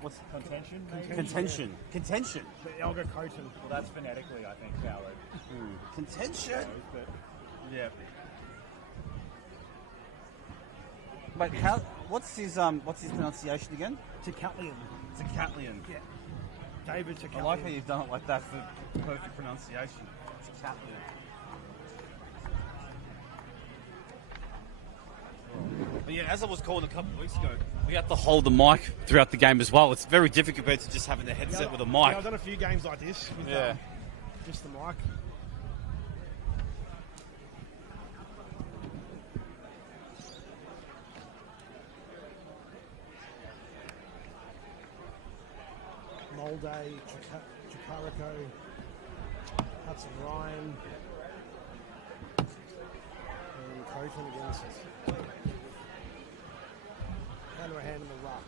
What's Contention? contention? Elga Coton. Well, that's phonetically, I think, valid. Contention. But, yeah. Wait, what's his pronunciation again? Tecatlian. Tecatlian. Yeah. David Tecatlian. I like how you've done it like that for perfect pronunciation. Tecatlian. But yeah, as I was calling a couple of weeks ago, we have to hold the mic throughout the game as well. It's very difficult compared to just having the headset with a mic. Yeah, I've done a few games like this with just the mic. Molday, Chikarico, Hudson Ryan, and Coton against Hanrahan in the ruck.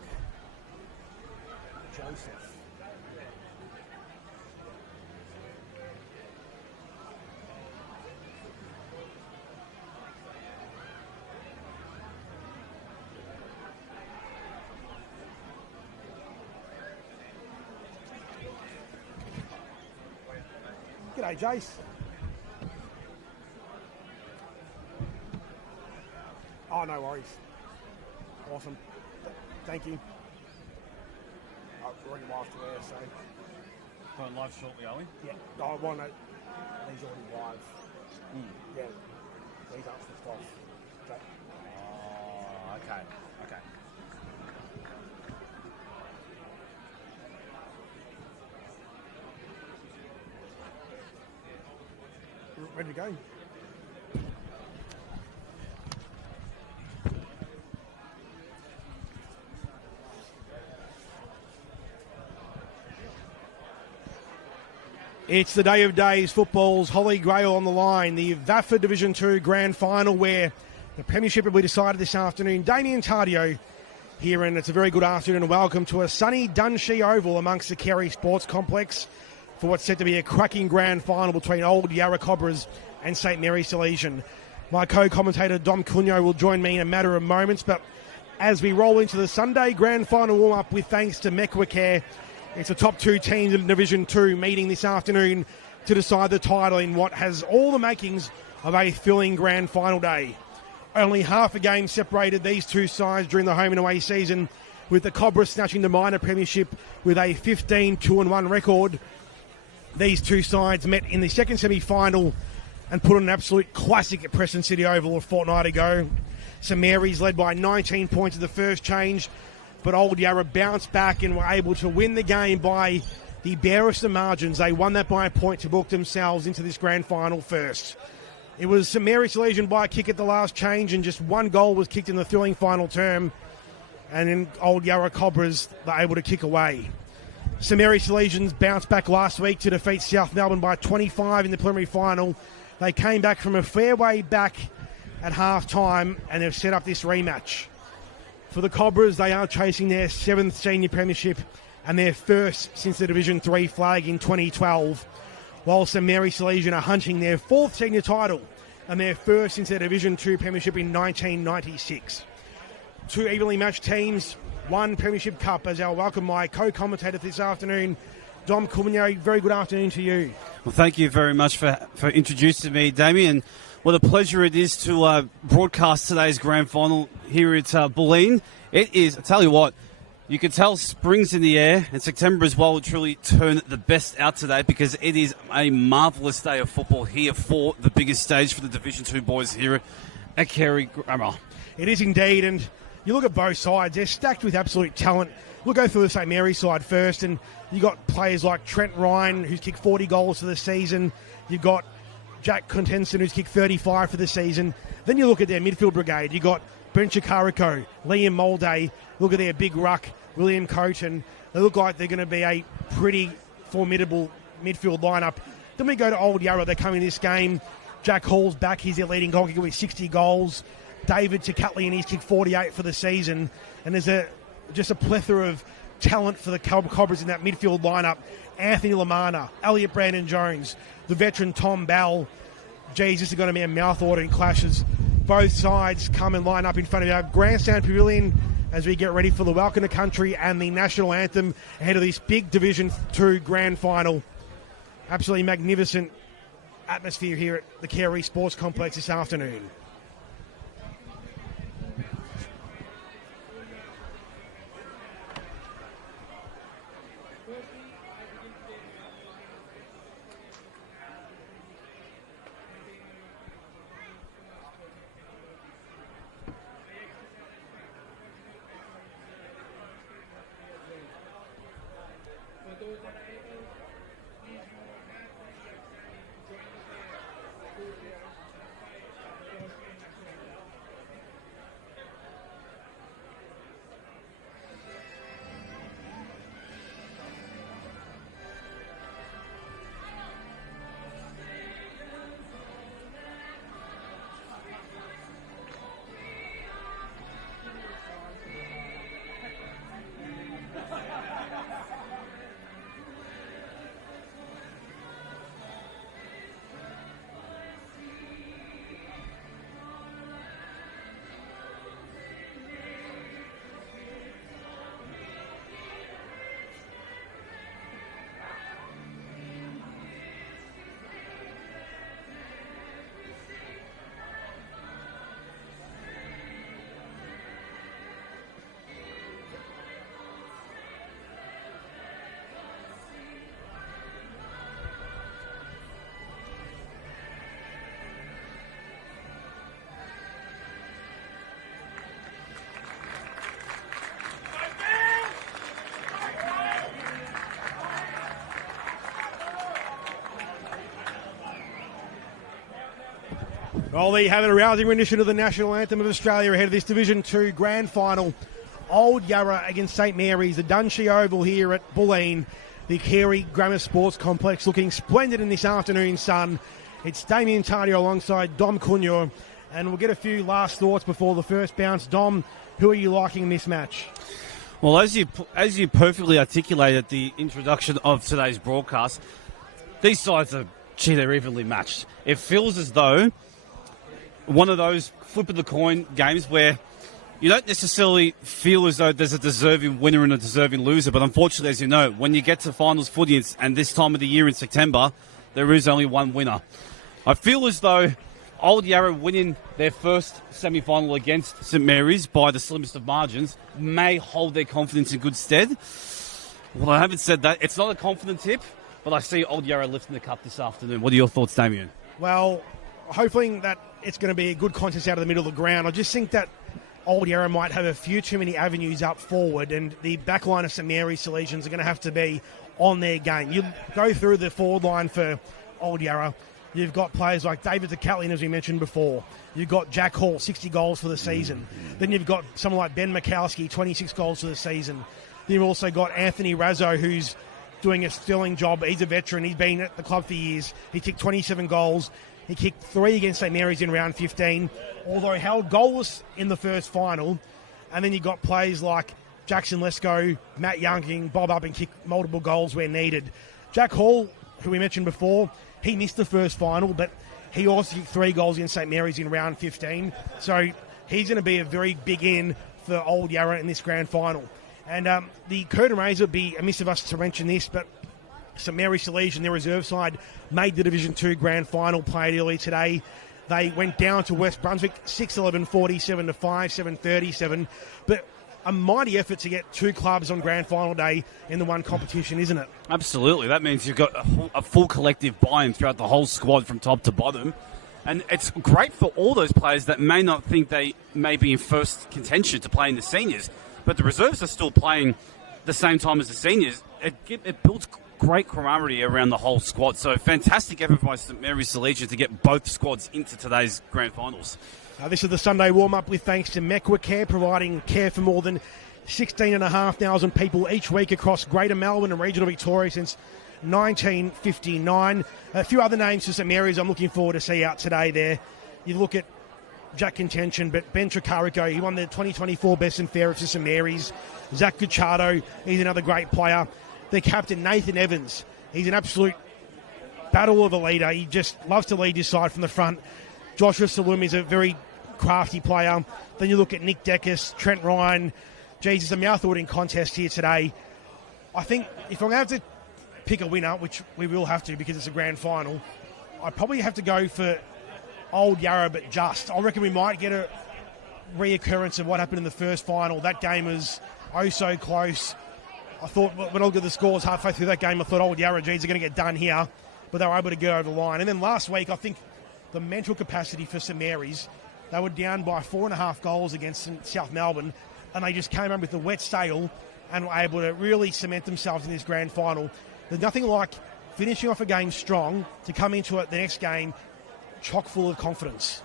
Joseph. G'day, Jace. Oh, no worries. Awesome. Thank you. I've already live to air, so. Going live shortly, are we? Yeah. No, I want it. He's already live. Yeah. He's up for stuff. Okay. Oh, okay. Okay. Ready to go. It's the day of days, football's Holy Grail on the line, the VAFA Division 2 Grand Final where the premiership will be decided this afternoon. Damien Tardio here, and it's a very good afternoon and welcome to a sunny Dunshee Oval amongst the Kerry Sports Complex for what's set to be a cracking grand final between Old Yarra Cobras and St Mary's Saleasian. My co-commentator Dom Cunyo will join me in a matter of moments, but as we roll into the Sunday grand final warm-up with thanks to Mekwacare, it's the top two teams in Division 2 meeting this afternoon to decide the title in what has all the makings of a thrilling grand final day. Only half a game separated these two sides during the home and away season, with the Cobra snatching the minor premiership with a 15-2-1 record. These two sides met in the second semi-final and put on an absolute classic at Preston City Oval a fortnight ago. St Mary's led by 19 points at the first change, but Old Yarra bounced back and were able to win the game by the barest of margins. They won that by a point to book themselves into this grand final first. It was St Mary's Saleasian by a kick at the last change, and just one goal was kicked in the thrilling final term, and then Old Yarra Cobras were able to kick away. St Mary's Salesians bounced back last week to defeat South Melbourne by 25 in the preliminary final. They came back from a fair way back at half-time and have set up this rematch. For the Cobras, they are chasing their 7th senior premiership and their first since the Division 3 flag in 2012, while St Mary's Saleasian are hunting their 4th senior title and their first since their Division 2 premiership in 1996. Two evenly matched teams, one premiership cup, as I'll welcome my co-commentator this afternoon, Dom Cunyo. Very good afternoon to you. Well, thank you very much for introducing me, Damien. What a pleasure it is to broadcast today's grand final here at Bulleen. It is, I tell you what, you can tell spring's in the air, and September as well will truly turn the best out today, because it is a marvellous day of football here for the biggest stage for the Division 2 boys here at Kerry Grammar. It is indeed, and you look at both sides, they're stacked with absolute talent. We'll go through the St Mary's side first, and you got players like Trent Ryan, who's kicked 40 goals for the season. You've got Jack Contenson, who's kicked 35 for the season. Then you look at their midfield brigade. You got Brent Chikarico, Liam Molday. Look at their big ruck, William Coton. They look like they're going to be a pretty formidable midfield lineup. Then we go to Old Yarra. They come in this game. Jack Hall's back. He's their leading goal kicker with 60 goals. David Tecatlian, he's kicked 48 for the season. And there's just a plethora of talent for the Cobras in that midfield lineup. Anthony Lamana, Elliot Brandon-Jones, the veteran Tom Bell. Geez, this is going to be a mouth-watering clash as both sides come and line up in front of our grandstand pavilion as we get ready for the Welcome to Country and the national anthem ahead of this big Division 2 grand final. Absolutely magnificent atmosphere here at the Carey Sports Complex this afternoon. Well, there you have it, a rousing rendition of the national anthem of Australia ahead of this Division 2 grand final. Old Yarra against St Mary's, the Dunshee Oval here at Bulleen. The Carey Grammar Sports Complex looking splendid in this afternoon sun. It's Damien Tardio alongside Dom Cunha, and we'll get a few last thoughts before the first bounce. Dom, who are you liking in this match? Well, as you perfectly articulated the introduction of today's broadcast, these sides they're evenly matched. It feels as though one of those flip of the coin games where you don't necessarily feel as though there's a deserving winner and a deserving loser, but unfortunately, as you know, when you get to finals footy and this time of the year in September, there is only one winner. I feel as though Old Yarra winning their first semi-final against St Mary's by the slimmest of margins may hold their confidence in good stead. Well, I haven't said that. It's not a confident tip, but I see Old Yarra lifting the cup this afternoon. What are your thoughts, Damien? Well, hoping that it's going to be a good contest out of the middle of the ground. I just think that Old Yarra might have a few too many avenues up forward, and the back line of St Mary's Saleasians are going to have to be on their game. You go through the forward line for Old Yarra, you've got players like David DeCatlin, as we mentioned before. You've got Jack Hall, 60 goals for the season. Then you've got someone like Ben Mikowski, 26 goals for the season. Then you've also got Anthony Razzo, who's doing a sterling job. He's a veteran. He's been at the club for years. He kicked 27 goals. He kicked 3 against St Mary's in round 15, although held goalless in the first final. And then you got players like Jackson Lesko, Matt Younging, bob up and kick multiple goals where needed. Jack Hall, who we mentioned before, he missed the first final, but he also kicked 3 goals against St Mary's in round 15. So he's going to be a very big in for Old Yarra in this grand final. And the curtain raiser would be amiss of us to mention this, but St Mary's Saleasian, their reserve side, made the Division 2 grand final, played early today. They went down to West Brunswick 6-11, 47-5, 7-37. But a mighty effort to get 2 clubs on grand final day in the one competition, isn't it? Absolutely. That means you've got a full collective buy-in throughout the whole squad from top to bottom. And it's great for all those players that may not think they may be in first contention to play in the seniors, but the reserves are still playing the same time as the seniors. It builds great camaraderie around the whole squad. So fantastic effort by St Mary's Saleasian to get both squads into today's grand finals. This is the Sunday warm-up with thanks to Mecwa Care, providing care for more than 16,500 people each week across Greater Melbourne and regional Victoria since 1959. A few other names for St Mary's I'm looking forward to see out today there. You look at Jack Contention, but Ben Tricarico, he won the 2024 Best and Fairest for St Mary's. Zach Gucciardo, he's another great player. The captain, Nathan Evans, he's an absolute battle of a leader. He just loves to lead his side from the front. Joshua Salum is a very crafty player. Then you look at Nick Deckis, Trent Ryan, geez, it's a mouth-watering contest here today. I think if I'm going to have to pick a winner, which we will have to because it's a grand final, I'd probably have to go for Old Yarra, but just. I reckon we might get a reoccurrence of what happened in the first final. That game was oh so close. I thought when I looked at the scores halfway through that game, I thought Old Yarra, geez, are going to get done here, but they were able to get over the line. And then last week, I think the mental capacity for St Mary's, they were down by 4.5 goals against South Melbourne, and they just came up with the wet sail and were able to really cement themselves in this grand final. There's nothing like finishing off a game strong to come into it the next game chock full of confidence.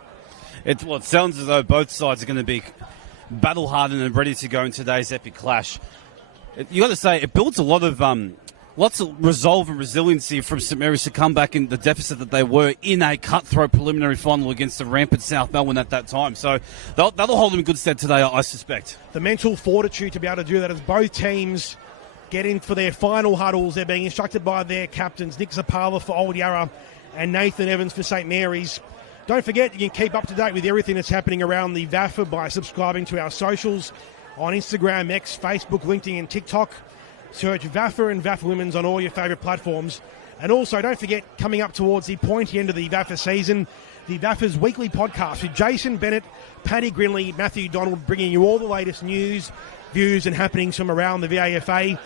It sounds as though both sides are going to be battle-hardened and ready to go in today's epic clash. You got to say, it builds a lot of lots of resolve and resiliency from St Mary's to come back in the deficit that they were in a cutthroat preliminary final against the rampant South Melbourne at that time. So that'll hold them in good stead today, I suspect. The mental fortitude to be able to do that as both teams get in for their final huddles. They're being instructed by their captains, Nick Zapala for Old Yarra and Nathan Evans for St Mary's. Don't forget, you can keep up to date with everything that's happening around the VAFA by subscribing to our socials on Instagram, X, Facebook, LinkedIn and TikTok. Search VAFA and VAFA Women's on all your favourite platforms. And also, don't forget, coming up towards the pointy end of the VAFA season, the VAFA's weekly podcast with Jason Bennett, Paddy Grinley, Matthew Donald, bringing you all the latest news, views and happenings from around the VAFA.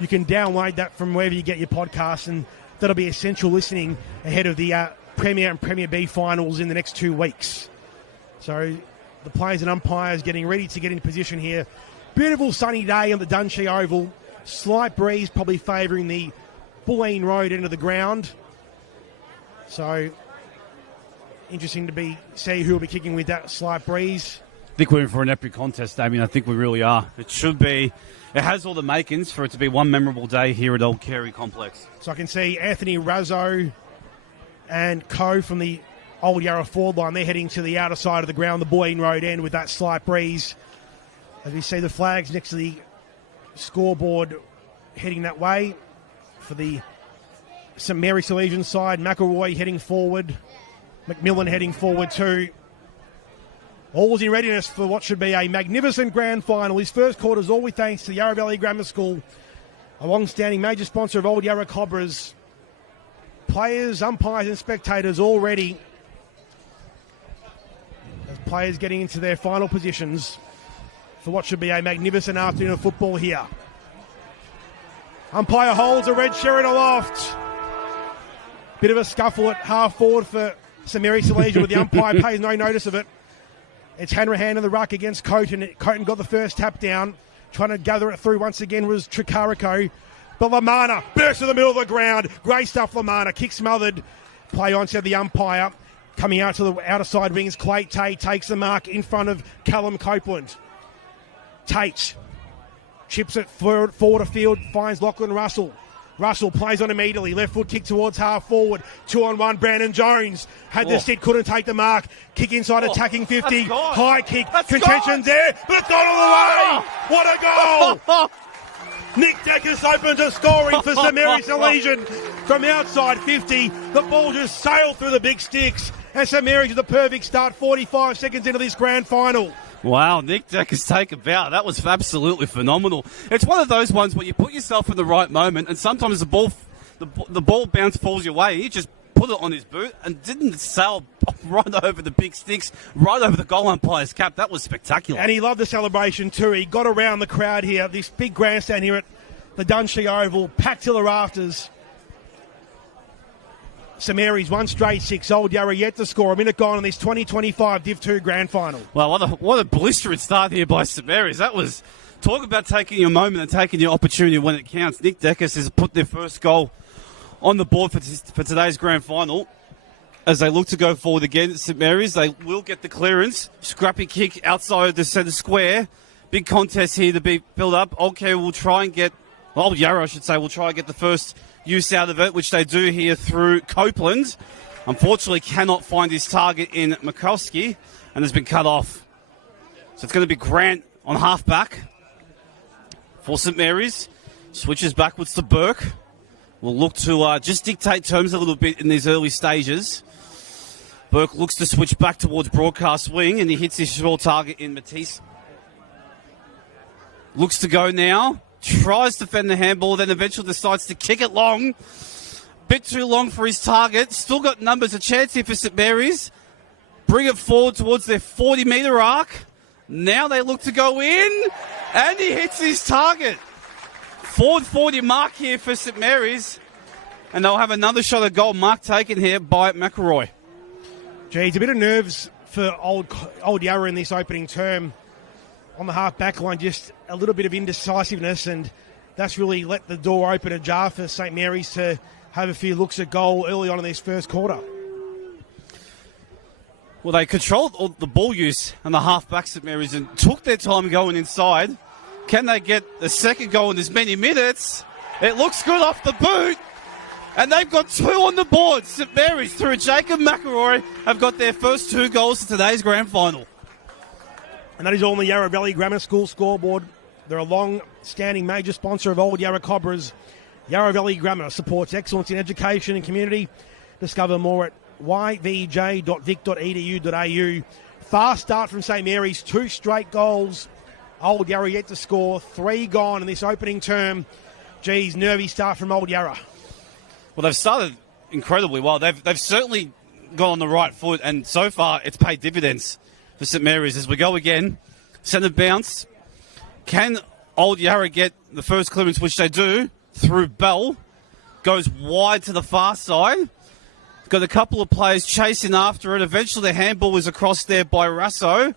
You can download that from wherever you get your podcasts, and that'll be essential listening ahead of the Premier and Premier B finals in the next 2 weeks. So the players and umpires getting ready to get in position here. Beautiful sunny day on the Dunshee Oval. Slight breeze probably favouring the Bulleen Road end of the ground. So interesting to see who will be kicking with that slight breeze. I think we're in for an epic contest, Damien. I think we really are. It should be. It has all the makings for it to be one memorable day here at Old Carey Complex. So I can see Anthony Razzo and Co from the Old Yarra forward line. They're heading to the outer side of the ground, the Bulleen Road end with that slight breeze. As we see the flags next to the scoreboard heading that way for the St Mary Saleasian side. McElroy heading forward. McMillan heading forward too. All's in readiness for what should be a magnificent grand final. His first quarter's all with thanks to the Yarra Valley Grammar School, a long-standing major sponsor of Old Yarra Cobras. Players, umpires and spectators all ready as players getting into their final positions for what should be a magnificent afternoon of football here. Umpire holds a red shirt aloft. Bit of a scuffle at half forward for St Mary Saleasian, but the umpire pays no notice of it. It's Hanrahan in the ruck against Coton. Coton got the first tap down. Trying to gather it through once again was Tricarico. But Lamana bursts to the middle of the ground. Great stuff, Lamana. Kick smothered. Play on, said the umpire. Coming out to the outer side wings, Clay Tate takes the mark in front of Callum Copeland. Tate chips it forward of field, finds Lachlan Russell. Russell plays on immediately. Left foot kick towards half forward. 2-on-1. Brandon Jones had the sit, couldn't take the mark. Kick inside, attacking 50. High kick. Contention's there, but it's gone all the way. What a goal! Nick Deckers opens a scoring for St Mary Saleasian from outside 50. The ball just sailed through the big sticks, and St Mary's with a perfect start 45 seconds into this grand final. Wow, Nick Deckers take a bow. That was absolutely phenomenal. It's one of those ones where you put yourself in the right moment, and sometimes the ball bounce falls your way. He just put it on his boot and didn't sail right over the big sticks, right over the goal umpire's cap. That was spectacular. And he loved the celebration too. He got around the crowd here. This big grandstand here at the Dunshee Oval, packed to the rafters. St Mary's one straight 6. Old Yarra yet to score. A minute gone in this 2025 Div 2 grand final. Well, what a blistering start here by St Mary's. That was, talk about taking your moment and taking your opportunity when it counts. Nick Deckers has put their first goal on the board for today's grand final. As they look to go forward again at St Mary's, they will get the clearance. Scrappy kick outside of the centre square. Big contest here to be built up. Okay, we'll try and get, Old Yarra I should say, will try and get the first use out of it, which they do here through Copeland. Unfortunately cannot find his target in Mikowski and has been cut off. So it's going to be Grant on half-back for St Mary's. Switches backwards to Burke. Will look to just dictate terms a little bit in these early stages. Burke looks to switch back towards broadcast wing, and he hits his short target in Matisse. Looks to go now. Tries to defend the handball, then eventually decides to kick it long. Bit too long for his target. Still got numbers. A chance here for St Mary's. Bring it forward towards their 40-metre arc. Now they look to go in. And he hits his target. Forward 40 mark here for St Mary's. And they'll have another shot at goal mark taken here by McElroy. Geez, a bit of nerves for old Yarra in this opening term. On the half-back line, just a little bit of indecisiveness, and that's really let the door open ajar for St Mary's to have a few looks at goal early on in this first quarter. Well, they controlled all the ball use on the half-back St Mary's and took their time going inside. Can they get the second goal in as many minutes? It looks good off the boot. And they've got 2 on the board. St Mary's, through Jacob McElroy, have got their first 2 goals of today's grand final. And that is all on the Yarra Valley Grammar School scoreboard. They're a long-standing major sponsor of Old Yarra Cobras. Yarra Valley Grammar supports excellence in education and community. Discover more at yvj.vic.edu.au. Fast start from St Mary's, 2 straight goals. Old Yarra yet to score, 3 gone in this opening term. Geez, nervy start from Old Yarra. Well, they've started incredibly well. They've certainly gone on the right foot, and so far it's paid dividends for St Mary's. As we go again, centre bounce. Can Old Yarra get the first clearance, which they do, through Bell? Goes wide to the far side. Got a couple of players chasing after it. Eventually the handball was across there by Rasso.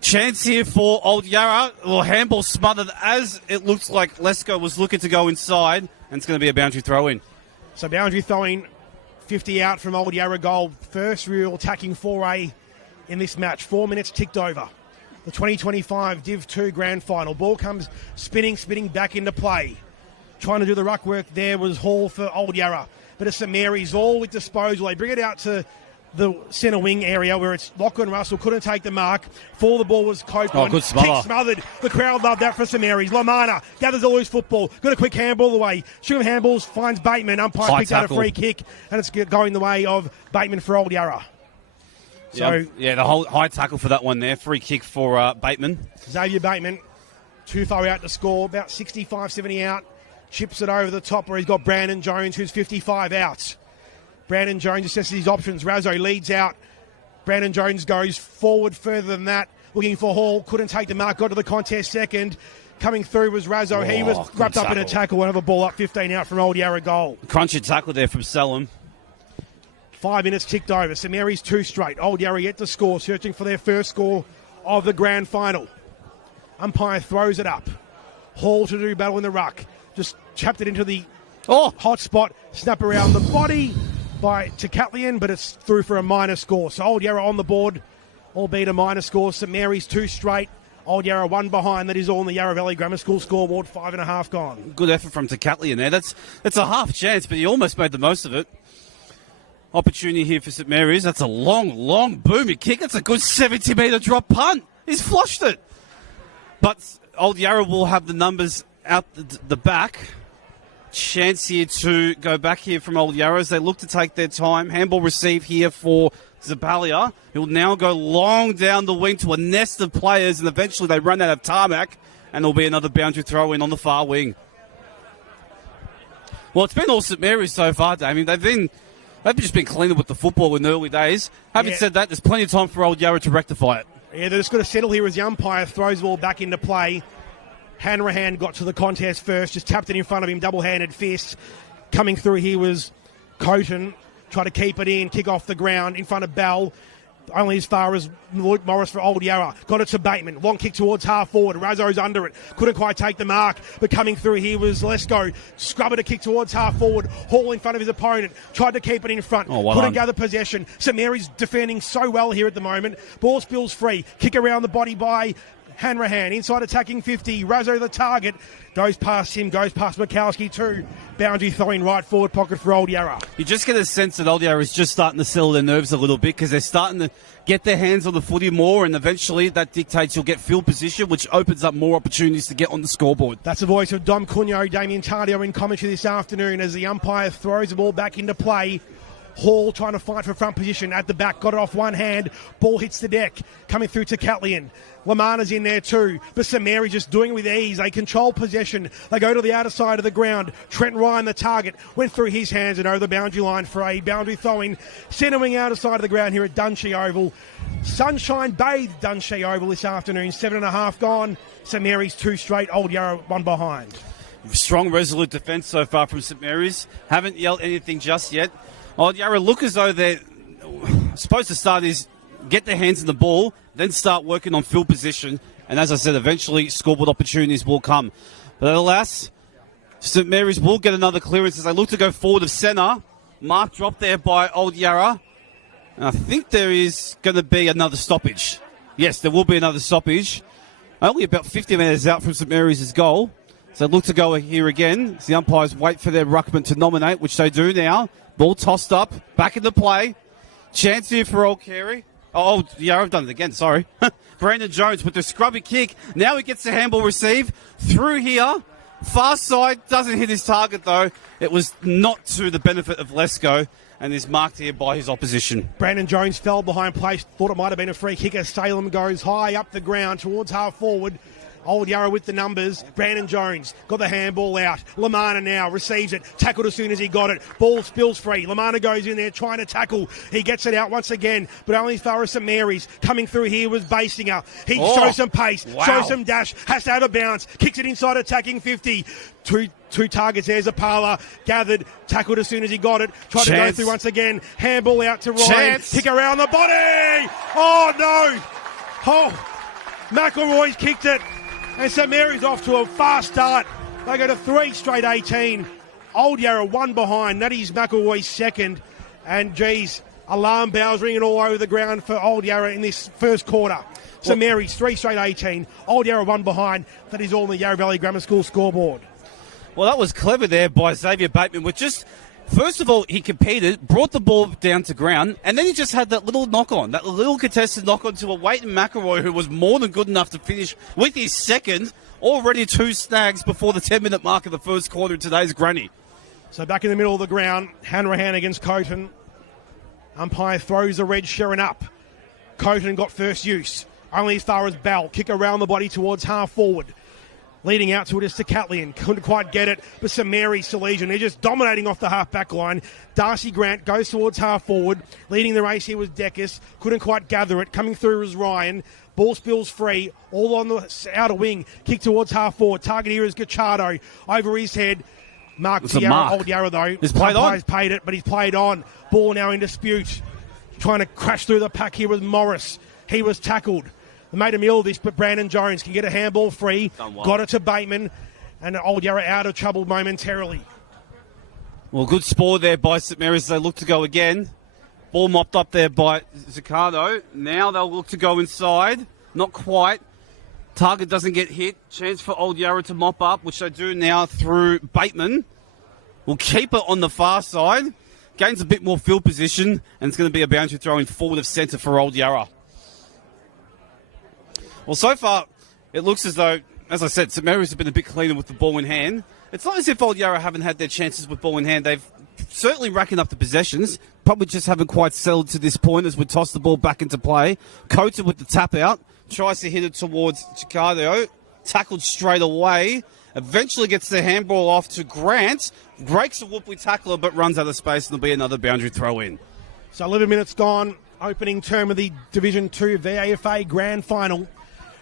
Chance here for Old Yarra. Well, handball smothered as it looks like Lesko was looking to go inside, and it's going to be a boundary throw-in. So boundary throwing, 50 out from Old Yarra goal. First real attacking foray in this match. 4 minutes ticked over. The 2025 Div 2 Grand Final. Ball comes spinning back into play. Trying to do the ruck work there was Hall for Old Yarra. But it's St Mary's all with disposal. They bring it out to the centre wing area where it's Lachlan Russell couldn't take the mark. For the ball was Copeland. Good smother. Kick smothered. The crowd loved that for St Mary's. Lamana gathers a loose football. Got a quick handball away. Shooting handballs finds Bateman. Umpire picked out a free kick, and it's going the way of Bateman for Old Yarra. So yeah, the whole high tackle for that one there. Free kick for Bateman. Xavier Bateman, too far out to score. About 65, 70 out. Chips it over the top where he's got Brandon Jones, who's 55 out. Brandon Jones assesses his options. Razzo leads out. Brandon Jones goes forward further than that. Looking for Hall. Couldn't take the mark. Got to the contest second. Coming through was Razzo. He was wrapped up in a tackle. Another ball up 15 out from Old Yarra goal. Crunchy tackle there from Selim. 5 minutes ticked over. St Mary's 2 straight. Old Yarra yet to score. Searching for their first score of the grand final. Umpire throws it up. Hall to do battle in the ruck. Just chapped it into the hot spot. Snap around the body by Tecatlian, but it's through for a minor score. So Old Yarra on the board, albeit a minor score. St Mary's 2 straight. Old Yarra 1 behind. That is all in the Yarra Valley Grammar School scoreboard. 5.5 gone. Good effort from Tecatlian there. That's a half chance, but he almost made the most of it. Opportunity here for St Mary's. That's a long booming kick. That's a good 70-metre drop punt. He's flushed it. But Old Yarra will have the numbers out the back. Chance here to go back here from Old Yarra as they look to take their time. Handball receive here for Zabalia. He'll now go long down the wing to a nest of players, and eventually they run out of tarmac, and there'll be another boundary throw-in on the far wing. Well, it's been all St Mary's so far, Damien. They've just been cleaner with the football in the early days. Having said that, there's plenty of time for Old Yarra to rectify it. Yeah, they're just going to settle here as the umpire throws the ball back into play. Hanrahan got to the contest first, just tapped it in front of him, double-handed fist. Coming through here was Coton, try to keep it in, kick off the ground in front of Bell. Only as far as Luke Morris for Old Yarra. Got it to Bateman. Long kick towards half forward. Razzo's under it. Couldn't quite take the mark. But coming through here was Lesko. Scrubber to kick towards half forward. Hall in front of his opponent. Tried to keep it in front. Couldn't gather possession. St Mary's defending so well here at the moment. Ball spills free. Kick around the body by Hanrahan. Inside attacking 50. Razzo the target. Goes past him. Goes past Mikowski too. Boundary throwing right forward pocket for Old Yarra. You just get a sense that Old Yarra is just starting to settle their nerves a little bit because they're starting to get their hands on the footy more, and eventually that dictates you'll get field position, which opens up more opportunities to get on the scoreboard. That's the voice of Dom Cunyo, Damien Tardio in commentary this afternoon as the umpire throws the ball back into play. Hall trying to fight for front position at the back. Got it off one hand. Ball hits the deck. Coming through to Catlian. Lamana's in there too. But St Mary just doing it with ease. They control possession. They go to the outer side of the ground. Trent Ryan, the target, went through his hands and over the boundary line for a boundary throw-in. Centre wing outer side of the ground here at Dunshee Oval. Sunshine bathed Dunshee Oval this afternoon. 7.5 gone. St Mary's 2 straight. Old Yarra 1 behind. Strong, resolute defence so far from St Mary's. Haven't yelled anything just yet. Old Yarra look as though they're supposed to start is get their hands on the ball, then start working on field position. And as I said, eventually scoreboard opportunities will come. But alas, St Mary's will get another clearance as they look to go forward of centre. Mark dropped there by Old Yarra. And I think there is going to be another stoppage. Yes, there will be another stoppage. Only about 50 metres out from St Mary's' goal. So look to go here again. As the umpires wait for their ruckman to nominate, which they do now. Ball tossed up, back into play. Chance here for Old Carey. Oh, yeah, I've done it again, sorry. Brandon Jones with the scrubby kick. Now he gets the handball receive through here. Far side, doesn't hit his target though. It was not to the benefit of Lesko and is marked here by his opposition. Brandon Jones fell behind place. Thought it might have been a free kicker. Salem goes high up the ground towards half forward. Old Yarra with the numbers. Brandon Jones got the handball out. Lamana now receives it. Tackled as soon as he got it. Ball spills free. Lamana goes in there trying to tackle. He gets it out once again, but only as far as St Mary's. Coming through here was Basinger. He shows some pace, shows some dash, has to have a bounce. Kicks it inside attacking 50. Two targets. There's Apala. Gathered. Tackled as soon as he got it. Tried to go through once again. Handball out to Ryan. Kick around the body. Oh, no. Oh, McElroy's kicked it. And St Mary's off to a fast start. They go to 3 straight 18. Old Yarra 1 behind. That is McElroy's second. And, geez, alarm bells ringing all over the ground for Old Yarra in this first quarter. St Mary's 3 straight 18. Old Yarra 1 behind. That is all in the Yarra Valley Grammar School scoreboard. Well, that was clever there by Xavier Bateman with just... First of all, he competed, brought the ball down to ground, and then he just had that little knock-on, that little contested knock-on to a Wayton McElroy who was more than good enough to finish with his second, already 2 snags before the 10-minute mark of the first quarter of today's granny. So back in the middle of the ground, Hanrahan against Coton. Umpire throws the red Sherrin up. Coton got first use, only as far as Bell. Kick around the body towards half forward. Leading out to it is to Catlian. Couldn't quite get it, but St Mary's Saleasian. They're just dominating off the half-back line. Darcy Grant goes towards half-forward. Leading the race here was Deckus. Couldn't quite gather it. Coming through was Ryan. Ball spills free. All on the outer wing. Kick towards half-forward. Target here is Gachardo. Over his head. Mark Yarra, Old Yarra, though. He's played on. He's paid it, but he's played on. Ball now in dispute. Trying to crash through the pack here was Morris. He was tackled. They made him ill this, but Brandon Jones can get a handball free. Well. Got it to Bateman, and Old Yarra out of trouble momentarily. Well, good sport there by St Mary's as they look to go again. Ball mopped up there by Zaccardo. Now they'll look to go inside. Not quite. Target doesn't get hit. Chance for Old Yarra to mop up, which they do now through Bateman. Will keep it on the far side. Gains a bit more field position, and it's going to be a boundary throw in forward of centre for Old Yarra. Well, so far, it looks as though, as I said, St Mary's have been a bit cleaner with the ball in hand. It's not as if Old Yarra haven't had their chances with ball in hand. They've certainly racking up the possessions. Probably just haven't quite settled to this point as we toss the ball back into play. Coates with the tap out. Tries to hit it towards Chicago. Tackled straight away. Eventually gets the handball off to Grant. Breaks a whoopie tackler but runs out of space and there'll be another boundary throw in. So 11 minutes gone. Opening term of the Division 2 VAFA Grand Final.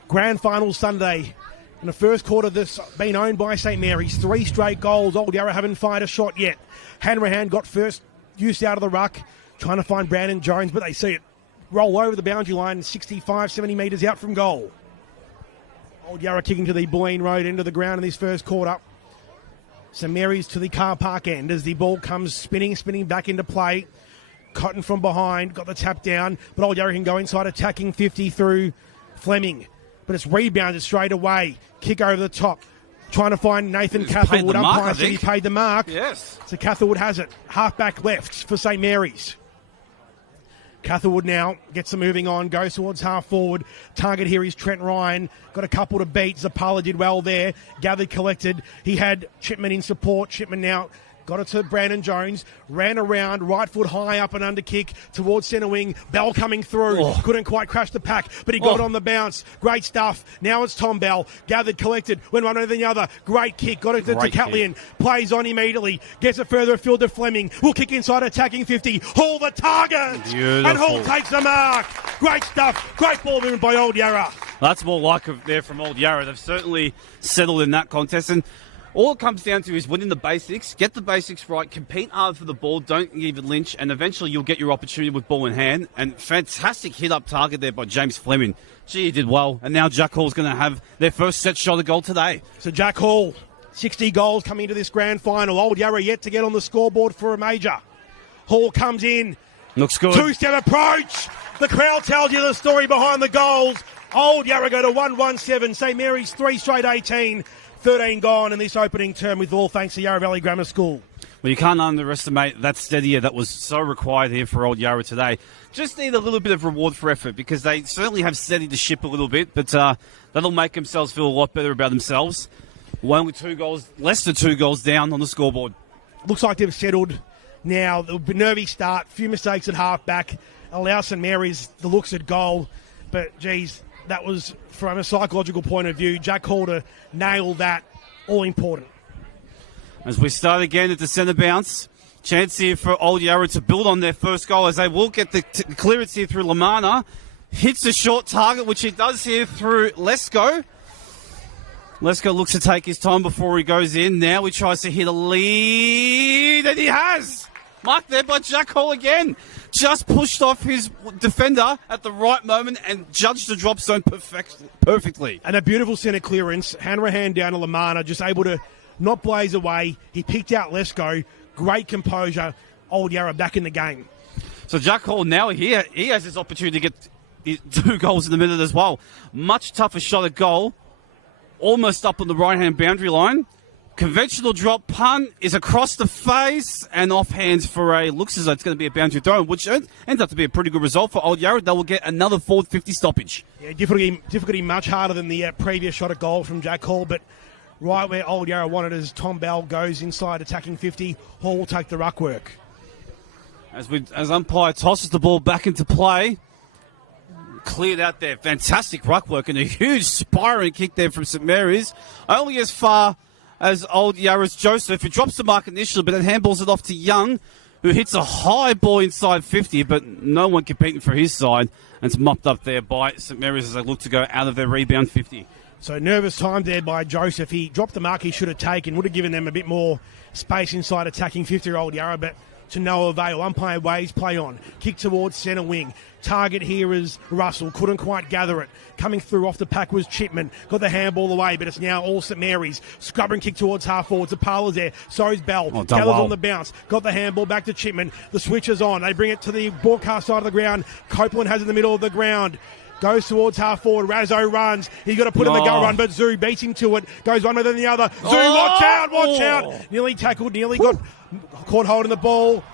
Grand Final Sunday. In the first quarter, this been owned by St Mary's. 3 straight goals. Old Yarra haven't fired a shot yet. Hanrahan got first use out of the ruck, trying to find Brandon Jones, but they see it roll over the boundary line 65, 70 metres out from goal. Old Yarra kicking to the Bulleen Road end of the ground in this first quarter. St Mary's to the car park end as the ball comes spinning back into play. Cotton from behind, got the tap down, but Old Yarra can go inside attacking 50 through Fleming. But it's rebounded straight away. Kick over the top. Trying to find Nathan Catherwood. Umpire said he paid the mark. Yes. So Catherwood has it. Half-back left for St Mary's. Catherwood now gets the moving on, goes towards half-forward. Target here is Trent Ryan. Got a couple to beat. Zapala did well there. Gathered, collected. He had Chipman in support. Chipman now got it to Brandon Jones, ran around, right foot high up and under kick towards centre wing. Bell coming through, couldn't quite crash the pack, but he got it on the bounce. Great stuff. Now it's Tom Bell, gathered, collected, went one over the other. Great kick, got it to Catlian, plays on immediately, gets it further afield to Fleming, will kick inside attacking 50, Hall the target, Beautiful. And Hall takes the mark. Great stuff, great ball movement by Old Yarra. That's more like it there from Old Yarra. They've certainly settled in that contest. And all it comes down to is winning the basics, get the basics right, compete hard for the ball, don't even lynch, and eventually you'll get your opportunity with ball in hand. And fantastic hit-up target there by James Fleming. Gee, he did well. And now Jack Hall's going to have their first set shot of goal today. So Jack Hall, 60 goals coming into this grand final. Old Yarra yet to get on the scoreboard for a major. Hall comes in. Looks good. Two-step approach. The crowd tells you the story behind the goals. Old Yarra go to 1-1-7. St Mary's 3 straight 18. 13 gone in this opening term with all thanks to Yarra Valley Grammar School. Well, you can't underestimate that steadier that was so required here for Old Yarra today. Just need a little bit of reward for effort because they certainly have steadied the ship a little bit, but that'll make themselves feel a lot better about themselves. Only 2 goals, less than 2 goals down on the scoreboard. Looks like they've settled now. The nervy start, few mistakes at half-back, allow St Mary's the looks at goal, but geez, that was, from a psychological point of view, Jack Hall to nail that, all important. As we start again at the centre bounce, chance here for Old Yarra to build on their first goal as they will get the clearance here through Lamana. Hits a short target, which he does here through Lesko. Lesko looks to take his time before he goes in. Now he tries to hit a lead, and he has! Marked there by Jack Hall again. Just pushed off his defender at the right moment and judged the drop zone perfectly. And a beautiful centre clearance. Hanrahan down to Lamana, just able to not blaze away. He picked out Lesko. Great composure. Old Yarra back in the game. So Jack Hall now here, he has his opportunity to get 2 goals in the minute as well. Much tougher shot at goal. Almost up on the right-hand boundary line. Conventional drop punt is across the face and off hands for a, looks as though it's going to be a boundary throw, which ends up to be a pretty good result for Old Yarra. They will get another forward 50 stoppage. Yeah, difficulty much harder than the previous shot at goal from Jack Hall, but right where Old Yarra wanted as Tom Bell goes inside attacking 50, Hall will take the ruck work. As umpire tosses the ball back into play, cleared out there. Fantastic ruck work and a huge spiraling kick there from St Mary's. Only as far as Old Yarra's Joseph, who drops the mark initially, but then handballs it off to Young, who hits a high ball inside 50, but no one competing for his side. And it's mopped up there by St Mary's as they look to go out of their rebound 50. So nervous time there by Joseph. He dropped the mark he should have taken, would have given them a bit more space inside attacking 50-year-old Yarra, but to no avail. Umpire waves play on. Kick towards centre wing. Target here is Russell. Couldn't quite gather it. Coming through off the pack was Chipman. Got the handball away, but it's now all St Mary's. Scrubbing kick towards half forward. Zapala's there. So is Bell. Gathers on the bounce. Got the handball back to Chipman. The switch is on. They bring it to the broadcast side of the ground. Copeland has it in the middle of the ground. Goes towards half forward. Razzo runs. He's got to put in the go run, but Zoo beats him to it. Goes one way than the other. Zoo, watch out. Nearly tackled. Nearly got caught holding the ball.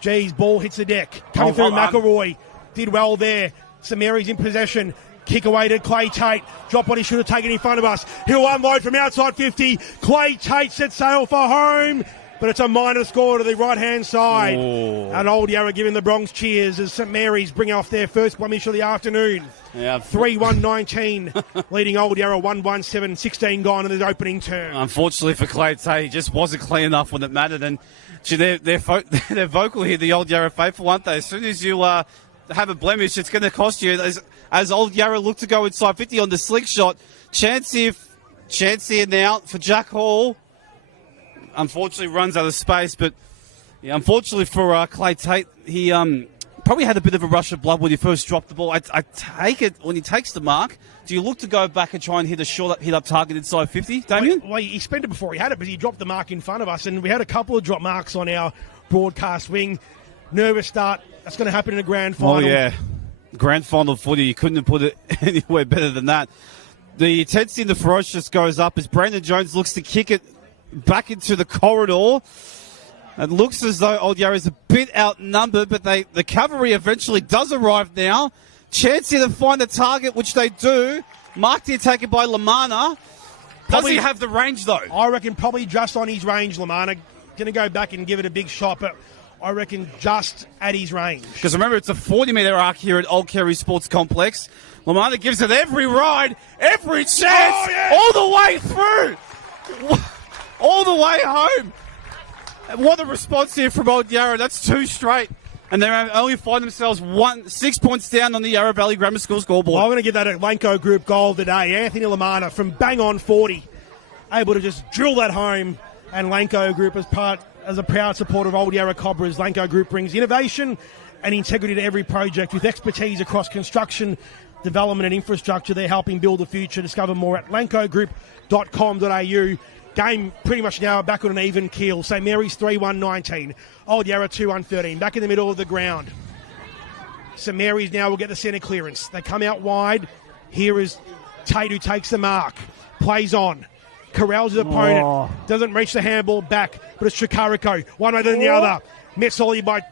Geez, ball hits the deck. Coming through McElroy. Did well there. St Mary's in possession. Kick away to Clay Tate. Drop what he should have taken in front of us. He'll unload from outside 50. Clay Tate sets sail for home. But it's a minor score to the right-hand side. And Old Yarra giving the Bronx cheers as St Mary's bring off their first blemish of the afternoon. 3-1-19, leading Old Yarra 1-1-7, 16 gone in the opening term. Unfortunately for Clay Tate, he just wasn't clean enough when it mattered. And they're vocal here, the Old Yarra faithful, aren't they? As soon as you have a blemish, it's going to cost you. As Old Yarra look to go inside 50 on the slick shot. Chance here now for Jack Hall. Unfortunately runs out of space, but unfortunately for Clay Tate, he probably had a bit of a rush of blood when he first dropped the ball. I take it, when he takes the mark, do you look to go back and try and hit a short hit-up target inside 50, Damien? Well, he spent it before he had it, but he dropped the mark in front of us, and we had a couple of drop marks on our broadcast wing. Nervous start. That's going to happen in a grand final. Oh, yeah. Grand final footy. You couldn't have put it anywhere better than that. The intensity and the ferocious goes up as Brandon Jones looks to kick it back into the corridor. It looks as though Old Yarra is a bit outnumbered, but the cavalry eventually does arrive now. Chance here to find the target, which they do. Marked here taken by Lamana. Does he have the range, though? I reckon probably just on his range, Lamana. Going to go back and give it a big shot, but I reckon just at his range. Because remember, it's a 40-metre arc here at Old Kerry Sports Complex. Lamana gives it every ride, every chance, all the way through, all the way home. What a response here from Old Yarra. That's 2 straight. And they only find themselves 6 points down on the Yarra Valley Grammar School scoreboard. Well, I'm going to give that a Lanco Group goal today. Anthony Lamana from bang on 40, able to just drill that home. And Lanco Group as a proud supporter of Old Yarra Cobras, Lanco Group brings innovation and integrity to every project with expertise across construction, development and infrastructure. They're helping build the future. Discover more at lancogroup.com.au. Game pretty much now back on an even keel. St Mary's 3-1-19. Old Yarra 2-1-13. Back in the middle of the ground. St Mary's now will get the centre clearance. They come out wide. Here is Tate who takes the mark. Plays on. Corrals his opponent. Doesn't reach the handball back, but it's Chikariko. One way than the other. Met solely by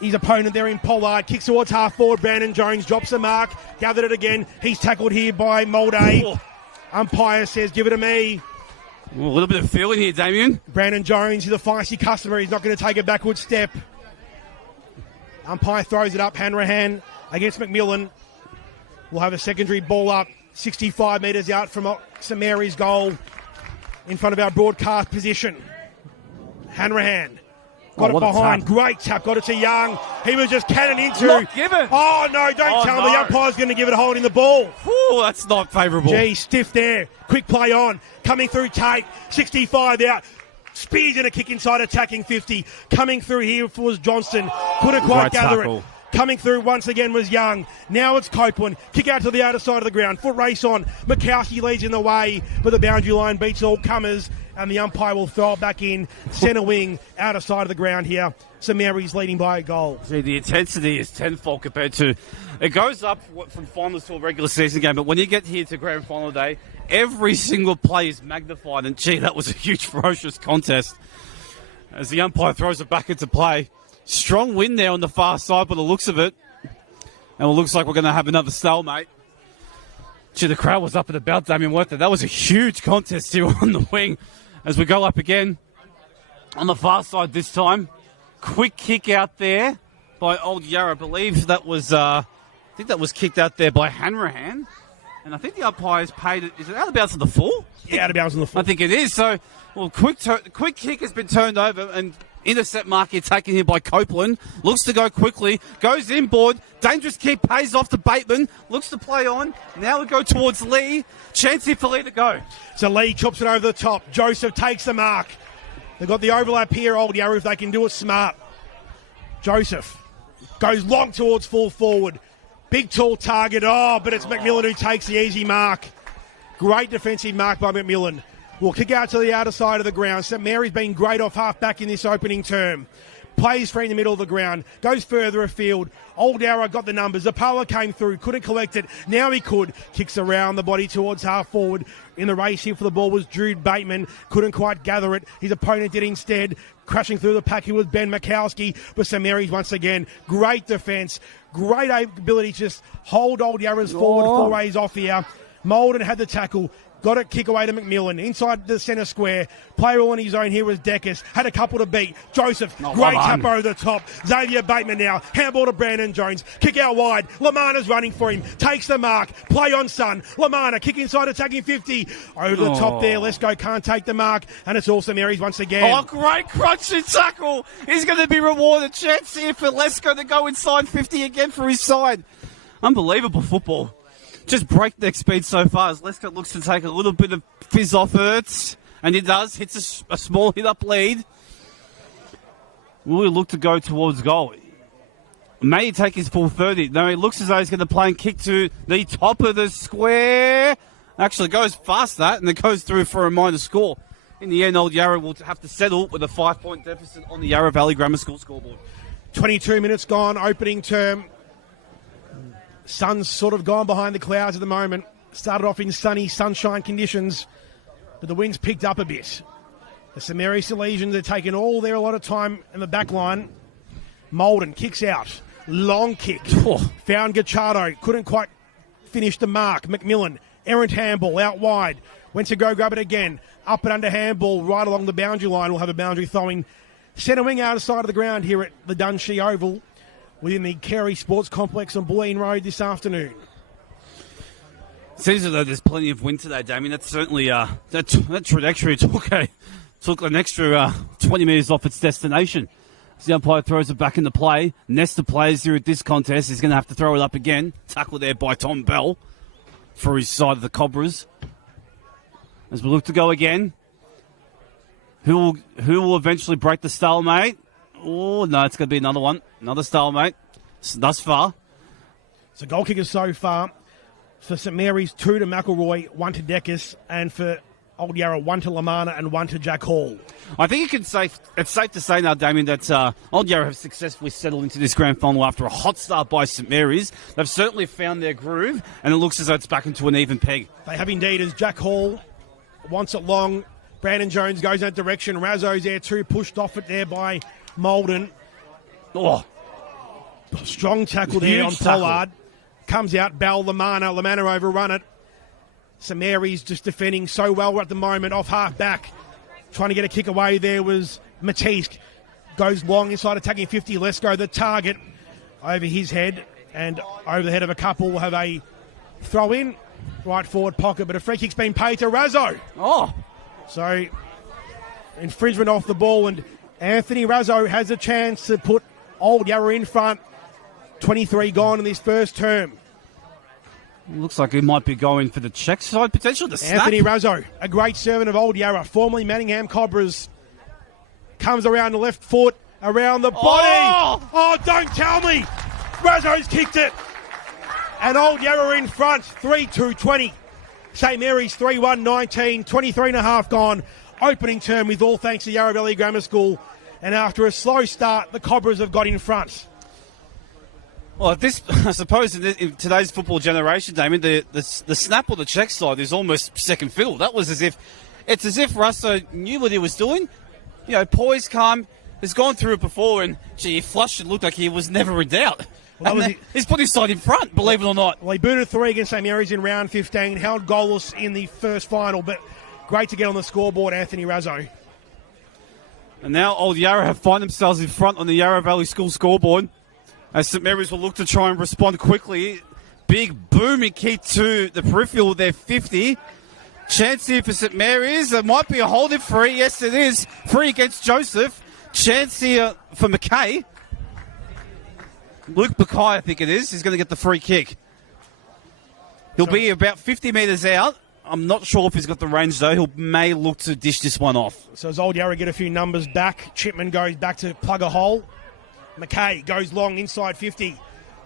his opponent there in Pollard. Kicks towards half forward. Brandon Jones drops the mark. Gathered it again. He's tackled here by Molday. Umpire says, give it to me. A little bit of feeling here, Damien. Brandon Jones, he's a feisty customer. He's not going to take a backward step. Umpire throws it up. Hanrahan against McMillan. We'll have a secondary ball up. 65 metres out from St Mary's goal in front of our broadcast position. Hanrahan got it behind. Great tap. Got it to Young. He was just cannon into. Not given. Oh, no, don't tell me. The umpire's going to give it a holding the ball. Ooh, that's not favourable. Gee, stiff there. Quick play on. Coming through Tate. 65 out. Spears in a kick inside, attacking 50. Coming through here was Johnston. Couldn't quite gather it. Coming through once again was Young. Now it's Copeland. Kick out to the outer side of the ground. Foot race on. Mikowski leads in the way, but the boundary line beats all comers, and the umpire will throw it back in. Centre wing, outer side of the ground here. St Mary's leading by a goal. See, the intensity is tenfold compared to... It goes up from finals to a regular season game, but when you get here to grand final day, every single play is magnified, and gee, that was a huge, ferocious contest. As the umpire throws it back into play. Strong wind there on the far side by the looks of it. And it looks like we're going to have another stalemate. Gee, the crowd was up and about, Damien Werther. That was a huge contest here on the wing as we go up again. On the far side this time. Quick kick out there by Old Yarra. I believe that was, I think that was kicked out there by Hanrahan. And I think the umpire's paid it. Is it out of bounds on the full? Yeah, out of bounds on the full. I think it is. So, well, quick kick has been turned over and intercept mark here taken here by Copeland. Looks to go quickly. Goes inboard. Dangerous kick pays off to Bateman. Looks to play on. Now we go towards Lee. Chance here for Lee to go. So Lee chops it over the top. Joseph takes the mark. They've got the overlap here, Old Yarra, if they can do it smart. Joseph goes long towards full forward. Big tall target. Oh, but it's McMillan who takes the easy mark. Great defensive mark by McMillan. We'll kick out to the outer side of the ground. St Mary's been great off half back in this opening term. Plays free in the middle of the ground. Goes further afield. Old Yarra got the numbers. Zapala came through. Couldn't collect it. Now he could. Kicks around the body towards half forward. In the race here for the ball was Jude Bateman. Couldn't quite gather it. His opponent did instead. Crashing through the pack, he was Ben Mikowski. But St Mary's once again. Great defence. Great ability to just hold Old Yarra's forward four ways off here. Molden had the tackle. Got it, kick away to McMillan. Inside the centre square. Player all on his own here was Deckus. Had a couple to beat. Joseph, great tap over the top. Xavier Bateman now. Handball to Brandon Jones. Kick out wide. Lamana's running for him. Takes the mark. Play on Sun. Lamana, kick inside, attacking 50. Over the top there. Lesko can't take the mark. And it's also Mary's once again. Oh, great crunching tackle. He's going to be rewarded. Chance here for Lesko to go inside 50 again for his side. Unbelievable football. Just breakneck speed so far as Leicester looks to take a little bit of fizz off Ertz. And he does. Hits a small hit-up lead. Will he look to go towards goal? May he take his full 30? No, he looks as though he's going to play and kick to the top of the square. Actually goes past that and it goes through for a minor score. In the end, Old Yarra will have to settle with a 5-point deficit on the Yarra Valley Grammar School scoreboard. 22 minutes gone, opening term. Sun's sort of gone behind the clouds at the moment. Started off in sunny sunshine conditions, but the wind's picked up a bit. The St Mary's Saleasians are taking all their allotted time in the back line. Molden kicks out. Long kick. Found Gachardo. Couldn't quite finish the mark. McMillan. Errant handball out wide. Went to go grab it again. up and under handball right along the boundary line. We'll have a boundary throwing centre wing out of side of the ground here at the Dunshee Oval within the Carey Sports Complex on Bulleen Road this afternoon. Seems as though there's plenty of wind today, Damien. That's certainly that trajectory took an extra 20 metres off its destination. As the umpire throws it back into play. Nest of players here at this contest is going to have to throw it up again. Tackle there by Tom Bell for his side of the Cobras. As we look to go again, who will eventually break the stalemate? Oh, no, it's going to be another one. Another stalemate thus far. So goal kickers so far. For St Mary's, 2 to McElroy, 1 to Decus, and for Old Yarra, 1 to Lamana and 1 to Jack Hall. I think it's safe to say now, Damien, that Old Yarra have successfully settled into this grand final after a hot start by St Mary's. They've certainly found their groove, and it looks as though it's back into an even peg. They have indeed, as Jack Hall wants it long. Brandon Jones goes in that direction. Razzo's there too, pushed off it there by Molden. Oh, strong tackle there on huge tackle. Pollard. Comes out, Bell, Lamana overrun it. St Mary's just defending so well at the moment, off half back. Trying to get a kick away there was Matisse. Goes long inside attacking 50. Lesko, the target, over his head and over the head of a couple. Will have a throw in, right forward pocket, but a free kick's been paid to Razzo. Oh. So, infringement off the ball, and Anthony Razzo has a chance to put Old Yarra in front. 23 gone in this first term. Looks like he might be going for the check side potential. Anthony Razzo, a great servant of Old Yarra, formerly Manningham Cobras, comes around the left foot, around the body. Oh, don't tell me. Razzo's kicked it. And Old Yarra in front, 3-2-20. St Mary's 3-1-19, 23 and a half gone. Opening term with all thanks to Yarra Valley Grammar School. And after a slow start, the Cobras have got in front. Well, I suppose in today's football generation, Damien, the snap or the check slide is almost second fiddle. That was as if Russo knew what he was doing. You know, poised, calm, has gone through it before, and he flushed and looked like he was never in doubt. Well, he's put his side in front, believe it or not. Well, he booted 3 against St Mary's in round 15, held goalless in the first final, but great to get on the scoreboard, Anthony Razzo. And now Old Yarra have find themselves in front on the Yarra Valley School scoreboard, as St Mary's will look to try and respond quickly. Big booming kick to the peripheral with their 50. Chance here for St Mary's. There might be a holding free. Yes, it is. Free against Joseph. Chance here for McKay. Luke Mackay, I think it is, going to get the free kick. He'll be about 50 metres out. I'm not sure if he's got the range, though. He may look to dish this one off. So as Old Yarra get a few numbers back, Chipman goes back to plug a hole. McKay goes long inside 50.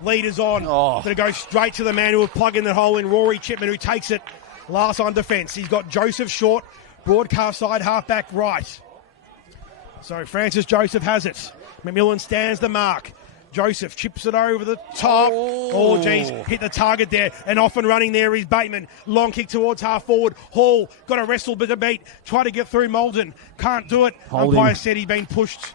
Leaders on. Going to go straight to the man who will plug in the hole in Rory Chipman, who takes it last on defence. He's got Joseph short, broadcast side, half-back right. So Francis Joseph has it. McMillan stands the mark. Joseph chips it over the top. Oh, geez, hit the target there. And off and running there is Bateman. Long kick towards half forward. Hall got a wrestle bit of beat. Try to get through Molden. Can't do it. Umpire said he's been pushed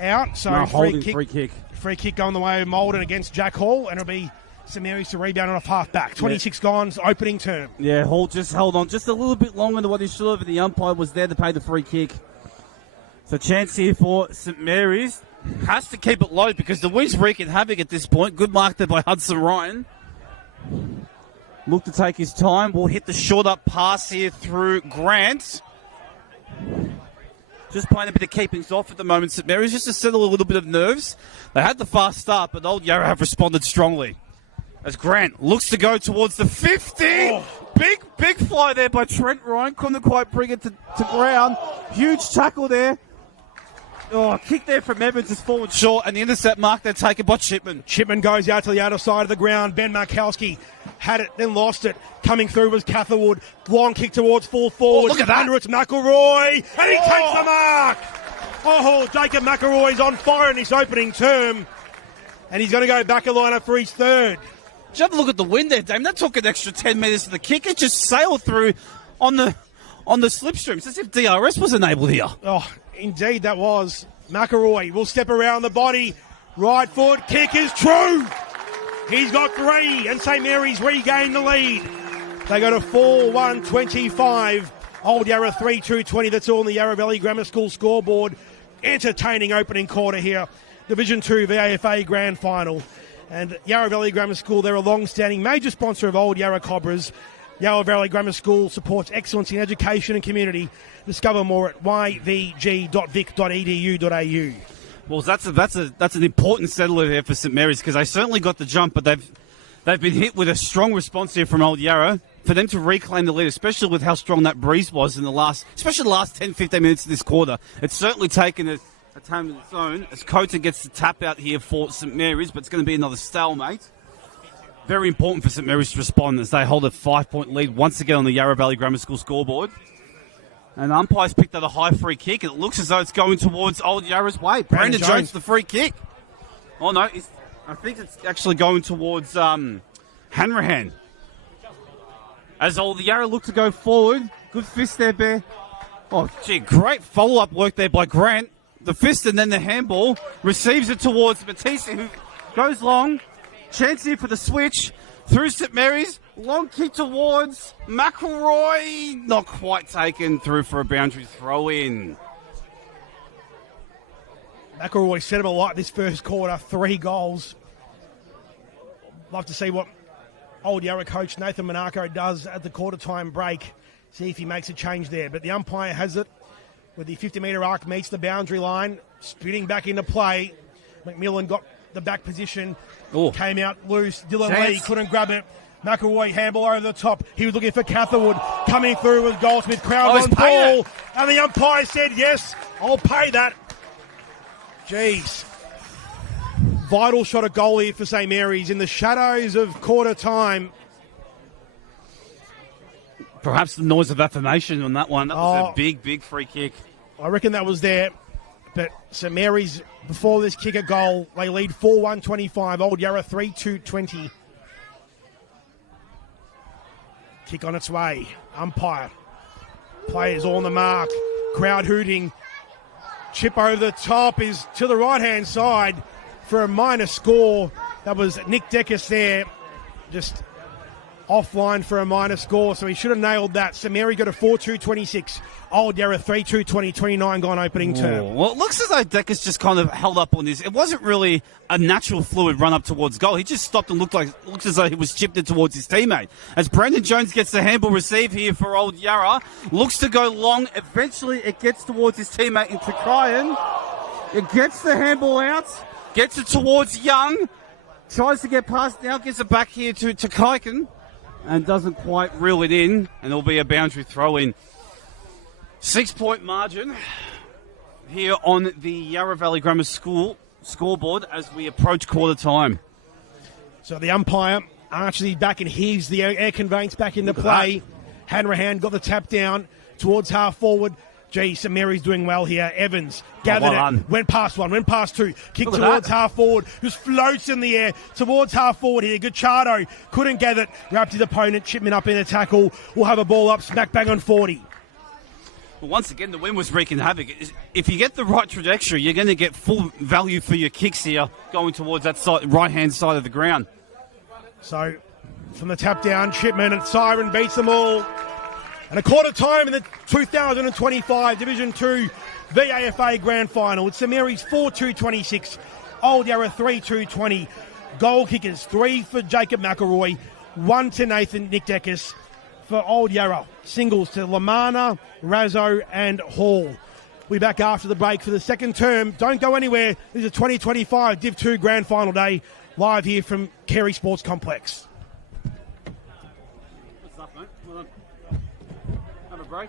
out. So no, free kick. Free kick going the way of Molden against Jack Hall. And it'll be St Mary's to rebound off half back. 26 gone, opening term. Yeah, Hall just held on just a little bit longer than what he should have. And the umpire was there to pay the free kick. So chance here for St Mary's. Has to keep it low because the wind's wreaking havoc at this point. Good mark there by Hudson Ryan. Look to take his time. We'll hit the short up pass here through Grant. Just playing a bit of keepings off at the moment, St Mary's, just to settle a little bit of nerves. They had the fast start, but Old Yarra have responded strongly. As Grant looks to go towards the 50. Oh. Big fly there by Trent Ryan. Couldn't quite bring it to ground. Huge tackle there. Oh, kick there from Evans is forward short, and the intercept mark they're taken by Chipman. Chipman goes out to the other side of the ground. Ben Markowski had it, then lost it. Coming through was Catherwood. Long kick towards full forward. Look at that. Under it's McElroy, and he takes the mark. Oh, Jacob McElroy's on fire in this opening term, and he's going to go back a lineup for his third. Did you have a look at the wind there, Dame? That took an extra 10 metres to the kick. It just sailed through on the slipstream. It's as if DRS was enabled here. Oh, indeed that was. McElroy will step around the body. Right foot kick is true. He's got 3, and St Mary's regained the lead. They go to 4-1-25. Old Yarra 3-2-20. That's all in the Yarra Valley Grammar School scoreboard. Entertaining opening quarter here. Division 2 VAFA Grand Final. And Yarra Valley Grammar School, they're a long-standing major sponsor of Old Yarra Cobras. Yarra Valley Grammar School supports excellence in education and community. Discover more at yvg.vic.edu.au. Well, that's an important settler there for St Mary's, because they certainly got the jump, but they've been hit with a strong response here from Old Yarra. For them to reclaim the lead, especially with how strong that breeze was in the last 10-15 minutes of this quarter, it's certainly taken a time of its own as Cota gets the tap out here for St Mary's, but it's going to be another stalemate. Very important for St Mary's to respond as they hold a 5-point lead once again on the Yarra Valley Grammar School scoreboard. And umpires picked up a high free kick, and it looks as though it's going towards Old Yarra's way. Brandon Jones, the free kick. Oh no, I think it's actually going towards Hanrahan. As Old Yarra look to go forward. Good fist there, Bear. Oh, gee, great follow-up work there by Grant. The fist and then the handball. Receives it towards Batista, who goes long. Chance here for the switch. Through St Mary's. Long kick towards McElroy. Not quite taken through for a boundary throw-in. McElroy set him alight this first quarter. 3 goals. Love to see what Old Yarra coach Nathan Monaco does at the quarter-time break. See if he makes a change there. But the umpire has it with the 50-metre arc meets the boundary line. Spinning back into play. McMillan got the back position. Ooh. Came out loose. Dylan Lee couldn't grab it. McElroy handball over the top. He was looking for Catherwood. Coming through with Goldsmith. Crowd on ball. And the umpire said, yes, I'll pay that. Jeez. Vital shot of goal here for St Mary's in the shadows of quarter time. Perhaps the noise of affirmation on that one. That was a big free kick. I reckon that was there. But St Mary's, before this kick a goal, they lead 4-1-25. Old Yarra 3-2-20. Kick on its way. Umpire. Players all on the mark. Crowd hooting. Chip over the top is to the right-hand side for a minor score. That was Nick Deckers there. Just offline for a minor score, so he should have nailed that. St Mary got a 4-2-26. Old Yarra 3-2-20, 29 gone opening term. Well, it looks as though Deckers just kind of held up on this. It wasn't really a natural fluid run up towards goal. He just stopped and looked as though he was chipped in towards his teammate. As Brandon Jones gets the handball receive here for Old Yarra, looks to go long. Eventually it gets towards his teammate in Takayan. It gets the handball out, gets it towards Young, tries to get past now, gets it back here to Kaiken, and doesn't quite reel it in, and it'll be a boundary throw-in. 6-point margin here on the Yarra Valley Grammar School scoreboard as we approach quarter time. So the umpire arches back and heaves the air conveyance back into play. Hanrahan got the tap down towards half forward. Gee, St Mary's doing well here. Evans gathered it. Went past one, went past two. Kicked towards half forward. Just floats in the air towards half forward here. Gucciardo couldn't gather it. Wrapped his opponent. Chipman up in a tackle. We'll have a ball up. Smack bang on 40. Well, once again, the wind was wreaking havoc. If you get the right trajectory, you're going to get full value for your kicks here going towards that side, right-hand side of the ground. So, from the tap down, Chipman and Siren beats them all. And a quarter time in the 2025 Division 2 VAFA Grand Final. It's St Mary's 4-2-26, Old Yarra 3-2-20. Goal kickers, 3 for Jacob McElroy, 1 to Nathan Nick Deckers. For Old Yarra, singles to Lamana, Razzo and Hall. We'll be back after the break for the second term. Don't go anywhere. This is 2025 Div 2 Grand Final Day, live here from Carey Sports Complex. What's up, mate? Well done. Have a break.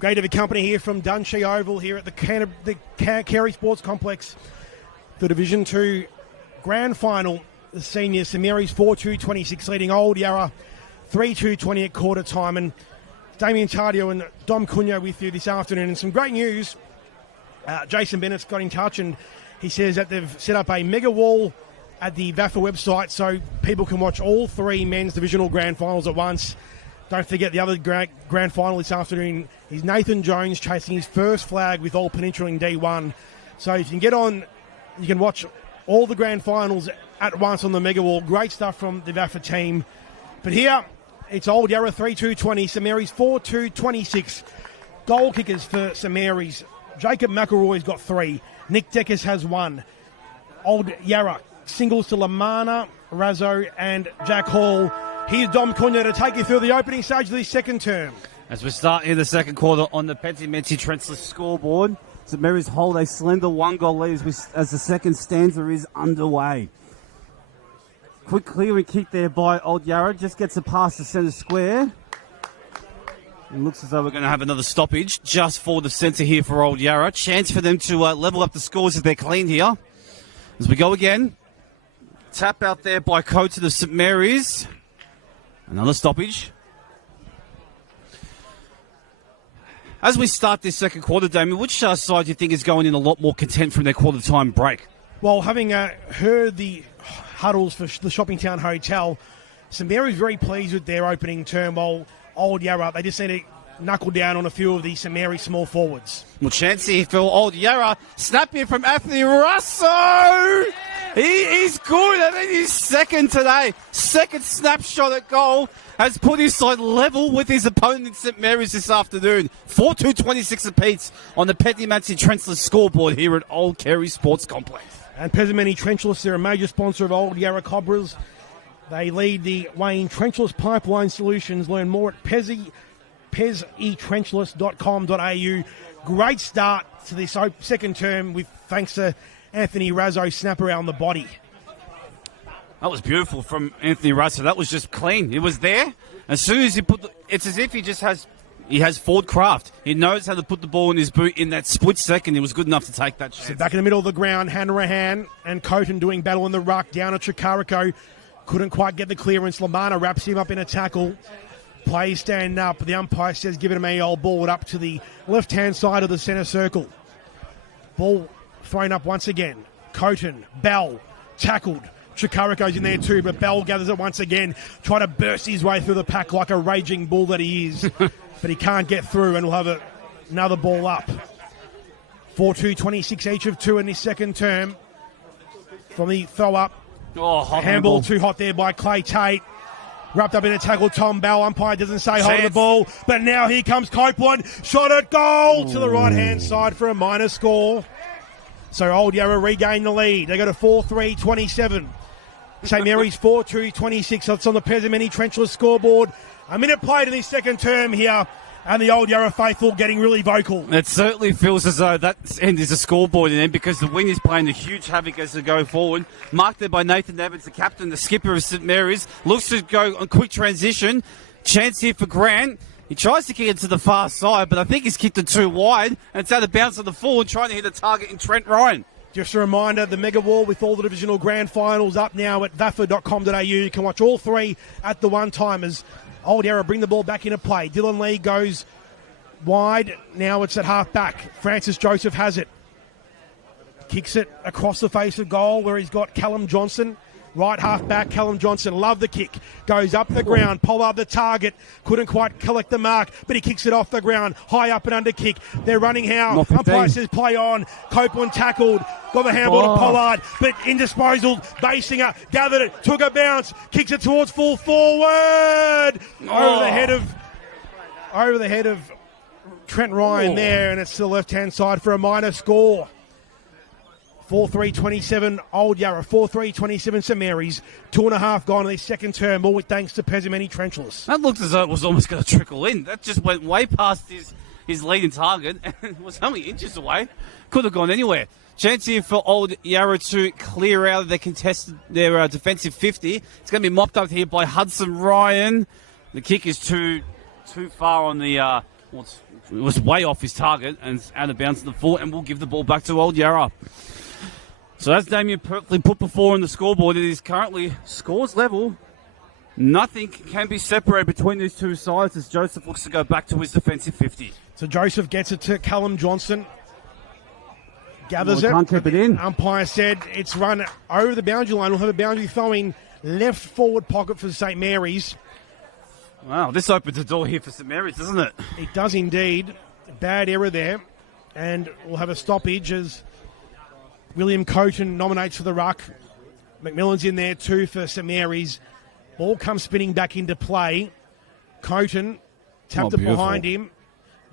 Great to have your company here from Dunshea Oval here at the Carey Sports Complex. The Division 2 Grand Final, the senior St Mary's 4-2-26 leading Old Yarra 3-2-20 at quarter time. And Damien Tardio and Dom Cunha with you this afternoon. And some great news. Jason Bennett's got in touch and he says that they've set up a mega wall at the VAFA website so people can watch all three men's divisional grand finals at once. Don't forget the other grand final this afternoon is Nathan Jones chasing his first flag with All Peninsula in D1. So if you can get on, you can watch all the grand finals at once on the mega wall. Great stuff from the VAFA team. But here, it's Old Yarra 3-2-20, St Mary's 4-2-26. Goal kickers for St Mary's. Jacob McElroy's got 3. Nick Deckers has 1. Old Yarra singles to Lamana, Razzo and Jack Hall. Here's Dom Cunha to take you through the opening stage of the second term. As we start in the second quarter on the Pentimenti Trenchler scoreboard, St Mary's hold a slender 1-goal lead as the second stanza is underway. Quick clearing kick there by Old Yarra, just gets it past the centre square. It looks as though we're going to have another stoppage just for the centre here for Old Yarra. Chance for them to level up the scores if they're clean here. As we go again. Tap out there by Coates of St Mary's. Another stoppage. As we start this second quarter, Damien, which side do you think is going in a lot more content from their quarter time break? Well, having heard the huddles for the Shopping Town Hotel, St Mary's very pleased with their opening term. While Old Yarra, they just need to knuckle down on a few of the St Mary's small forwards. Well, chance here for Old Yarra. Snap here from Anthony Russo. He's good. I think he's second today. Second snapshot at goal has put his side level with his opponent in St Mary's this afternoon. 4-2-26 apiece on the Pentimenti Trenchler scoreboard here at Old Carey Sports Complex. And Pentimenti Trenchless, they're a major sponsor of Old Yarra Cobras. They lead the Wayne Trenchless Pipeline Solutions. Learn more at pesetrenchless.com.au. Great start to this second term with thanks to Anthony Razzo snap around the body. That was beautiful from Anthony Russo. That was just clean. It was there. As soon as he it's as if he has forward craft. He knows how to put the ball in his boot in that split second. He was good enough to take that chance. So back in the middle of the ground, Hanrahan and Coton doing battle in the ruck. Down at Chikariko. Couldn't quite get the clearance. Lamana wraps him up in a tackle. Plays stand up. The umpire says give it a me. Old ball up to the left-hand side of the centre circle. Ball thrown up once again. Coton, Bell, tackled. Chikariko's in there too, but Bell gathers it once again, trying to burst his way through the pack like a raging bull that he is. But he can't get through, and we'll have another ball up. 4-2-26 each of 2 in this second term. From the throw-up. Oh, handball too hot there by Clay Tate. Wrapped up in a tackle, Tom Bell. Umpire doesn't say hold the ball. But now here comes Copeland. Shot at goal to the right-hand side for a minor score. So Old Yarra regain the lead. They go to 4-3-27. St Mary's 4-2-26. That's on the Pentimenti Trenchless scoreboard. A minute played in this second term here. And the Old Yarra faithful getting really vocal. It certainly feels as though that end is a scoreboard in end because the wing is playing a huge havoc as they go forward. Marked there by Nathan Evans, the captain, the skipper of St Mary's. Looks to go on quick transition. Chance here for Grant. He tries to kick it to the far side, but I think he's kicked it too wide. And it's out of bounds on the full and trying to hit a target in Trent Ryan. Just a reminder, the mega wall with all the divisional grand finals up now at vafa.com.au. You can watch all three at the one-timers. Old Yarra bring the ball back into play. Dylan Lee goes wide. Now it's at half-back. Francis Joseph has it. Kicks it across the face of goal where he's got Callum Johnson. Right half-back, Callum Johnson. Love the kick. Goes up the ground. Pollard the target. Couldn't quite collect the mark, but he kicks it off the ground. High up and under kick. They're running how? Umpire says play on. Copeland tackled. Got the handball to Pollard, but indisposal. Basinger gathered it. Took a bounce. Kicks it towards full forward. Over the head of Trent Ryan there, and it's to the left-hand side for a minor score. 4-3-27 Old Yarra, 4-3-27 St Mary's. 2.5 gone in the second term, all with thanks to Pentimenti Trenchless. That looked as though it was almost going to trickle in. That just went way past his leading target and was only inches away. Could have gone anywhere. Chance here for Old Yarra to clear out of their defensive 50. It's going to be mopped up here by Hudson Ryan. The kick is too far on the Well, it was way off his target and it's out of bounds to the full, and we'll give the ball back to Old Yarra. So as Damien perfectly put before on the scoreboard, it is currently scores level. Nothing can be separated between these two sides as Joseph looks to go back to his defensive 50. So Joseph gets it to Callum Johnson. Gathers it. Can't keep it in. Umpire said it's run over the boundary line. We'll have a boundary throwing left forward pocket for St. Mary's. Wow, this opens the door here for St. Mary's, doesn't it? It does indeed. Bad error there. And we'll have a stoppage as William Coton nominates for the ruck. McMillan's in there too for St. Mary's. Ball comes spinning back into play. Coton tapped it behind him.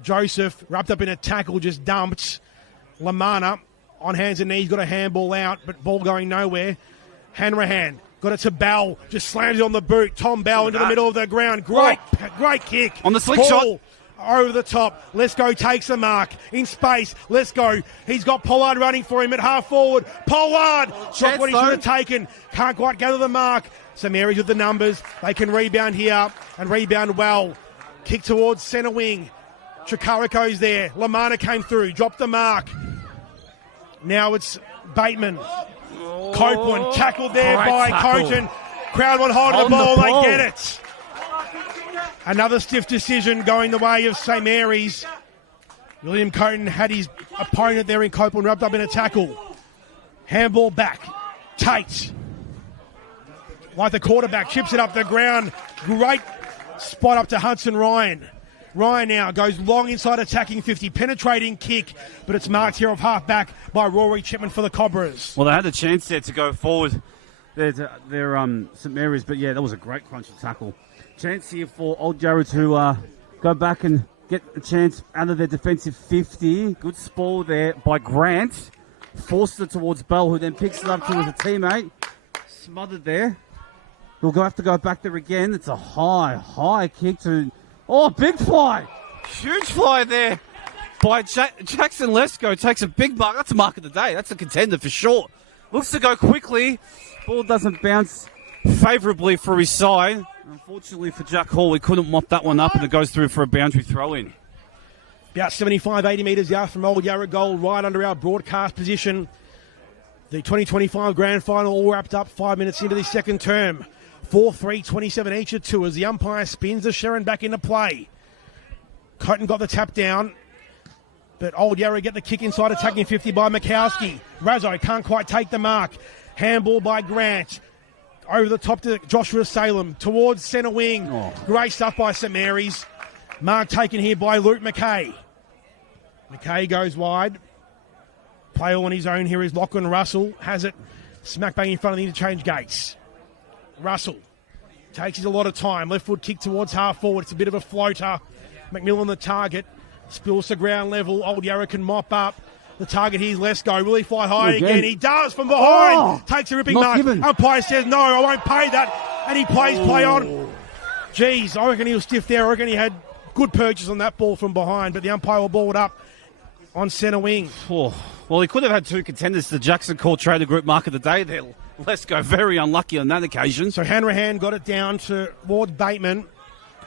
Joseph, wrapped up in a tackle, just dumped. Lamana on hands and knees, got a handball out, but ball going nowhere. Hanrahan got it to Bell, just slams it on the boot. Tom Bell into the middle of the ground. Great kick. On the slingshot. Ball over the top. Let's go, takes a mark. In space, let's go. He's got Pollard running for him at half forward. Pollard! Shot what he should have taken. Can't quite gather the mark. St. Mary's with the numbers. They can rebound here and rebound well. Kick towards centre wing. Chikarako's there. Lamana came through, dropped the mark. Now it's Bateman. Copeland tackled there by Coton. Crowd will hold the ball. They get it. Another stiff decision going the way of St. Mary's. William Coton had his opponent there in Copeland wrapped up in a tackle. Handball back. Tate. Like the quarterback, chips it up the ground. Great spot up to Hudson Ryan. Ryan now goes long inside attacking 50, penetrating kick, but it's marked here off half back by Rory Chipman for the Cobras. Well, they had a chance there to go forward. Their St. Mary's, but yeah, that was a great crunching tackle. Chance here for Old Yarra to go back and get a chance out of their defensive 50. Good spoil there by Grant. Forced it towards Bell, who then picks it up towards a teammate. Smothered there. He'll have to go back there again. It's a high kick to... Oh, big fly. Huge fly there by Jackson Lesko. Takes a big mark. That's a mark of the day. That's a contender for sure. Looks to go quickly. Ball doesn't bounce favourably for his side. Unfortunately for Jack Hall, he couldn't mop that one up, and it goes through for a boundary throw-in. About 75, 80 metres out from Old Yarra goal, right under our broadcast position. The 2025 Grand Final all wrapped up 5 minutes into the second term. 4-3, 27 each at two as the umpire spins the Sharon back into play. Coton got the tap down, but Old Yarra get the kick inside attacking 50 by Mikowski. Razzo can't quite take the mark. Handball by Grant. Over the top to Joshua Salem towards centre wing. Great stuff by St. Mary's. Mark taken here by Luke McKay. McKay goes wide. Play all on his own here is Lachlan Russell. Has it smack bang in front of the interchange gates. Russell takes a lot of time. Left foot kick towards half forward. It's a bit of a floater. McMillan the target. Spills to ground level. Old Yarra can mop up. The target here is Lesko. Will he fly high again? He does from behind. Takes a ripping mark. Umpire says, no, I won't pay that. And he plays play on. Geez, I reckon he was stiff there. I reckon he had good purchase on that ball from behind. But the umpire will ball it up on centre wing. Well, he could have had two contenders. The Jackson Call Trader Group mark of the day there. Lesko very unlucky on that occasion. So Hanrahan got it down towards Bateman.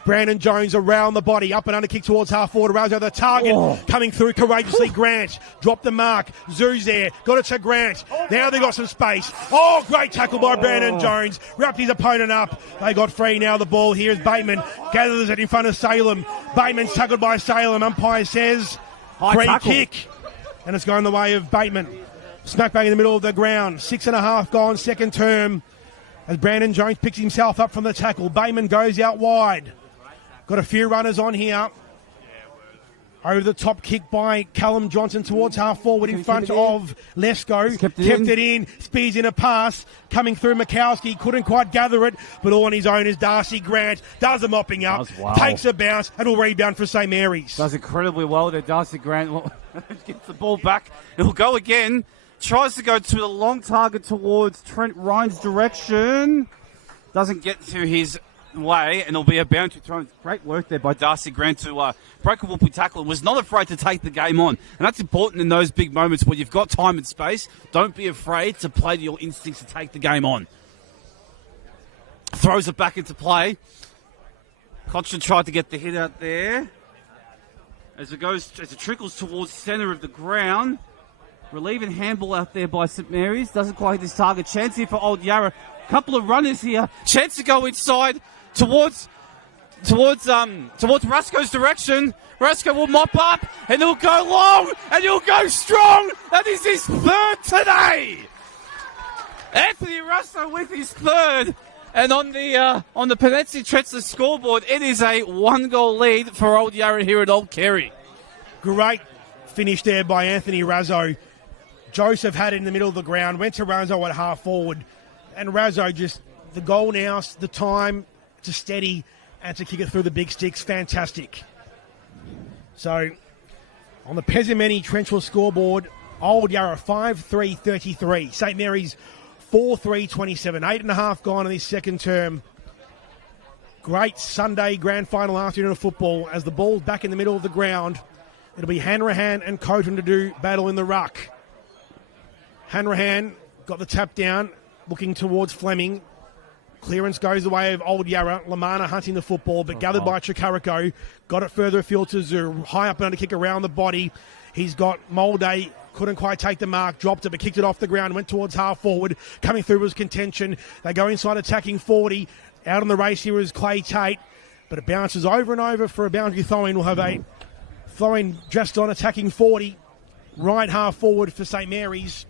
Brandon Jones around the body, up and under kick towards half forward. Around the target, coming through courageously. Grant dropped the mark. Zoo's there, got it to Grant. Now they got some space. Oh, great tackle by Brandon Jones. Wrapped his opponent up. They got free now. The ball here is Bateman. Gathers it in front of Salem. Bateman's tackled by Salem. Umpire says free kick. And it's going the way of Bateman. Smack bang in the middle of the ground. 6.5 gone, second term. As Brandon Jones picks himself up from the tackle. Bateman goes out wide. Got a few runners on here. Over the top kick by Callum Johnson towards half forward in front of Lesko. Kept it in. Speeds in a pass. Coming through Mikowski. Couldn't quite gather it. But all on his own is Darcy Grant. Does a mopping up. Takes a bounce and will rebound for St. Mary's. Does incredibly well there. Darcy Grant gets the ball back. It'll go again. Tries to go to the long target towards Trent Ryan's direction. Doesn't get to his way, and it'll be a boundary throw. Great work there by Darcy Grant to break a whoopee tackle and was not afraid to take the game on. And that's important in those big moments where you've got time and space. Don't be afraid to play to your instincts to take the game on. Throws it back into play. Cochrane tried to get the hit out there. as it trickles towards centre of the ground. Relieving handball out there by St Mary's. Doesn't quite hit his target. Chance here for Old Yarra. Couple of runners here. Chance to go inside towards Rasko's direction. Rasko will mop up and he'll go long and he'll go strong. That is his third today. Anthony Rasko with his third. And on the Penetzi Tretzler scoreboard, it is a 1-goal lead for Old Yarra here at Old Kerry. Great finish there by Anthony Razzo. Joseph had it in the middle of the ground, went to Razzo at half forward, and Razzo just, the goal now, the time to steady and to kick it through the big sticks, fantastic. So, on the Pesimeni Trenchville scoreboard, Old Yarra 5-3-33, St Mary's 4-3-27, 8.5 gone in this second term. Great Sunday grand final afternoon of football as the ball's back in the middle of the ground. It'll be Hanrahan and Coton to do battle in the ruck. Hanrahan got the tap down, looking towards Fleming. Clearance goes the way of Old Yarra. Lamana hunting the football, but gathered by Chikariko. Got it further afield to Zoo. High up and under kick around the body. He's got Molday. Couldn't quite take the mark. Dropped it, but kicked it off the ground. Went towards half forward. Coming through was contention. They go inside attacking 40. Out on the race here is Clay Tate. But it bounces over and over for a boundary throw-in. We'll have a throw-in just on attacking 40. Right half forward for St Mary's.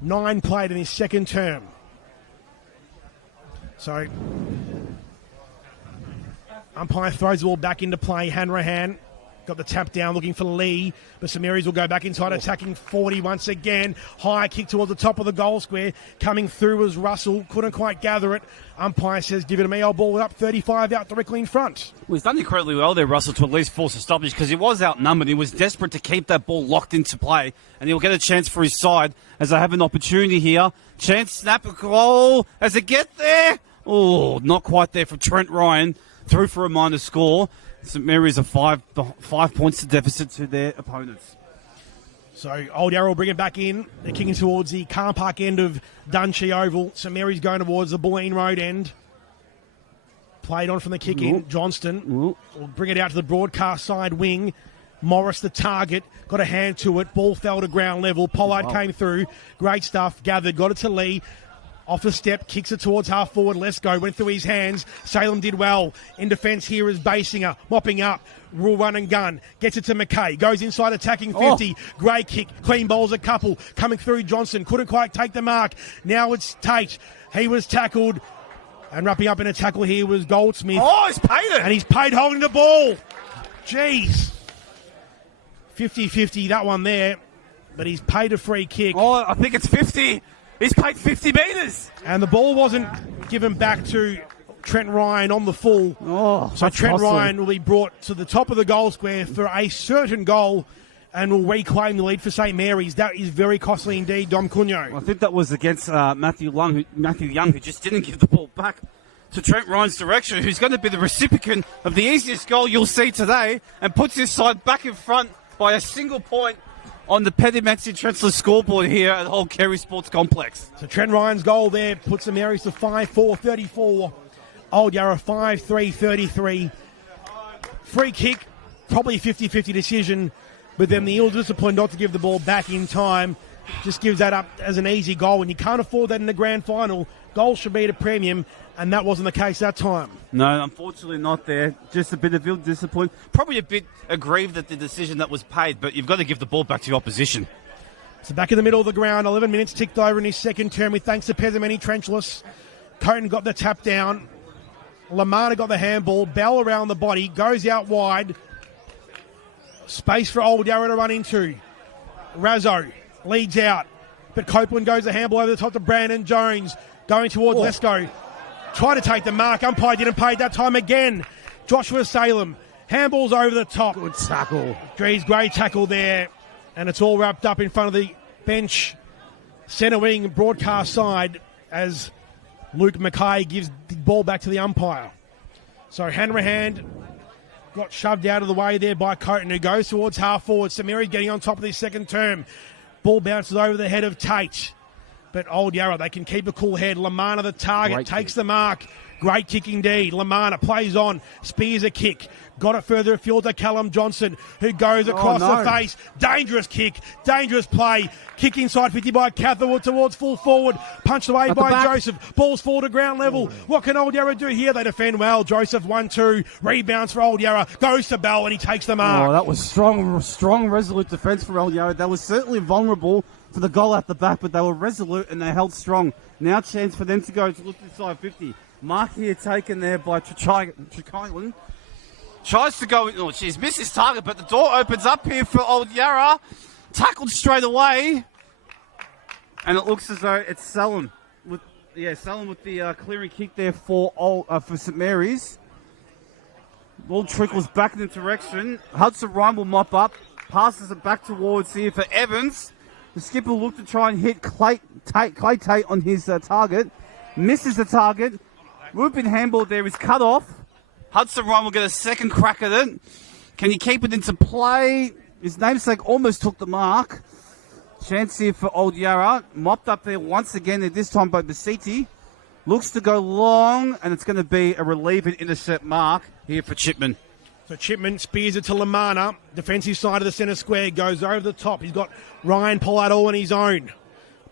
9 played in his second term. So, umpire throws the ball back into play. Hanrahan got the tap down looking for Lee, but St Mary's will go back inside attacking 40 once again. High kick towards the top of the goal square. Coming through was Russell. Couldn't quite gather it. Umpire says give it a me. I'll ball it up 35 out directly in front. Well, he's done incredibly well there, Russell, to at least force a stoppage because he was outnumbered. He was desperate to keep that ball locked into play, and he'll get a chance for his side as they have an opportunity here. Chance, snap, a goal. As it get there? Oh, not quite there for Trent Ryan. Through for a minor score. St Mary's are 5 points to deficit to their opponents. So Old Yarra will bring it back in. They're kicking towards the car park end of Dunshee Oval. St Mary's going towards the Bulleen Road end. Played on from the kick in. Johnston will bring it out to the broadcast side wing. Morris the target. Got a hand to it. Ball fell to ground level. Pollard came through. Great stuff. Gathered. Got it to Lee. Off a step, kicks it towards half forward. Let's go. Went through his hands. Salem did well. In defence here is Basinger. Mopping up. Rule run and gun. Gets it to McKay. Goes inside attacking 50. Great kick. Clean bowls a couple. Coming through Johnson. Couldn't quite take the mark. Now it's Tate. He was tackled. And wrapping up in a tackle here was Goldsmith. Oh, he's paid it. And he's paid holding the ball. Jeez. 50-50 that one there. But he's paid a free kick. Oh, I think it's 50. He's paid 50 metres. And the ball wasn't given back to Trent Ryan on the full. So Trent costly. Ryan will be brought to the top of the goal square for a certain goal and will reclaim the lead for St Mary's. That is very costly indeed, Dom Cunyo. I think that was against Matthew Young, who just didn't give the ball back to Trent Ryan's direction, who's going to be the recipient of the easiest goal you'll see today and puts his side back in front by a single point on the Petty-Maxi Trenchler scoreboard here at Old Kerry Sports Complex. So Trent Ryan's goal there puts the Marys to 5-4-34. Old Yarra 5-3-33. Free kick, probably 50-50 decision, but then the ill discipline not to give the ball back in time just gives that up as an easy goal. And you can't afford that in the grand final. Goals should be at a premium, and that wasn't the case that time. No, unfortunately not there. Just a bit of ill discipline. Probably a bit aggrieved at the decision that was paid, but you've got to give the ball back to your opposition. So back in the middle of the ground, 11 minutes ticked over in his second term with thanks to Pesimeni Trenchless. Coton got the tap down. Lamana got the handball. Bell around the body. Goes out wide. Space for Old Yarra to run into. Razzo leads out. But Copeland goes the handball over the top to Brandon Jones. Going towards Lesko. Try to take the mark. Umpire didn't pay that time again. Joshua Salem. Handballs over the top. Good tackle. Drees, great tackle there. And it's all wrapped up in front of the bench. Centre wing broadcast side as Luke Mackay gives the ball back to the umpire. So Hanrahan got shoved out of the way there by Coton, who goes towards half forward. Samiri getting on top of this second term. Ball bounces over the head of Tate. But Old Yarra, they can keep a cool head. Lamana, the target, takes the mark. Great kick indeed. Lamana plays on, spears a kick. Got it further afield to Callum Johnson, who goes across the face. Dangerous kick, dangerous play. Kick inside 50 by Catherwood towards full forward. Punched away by Joseph. Ball's fall to ground level. What can Old Yarra do here? They defend well. Joseph 1-2. Rebounds for Old Yarra. Goes to Bell and he takes the mark. Oh, that was strong, resolute defence for Old Yarra. They were certainly vulnerable for the goal at the back, but they were resolute and they held strong. Now chance for them to go to look inside 50. Mark here taken there by Trikylan. Tries to go, missed his target, but the door opens up here for Old Yarra. Tackled straight away. And it looks as though it's Salem with the clearing kick there for St Mary's. Ball trickles back in the direction. Hudson Ryan will mop up. Passes it back towards here for Evans. The skipper will look to try and hit Clay Tate on his target. Misses the target. Looping handball there is cut off. Hudson Ryan will get a second crack at it. Can he keep it into play? His namesake almost took the mark. Chance here for Old Yarra. Mopped up there once again, and this time by Basiti. Looks to go long, and it's going to be a relieving intercept mark here for Chipman. So Chipman spears it to Lamana. Defensive side of the centre square. Goes over the top. He's got Ryan Pollard all on his own.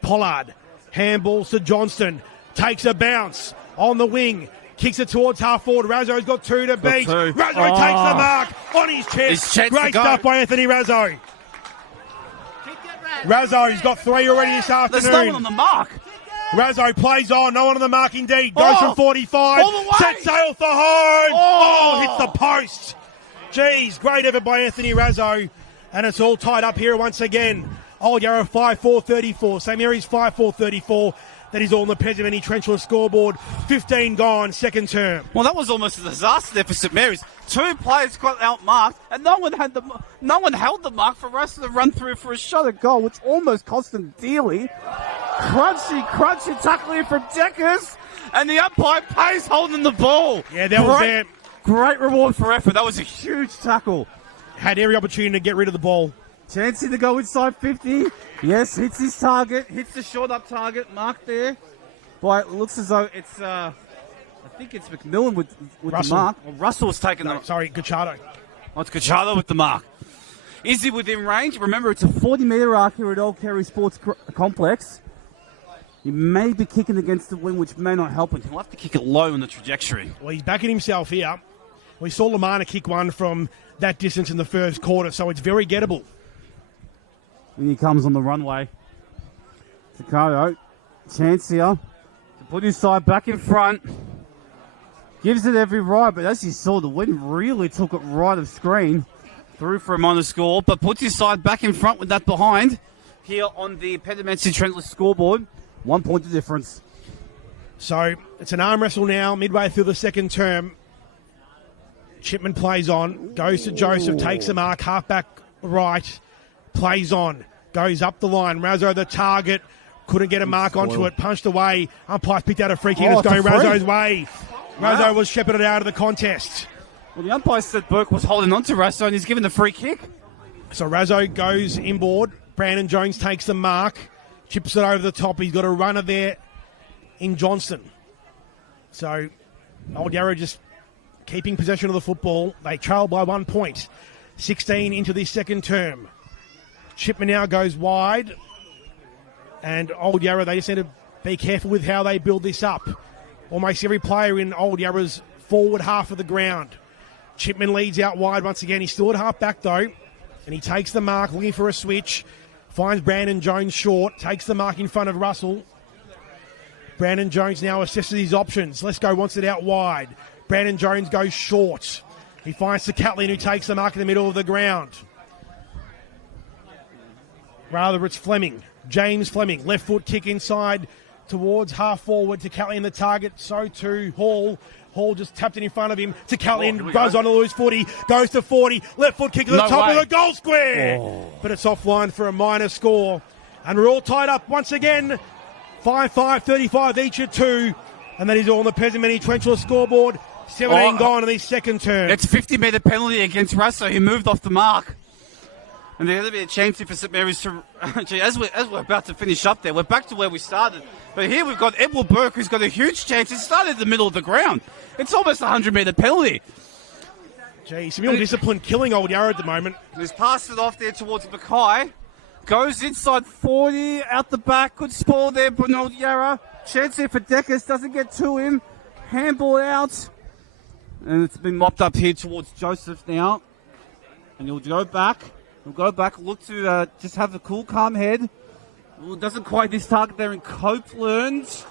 Pollard. Handballs to Johnston. Takes a bounce on the wing. Kicks it towards half forward. Razzo's got 2 to beat. Razzo takes the mark on his chest. Great stuff by Anthony Razzo. Razzo's got 3 already this afternoon. There's no one on the mark. Razzo plays on. No one on the mark indeed. Goes from 45. Set sail for home. Hits the post. Jeez, great effort by Anthony Razzo. And it's all tied up here once again. Old Yarra 5-4-34. St Mary's 5-4-34. That is all in the Pesimini Trenchler scoreboard. 15 gone, second term. Well, that was almost a disaster there for St Mary's. 2 players got outmarked, and no one held the mark for Russell to run through for a shot at goal, which almost cost them dearly. Crunchy tackling from Deckers, and the umpire pays holding the ball. Yeah, that was there. Great reward for effort. That was a huge tackle. Had every opportunity to get rid of the ball. Chancey to go inside 50. Yes, hits his target. Hits the short up target. Marked there. But it looks as though it's, I think it's McMillan with the mark. Well, Russell was taking the... Sorry, Gachardo. Oh, it's Gachardo with the mark. Is he within range? Remember, it's a 40-metre arc here at Old Kerry Sports Complex. He may be kicking against the wing, which may not help him. He'll have to kick it low in the trajectory. Well, he's backing himself here. We saw Lamana kick one from that distance in the first quarter, so it's very gettable. And he comes on the runway. Sicario, chance here to put his side back in front. Gives it every right, but as you saw, the wind really took it right of screen. Through for a minor score, but puts his side back in front with that behind. Here on the Pedomancy Trentless scoreboard. 1 point of difference. So it's an arm wrestle now, midway through the second term. Chipman plays on, goes to Joseph, takes the mark, half back right. Plays on, goes up the line. Razzo the target, couldn't get a mark onto it, punched away. Umpire picked out a free kick, it's going Razzo's way. Razzo was shepherded out of the contest. Well, the umpire said Burke was holding on to Razzo and he's given the free kick. So Razzo goes inboard. Brandon Jones takes the mark, chips it over the top. He's got a runner there in Johnston. So Old Yarra just keeping possession of the football. They trail by 1 point. 16 into this second term. Chipman now goes wide, and Old Yarra, they just need to be careful with how they build this up. Almost every player in Old Yarra's forward half of the ground. Chipman leads out wide once again. He's still at half back though, and he takes the mark, looking for a switch. Finds Brandon Jones short, takes the mark in front of Russell. Brandon Jones now assesses his options. Lesko wants it out wide. Brandon Jones goes short. He finds Catlin, who takes the mark in the middle of the ground. Rather, it's Fleming. James Fleming. Left foot kick inside towards half forward to Catlin, the target. So too Hall. Hall just tapped it in front of him to Catlin. Goes on to lose footy. Goes to 40. Left foot kick to the top of the goal square. But it's offline for a minor score. And we're all tied up once again. 5-5-35 each at 2. And that is all on the Pesimini Trenchler scoreboard. 17 gone in the second turn. It's a 50-metre penalty against Russo. He moved off the mark. And there's going to be a chance here for St Mary's to... as we're about to finish up there, we're back to where we started. But here we've got Edward Burke, who's got a huge chance. He started in the middle of the ground. It's almost a 100-metre penalty. Gee, some real discipline killing Old Yarra at the moment. He's passed it off there towards Mackay. Goes inside 40, out the back. Good spoil there, but Old Yarra. Chance here for Deckers, doesn't get to him. Handball out. And it's been mopped up here towards Joseph now. And he'll go back. Look to just have a cool, calm head. Well, doesn't quite this target there in Copeland.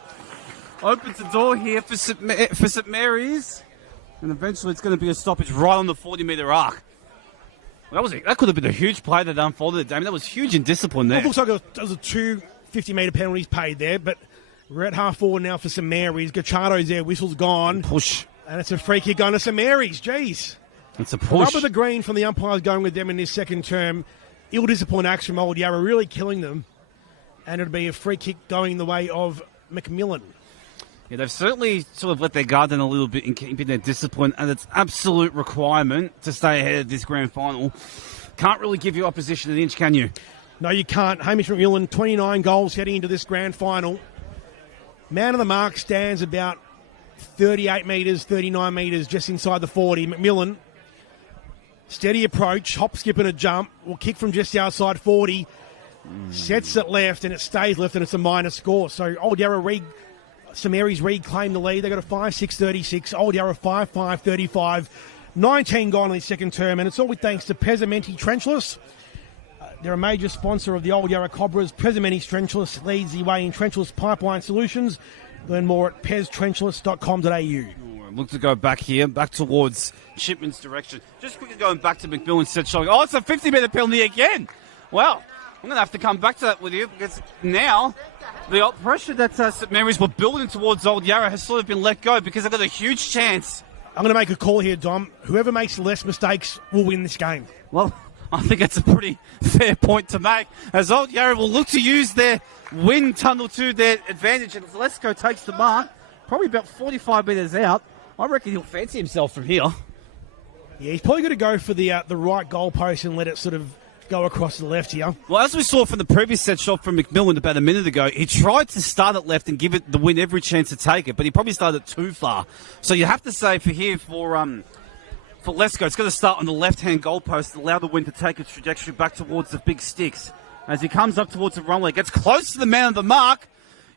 Opens the door here for St Mary's. And eventually it's going to be a stoppage right on the 40-metre arc. Well, that could have been a huge play that unfolded. I mean, that was huge in discipline there. It looks like there was two 50-metre penalties paid there, but we're at half forward now for St Mary's. Gachado's there, whistle's gone. Push. And it's a free kick going to St Mary's. Jeez. It's a push. Rub of the green from the umpires going with them in this second term. Ill-disciplined acts from Old Yarra, really killing them. And it'll be a free kick going the way of McMillan. Yeah, they've certainly sort of let their guard down a little bit in keeping their discipline, and it's absolute requirement to stay ahead of this grand final. Can't really give your opposition an inch, can you? No, you can't. Hamish McMillan, 29 goals heading into this grand final. Man of the mark stands about 38 metres, 39 metres, just inside the 40. McMillan, steady approach, hop, skip and a jump. Will kick from just outside 40. Sets it left, and it stays left, and it's a minor score. So Old Yarra St Mary's reclaim the lead. They got a 5-6-36. Old Yarra 5-5-35. 19 gone in the second term, and it's all with thanks to Pesamenti Trenchless. They're a major sponsor of the Old Yarra Cobras. Pesamenti Trenchless leads the way in trenchless pipeline solutions. Learn more at pestrenchless.com.au. Look to go back here, back towards Shipman's direction. Just quickly going back to McMillan's set shot. Oh, it's a 50-metre penalty again. Well, I'm going to have to come back to that with you because now the pressure that St Mary's were building towards Old Yarra has sort of been let go because they've got a huge chance. I'm going to make a call here, Dom. Whoever makes less mistakes will win this game. Well, I think it's a pretty fair point to make, as Old Yarra will look to use their wind tunnel to their advantage. And Lesko takes the mark, probably about 45 metres out. I reckon he'll fancy himself from here. Yeah, he's probably going to go for the right goalpost and let it sort of go across the left here. Well, as we saw from the previous set shot from McMillan about a minute ago, he tried to start it left and give it the win every chance to take it, but he probably started too far. So you have to say for Lesko, it's going to start on the left-hand goalpost, allow the wind to take its trajectory back towards the big sticks. As he comes up towards the runway, gets close to the man of the mark,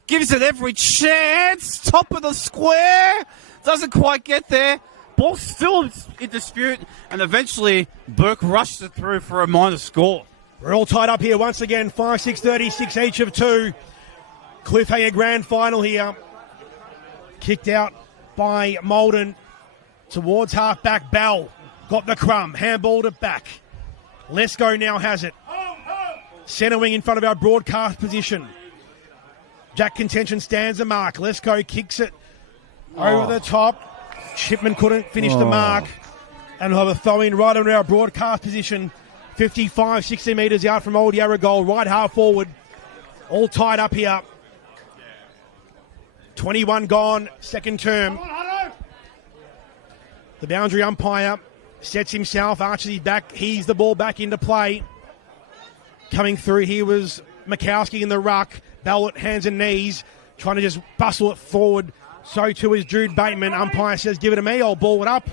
gives it every chance, top of the square, doesn't quite get there. Ball still in dispute, and eventually Burke rushed it through for a minor score. We're all tied up here once again, 5-6-36 each of two. Cliffhanger grand final here. Kicked out by Molden towards half-back Bell. Got the crumb, handballed it back. Lesko now has it. Centre wing in front of our broadcast position. Jack Contention stands the mark. Lesko kicks it over the top. Shipman couldn't finish the mark. And we'll have a throw in right under our broadcast position. 55, 60 metres out from Old Yarra goal. Right half forward. All tied up here. 21 gone, second term. The boundary umpire sets himself, arches his back, heaves the ball back into play. Coming through here was Mikowski in the ruck. Ballot, hands and knees, trying to just bustle it forward. So too is Jude Bateman. Umpire says, give it to me, I'll ball it up.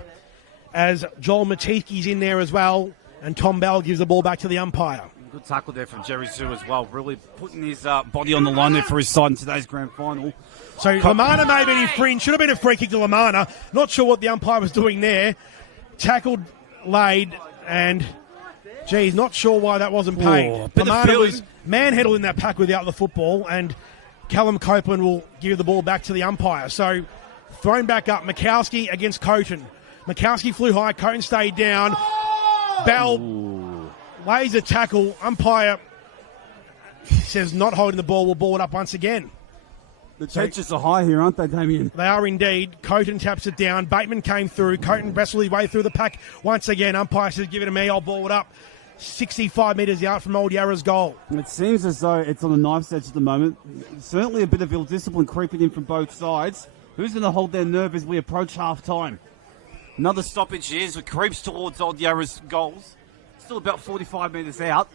As Joel Matejski's in there as well. And Tom Bell gives the ball back to the umpire. Good tackle there from Jerry Sue as well. Really putting his body on the line there for his side in today's grand final. So Lamana may be fringe. Should have been a free kick to Lamana. Not sure what the umpire was doing there. Tackled Lade and, geez, not sure why that wasn't paid. Lamana was manhandled in that pack without the football, and Callum Copeland will give the ball back to the umpire. So thrown back up. Mikowski against Coton. Mikowski flew high. Coton stayed down. Bell lays a tackle. Umpire says not holding the ball. Will ball it up once again. The tensions are high here, aren't they, Damien? They are indeed. Coton taps it down. Bateman came through. Coton wrestled his way through the pack once again. Umpire says, give it to me. I'll ball it up. 65 metres out from Old Yarra's goal. It seems as though it's on the knife's edge at the moment. Certainly a bit of ill-discipline creeping in from both sides. Who's going to hold their nerve as we approach half-time? Another stoppage here as it creeps towards Old Yarra's goals. Still about 45 metres out.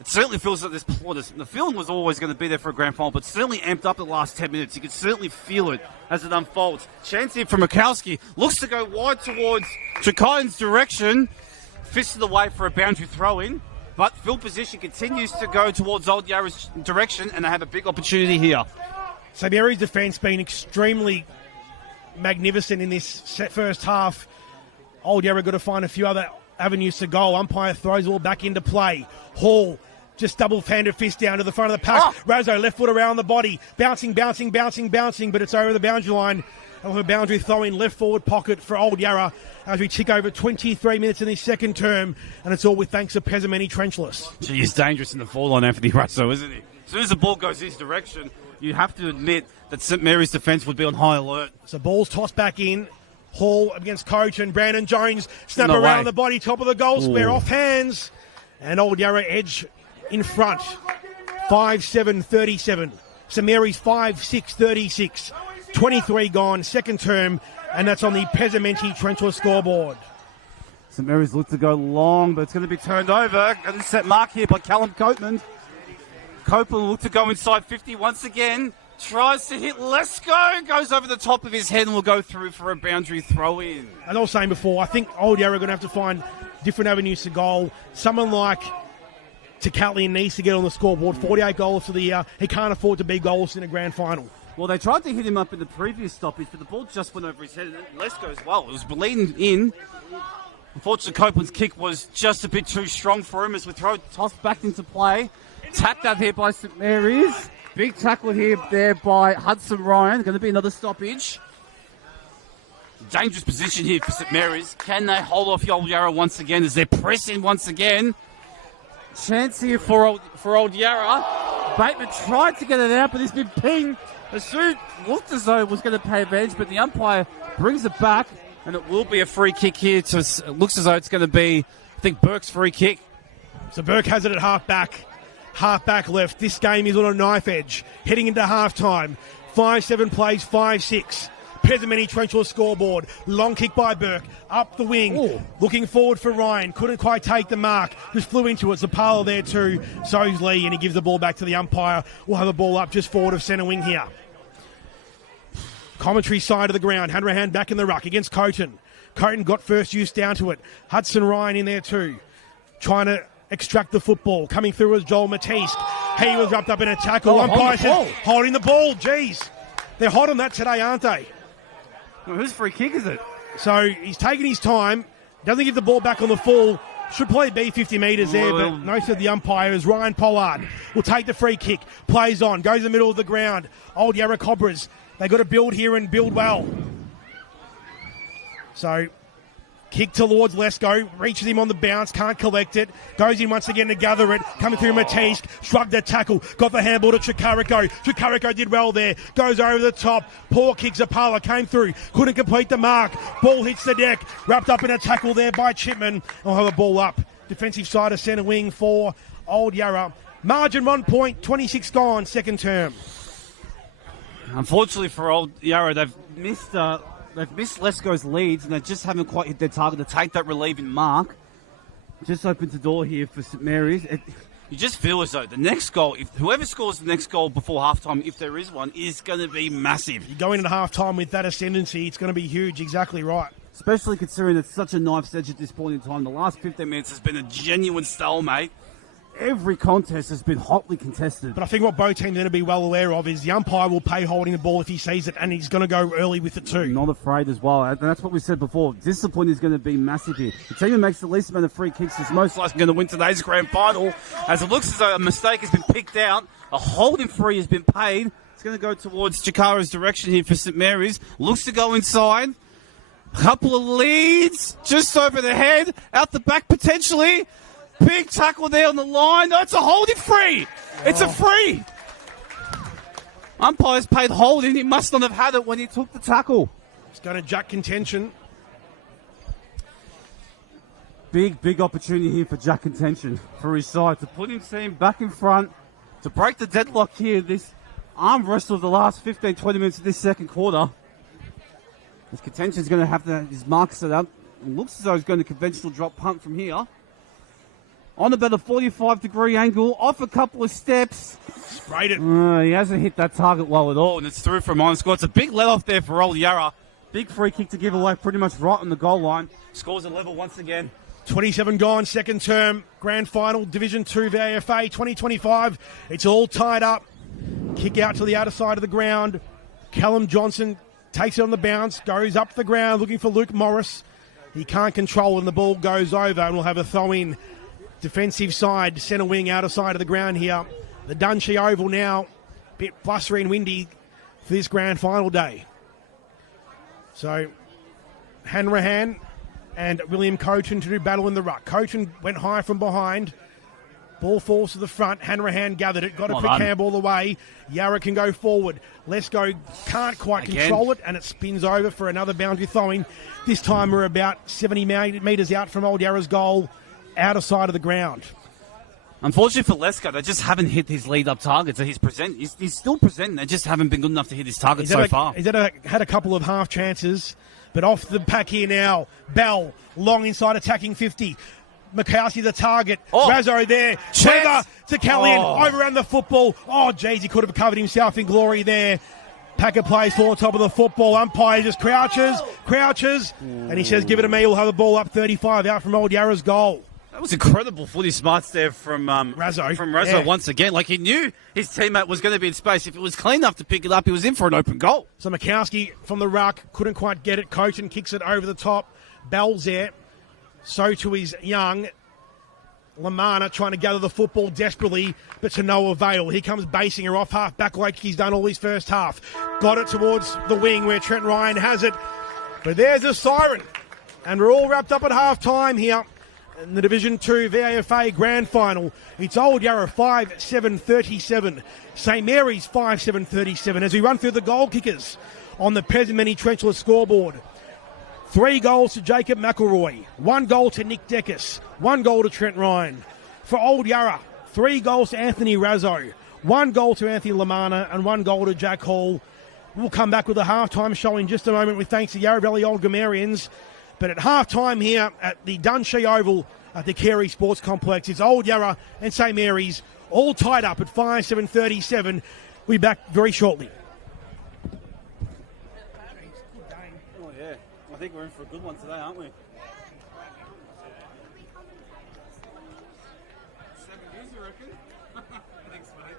It certainly feels like the feeling was always going to be there for a grand final, but certainly amped up the last 10 minutes. You can certainly feel it as it unfolds. Chance here from Mikowski. Looks to go wide towards Chikai's direction. Fisted away for a boundary throw-in. But field position continues to go towards Old Yarra's direction, and they have a big opportunity here. So Mary's defence been extremely magnificent in this first half. Old Yarra got to find a few other avenues to goal. Umpire throws it all back into play. Hall just double-handed fist down to the front of the pack. Oh. Razzo left foot around the body. Bouncing, but it's over the boundary line. And a boundary throw-in left forward pocket for Old Yarra as we tick over 23 minutes in this second term. And it's all with thanks to Pesameni Trenchless. Gee, he's dangerous in the fall line, Anthony Razzo, isn't he? As soon as the ball goes his direction, you have to admit that St Mary's defence would be on high alert. So ball's tossed back in. Hall against Coach and Brandon Jones. Snap No around way. the body, top of the goal square, off hands. And Old Yarra edge in front. 5-7-37. St Mary's 5-6-36. 23 gone, second term. And that's on the Pesamenti Trenchless scoreboard. St Mary's look to go long, but it's going to be turned over. Going to set mark here by Callum Copeman. Copeland look to go inside 50 once again. Tries to hit Lesko, goes over the top of his head and will go through for a boundary throw-in. As I was saying before, I think Old Yarra are going to have to find different avenues to goal. Someone like Tecatlian needs to get on the scoreboard. 48 goals for the year. He can't afford to be goals in a grand final. Well, they tried to hit him up in the previous stoppage, but the ball just went over his head. And Lesko as well. It was bleeding in. Unfortunately, Copeland's kick was just a bit too strong for him as we throw tossed back into play. Tapped out here by St Mary's. Big tackle there by Hudson Ryan. Going to be another stoppage. Dangerous position here for St Mary's. Can they hold off Old Yarra once again as they're pressing once again? Chance here for Old Yarra. Bateman tried to get it out, but he's been pinged. The suit looked as though it was going to pay advantage, but the umpire brings it back, and it will be a free kick here. It looks as though it's going to be, I think, Burke's free kick. So Burke has it at half-back. Half-back left. This game is on a knife edge. Heading into half-time. 5-7 plays, 5-6. Pesameni Trenchless scoreboard. Long kick by Burke. Up the wing. Ooh. Looking forward for Ryan. Couldn't quite take the mark. Just flew into it. Zapala there too. So's Lee, and he gives the ball back to the umpire. We'll have the ball up just forward of centre wing here. Commentary side of the ground. Hanrahan back in the ruck against Coton. Coton got first use down to it. Hudson Ryan in there too. Trying to extract the football. Coming through as Joel Matisse. He was wrapped up in a tackle. Umpire says, holding the ball. Jeez. They're hot on that today, aren't they? Well, whose free kick is it? So he's taking his time. Doesn't give the ball back on the full. Should probably be 50 metres there, but no, said the umpire is Ryan Pollard. Will take the free kick. Plays on. Goes in the middle of the ground. Old Yarra Cobras. They got to build here and build well. So kick towards Lesko, reaches him on the bounce, can't collect it, goes in once again to gather it, coming through Matisse, shrugged the tackle, got the handball to Chikariko. Chikariko did well there, goes over the top, poor kick, Zapala came through, couldn't complete the mark, ball hits the deck, wrapped up in a tackle there by Chipman. I'll have the ball up. Defensive side of centre wing for Old Yarra. Margin 1 point, 26 gone, second term. Unfortunately for Old Yarra, they've missed Lesko's leads, and they just haven't quite hit their target to take that relieving mark. Just opens the door here for St Mary's. You just feel as though the next goal, if whoever scores the next goal before halftime, if there is one, is going to be massive. You go into halftime with that ascendancy, it's going to be huge. Exactly right. Especially considering it's such a knife's edge at this point in time. The last 15 minutes has been a genuine stalemate. Every contest has been hotly contested. But I think what both teams are going to be well aware of is the umpire will pay holding the ball if he sees it, and he's going to go early with it too. Not afraid as well. And that's what we said before. Discipline is going to be massive here. The team who makes the least amount of free kicks is most likely going to win today's grand final. As it looks as though a mistake has been picked out, a holding free has been paid. It's going to go towards Chikara's direction here for St Mary's. Looks to go inside. Couple of leads just over the head, out the back potentially. Big tackle there on the line. No, it's a holding free. It's a free. Umpire's paid holding. He must not have had it when he took the tackle. It's going to jack contention. Big opportunity here for Jack contention for his side to put his team back in front, to break the deadlock here. This arm wrestle of the last 15, 20 minutes of this second quarter. His contention's going to have his mark set up. It looks as though he's going to conventional drop punt from here. on about a 45-degree angle, off a couple of steps. Sprayed it. He hasn't hit that target well at all, and it's through for a minor score. It's a big let-off there for old Yarra. Big free kick to give away pretty much right on the goal line. Scores a level once again. 27 gone, second term, grand final, Division 2 VAFA 2025. It's all tied up. Kick out to the outer side of the ground. Callum Johnson takes it on the bounce, goes up the ground looking for Luke Morris. He can't control it and the ball goes over, and we'll have a throw-in. Defensive side, centre wing, outer side of the ground here. The Dunshee Oval now, bit blustery and windy for this grand final day. So, Hanrahan and William Cochen to do battle in the ruck. Cochen went high from behind. Ball falls to the front. Hanrahan gathered it. Got it for Campbell the way. Yarra can go forward. Let's go. Can't quite control it, and it spins over for another boundary throwing. This time we're about 70 metres out from old Yarra's goal, outer side of the ground. Unfortunately for Lesko, they just haven't hit his lead-up targets. He's still presenting. They just haven't been good enough to hit his targets so far. He's had a couple of half chances, but off the pack here now. Bell, long inside attacking 50. Mikowski the target. Razzo there. Trevor to Callian. Over around the football. Oh, geez, he could have covered himself in glory there. Packer plays for on top of the football. Umpire just crouches. And he says, give it to me. We'll have the ball up 35 out from old Yarra's goal. That was incredible footy smarts there from Razzo once again. Like, he knew his teammate was going to be in space. If it was clean enough to pick it up, he was in for an open goal. So Mikowski from the ruck couldn't quite get it. Coach kicks it over the top. Bell's there. So to his young. Lamana trying to gather the football desperately, but to no avail. He comes basing her off half back like he's done all his first half. Got it towards the wing where Trent Ryan has it. But there's a siren. And we're all wrapped up at half time here in the Division 2 VAFA Grand Final. It's Old Yarra 5-7-37. St Mary's 5-7-37 as we run through the goal kickers on the Pesmini Trenchless scoreboard. 3 goals to Jacob McElroy, 1 goal to Nick Deckis, 1 goal to Trent Ryan. For Old Yarra, 3 goals to Anthony Razzo, 1 goal to Anthony Lamana and 1 goal to Jack Hall. We'll come back with a half-time show in just a moment with thanks to Yarra Valley Old Grammarians. But at half-time here at the Dunshee Oval at the Carey Sports Complex, it's Old Yarra and St Mary's all tied up at 5-7-37. We'll be back very shortly. I think we're in for a good one today, aren't we? 7 years, you reckon? Thanks, mate.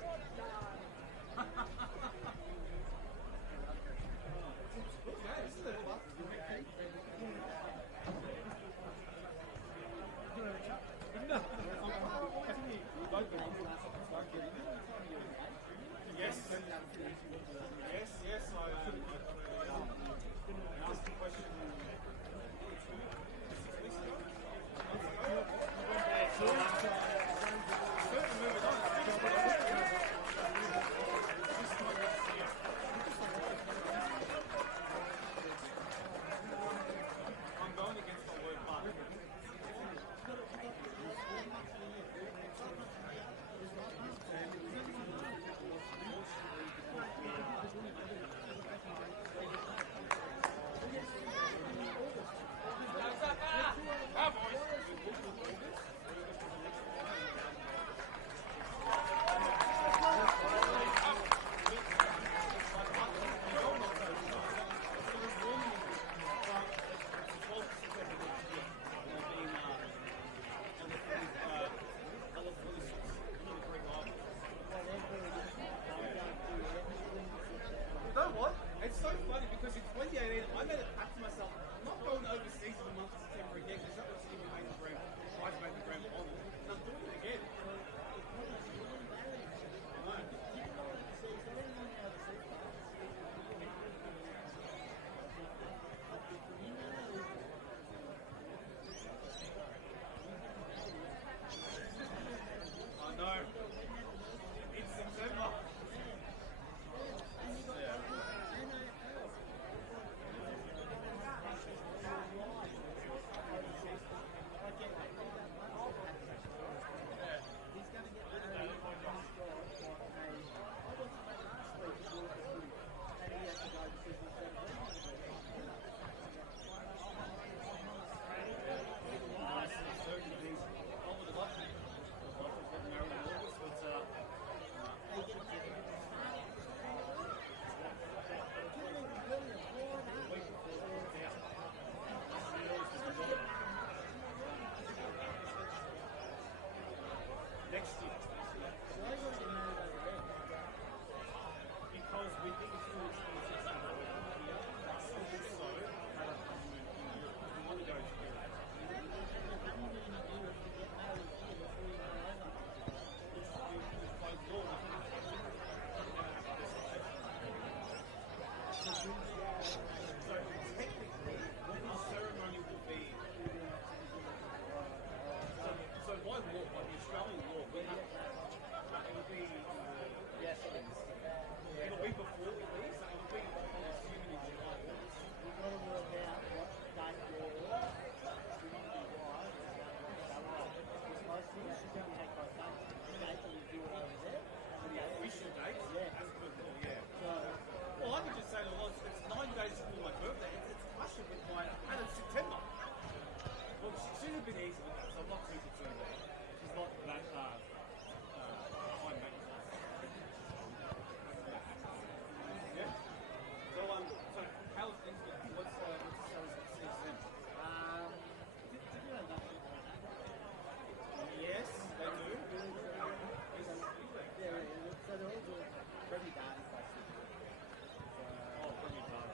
bit easy with that, so I'm not too concerned with it. She's not that high maintenance. Yeah. So how's things been? What's the salaries at CSM? Did you know that? Yes, they do. Yeah, so they're all doing Premier Data classes. Oh, Premier Data.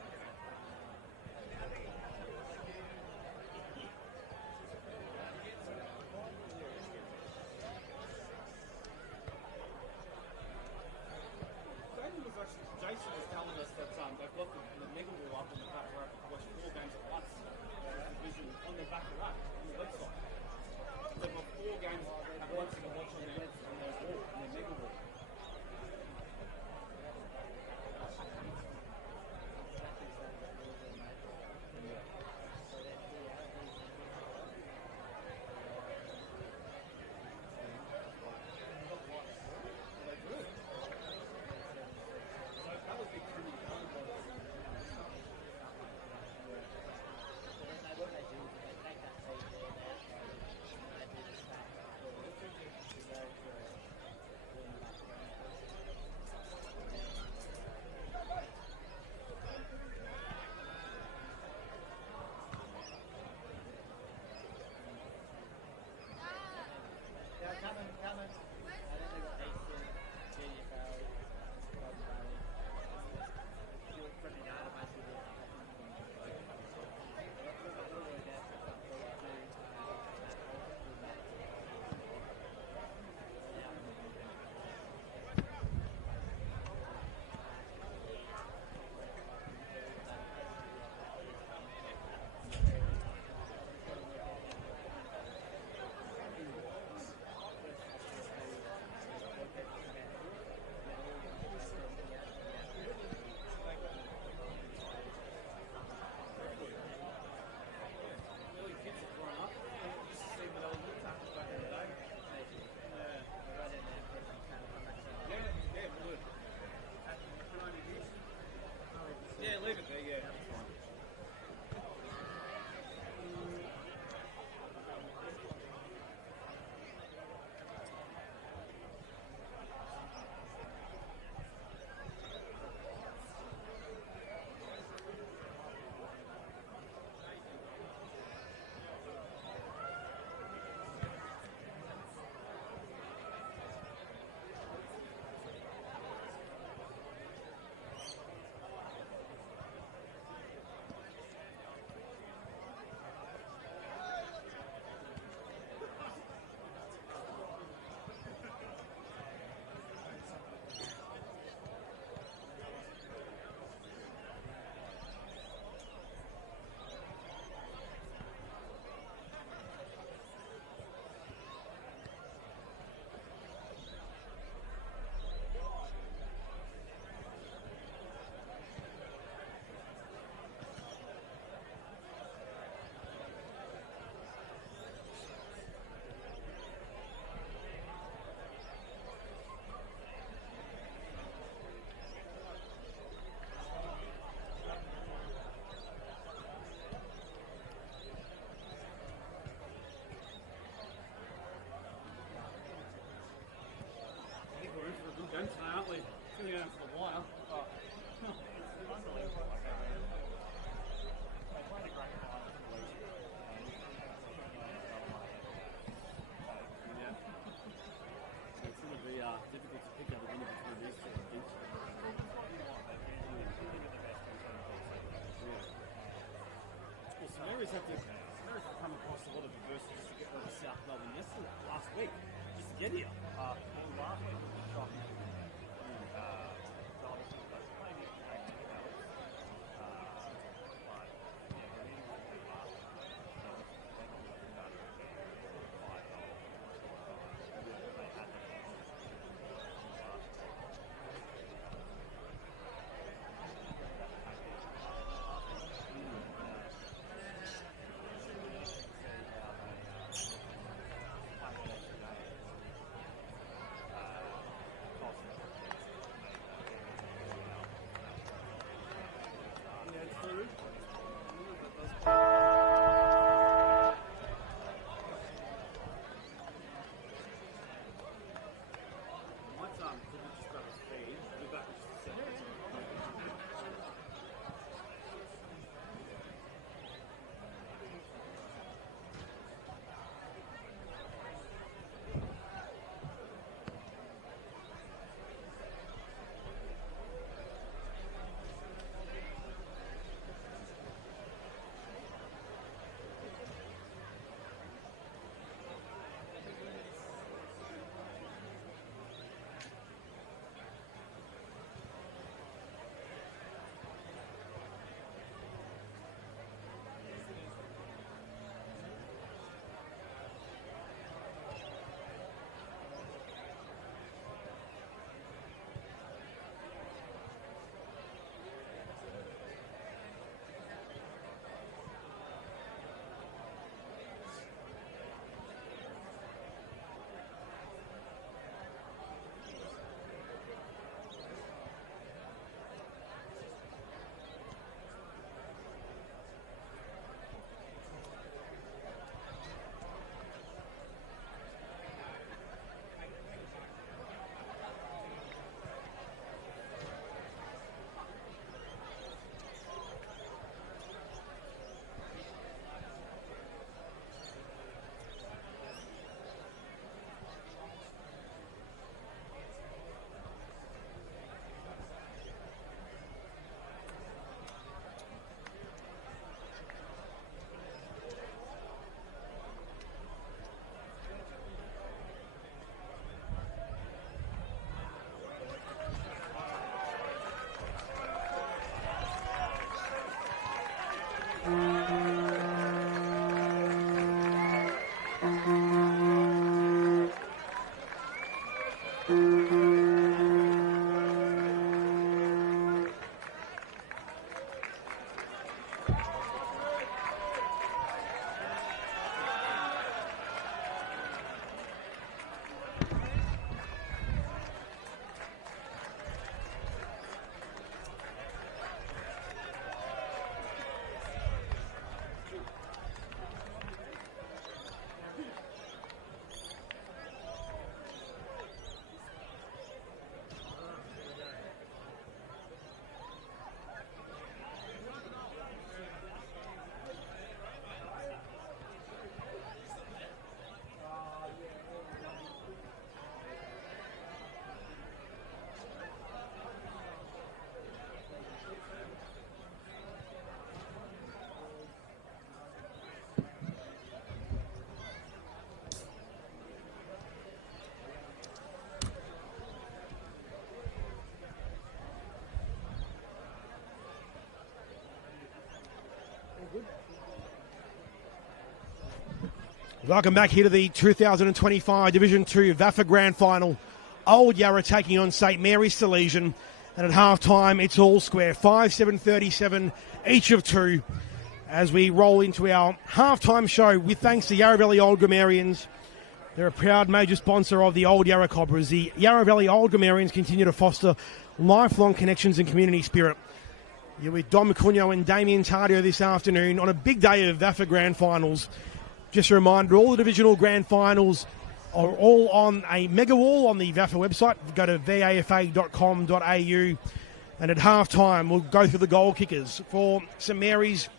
Jason was telling us that they've got the mega wall up on the back rack to watch 4 games at once. Division on the back rack on the website. They've got 4 games at once you can watch on their wall, on their mega wall. Come on. I don't know what they said. You're Premier Data basically. Yeah, leave it there, yeah. That's fine. We're in for a good game tonight, aren't we? It's going to go down to the wire. Oh. They played a great final for the Legion. Yeah. So it's going to be difficult to pick up a winner between these two teams. Well, St Mary's had to come across a lot of adversity just to get over South Melbourne last week, just to get here. Well, last week was shocking. So obviously, but playing it like but yeah, we're in the last one. So they got done 5 goals. They had the Welcome back here to the 2025 Division 2 VAFA Grand Final. Old Yarra taking on St Mary's Saleasian. And at half-time, it's all square. 5-7-37, each of two. As we roll into our half-time show, with thanks to Yarra Valley Old Grammarians. They're a proud major sponsor of the Old Yarra Cobras. The Yarra Valley Old Grammarians continue to foster lifelong connections and community spirit. You're with Don McCunyo and Damien Tardio this afternoon on a big day of VAFA Grand Finals. Just a reminder, all the divisional grand finals are all on a mega wall on the VAFA website. Go to vafa.com.au. And at half-time, we'll go through the goal kickers. For St Mary's,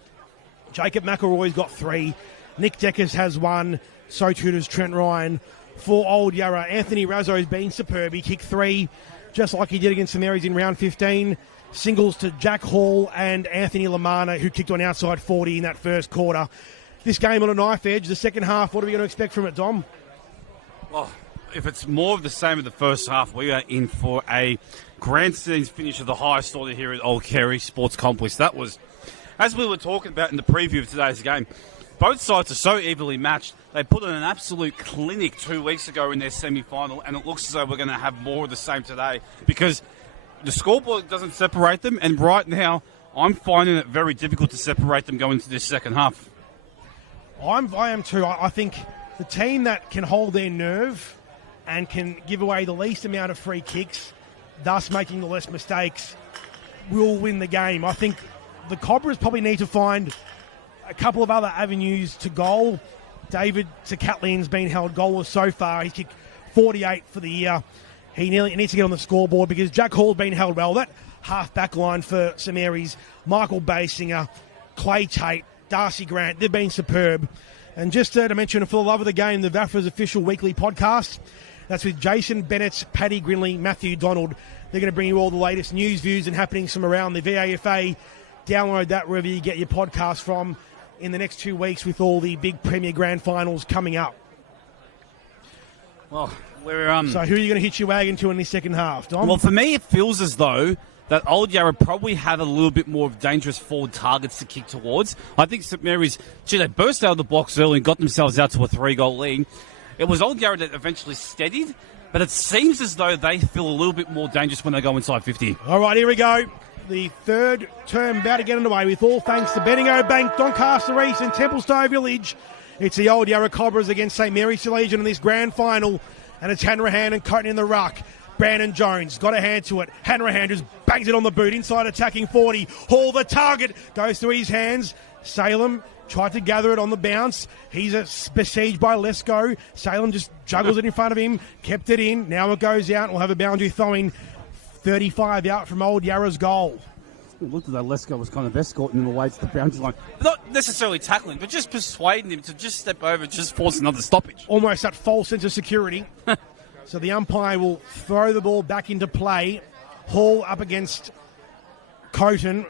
Jacob McElroy's got 3. Nick Deckers has 1. So too does Trent Ryan. For Old Yarra, Anthony Razzo's been superb. He kicked 3, just like he did against St Mary's in round 15. Singles to Jack Hall and Anthony Lamana, who kicked on outside 40 in that first quarter. This game on a knife edge, the second half, what are we going to expect from it, Dom? Well, if it's more of the same of the first half, we are in for a grandstand finish of the highest order here at Old Kerry Sports Complex. That was, as we were talking about in the preview of today's game, both sides are so evenly matched. They put on an absolute clinic 2 weeks ago in their semi-final, and it looks as though we're going to have more of the same today because the scoreboard doesn't separate them, and right now I'm finding it very difficult to separate them going into this second half. I am too. I think the team that can hold their nerve and can give away the least amount of free kicks, thus making the less mistakes, will win the game. I think the Cobras probably need to find a couple of other avenues to goal. David Sakatlian's been held goalless so far. He's kicked 48 for the year. He needs to get on the scoreboard because Jack Hall's been held well. That half-back line for St Mary's, Michael Basinger, Clay Tate, Darcy Grant, they've been superb. And just to mention, for the love of the game, the VAFA's official weekly podcast, that's with Jason Bennett, Paddy Grinley, Matthew Donald. They're going to bring you all the latest news, views and happenings from around the VAFA. Download that wherever you get your podcast from in the next 2 weeks with all the big Premier Grand Finals coming up. Well, So who are you going to hitch your wagon to in this second half, Dom? Well, for me, it feels as though that Old Yarra probably had a little bit more of dangerous forward targets to kick towards. I think St Mary's, they burst out of the box early and got themselves out to a 3-goal lead. It was Old Yarra that eventually steadied, but it seems as though they feel a little bit more dangerous when they go inside 50. All right, here we go. The third term about to get underway with all thanks to Bendigo Bank, Doncaster East and Templestowe Village. It's the Old Yarra Cobras against St Mary's Saleasian in this grand final, and it's Hanrahan and Coton in the ruck. Brandon Jones got a hand to it. Hanrahan just bangs it on the boot. Inside attacking 40. Hall, the target, goes through his hands. Salem tried to gather it on the bounce. He's besieged by Lesko. Salem just juggles it in front of him. Kept it in. Now it goes out. We'll have a boundary throwing. 35 out from Old Yarra's goal. It looked as though Lesko was kind of escorting him away to the boundary line. Not necessarily tackling, but just persuading him to just step over, just force another stoppage. Almost that false sense of security. So the umpire will throw the ball back into play. Hall up against Coton.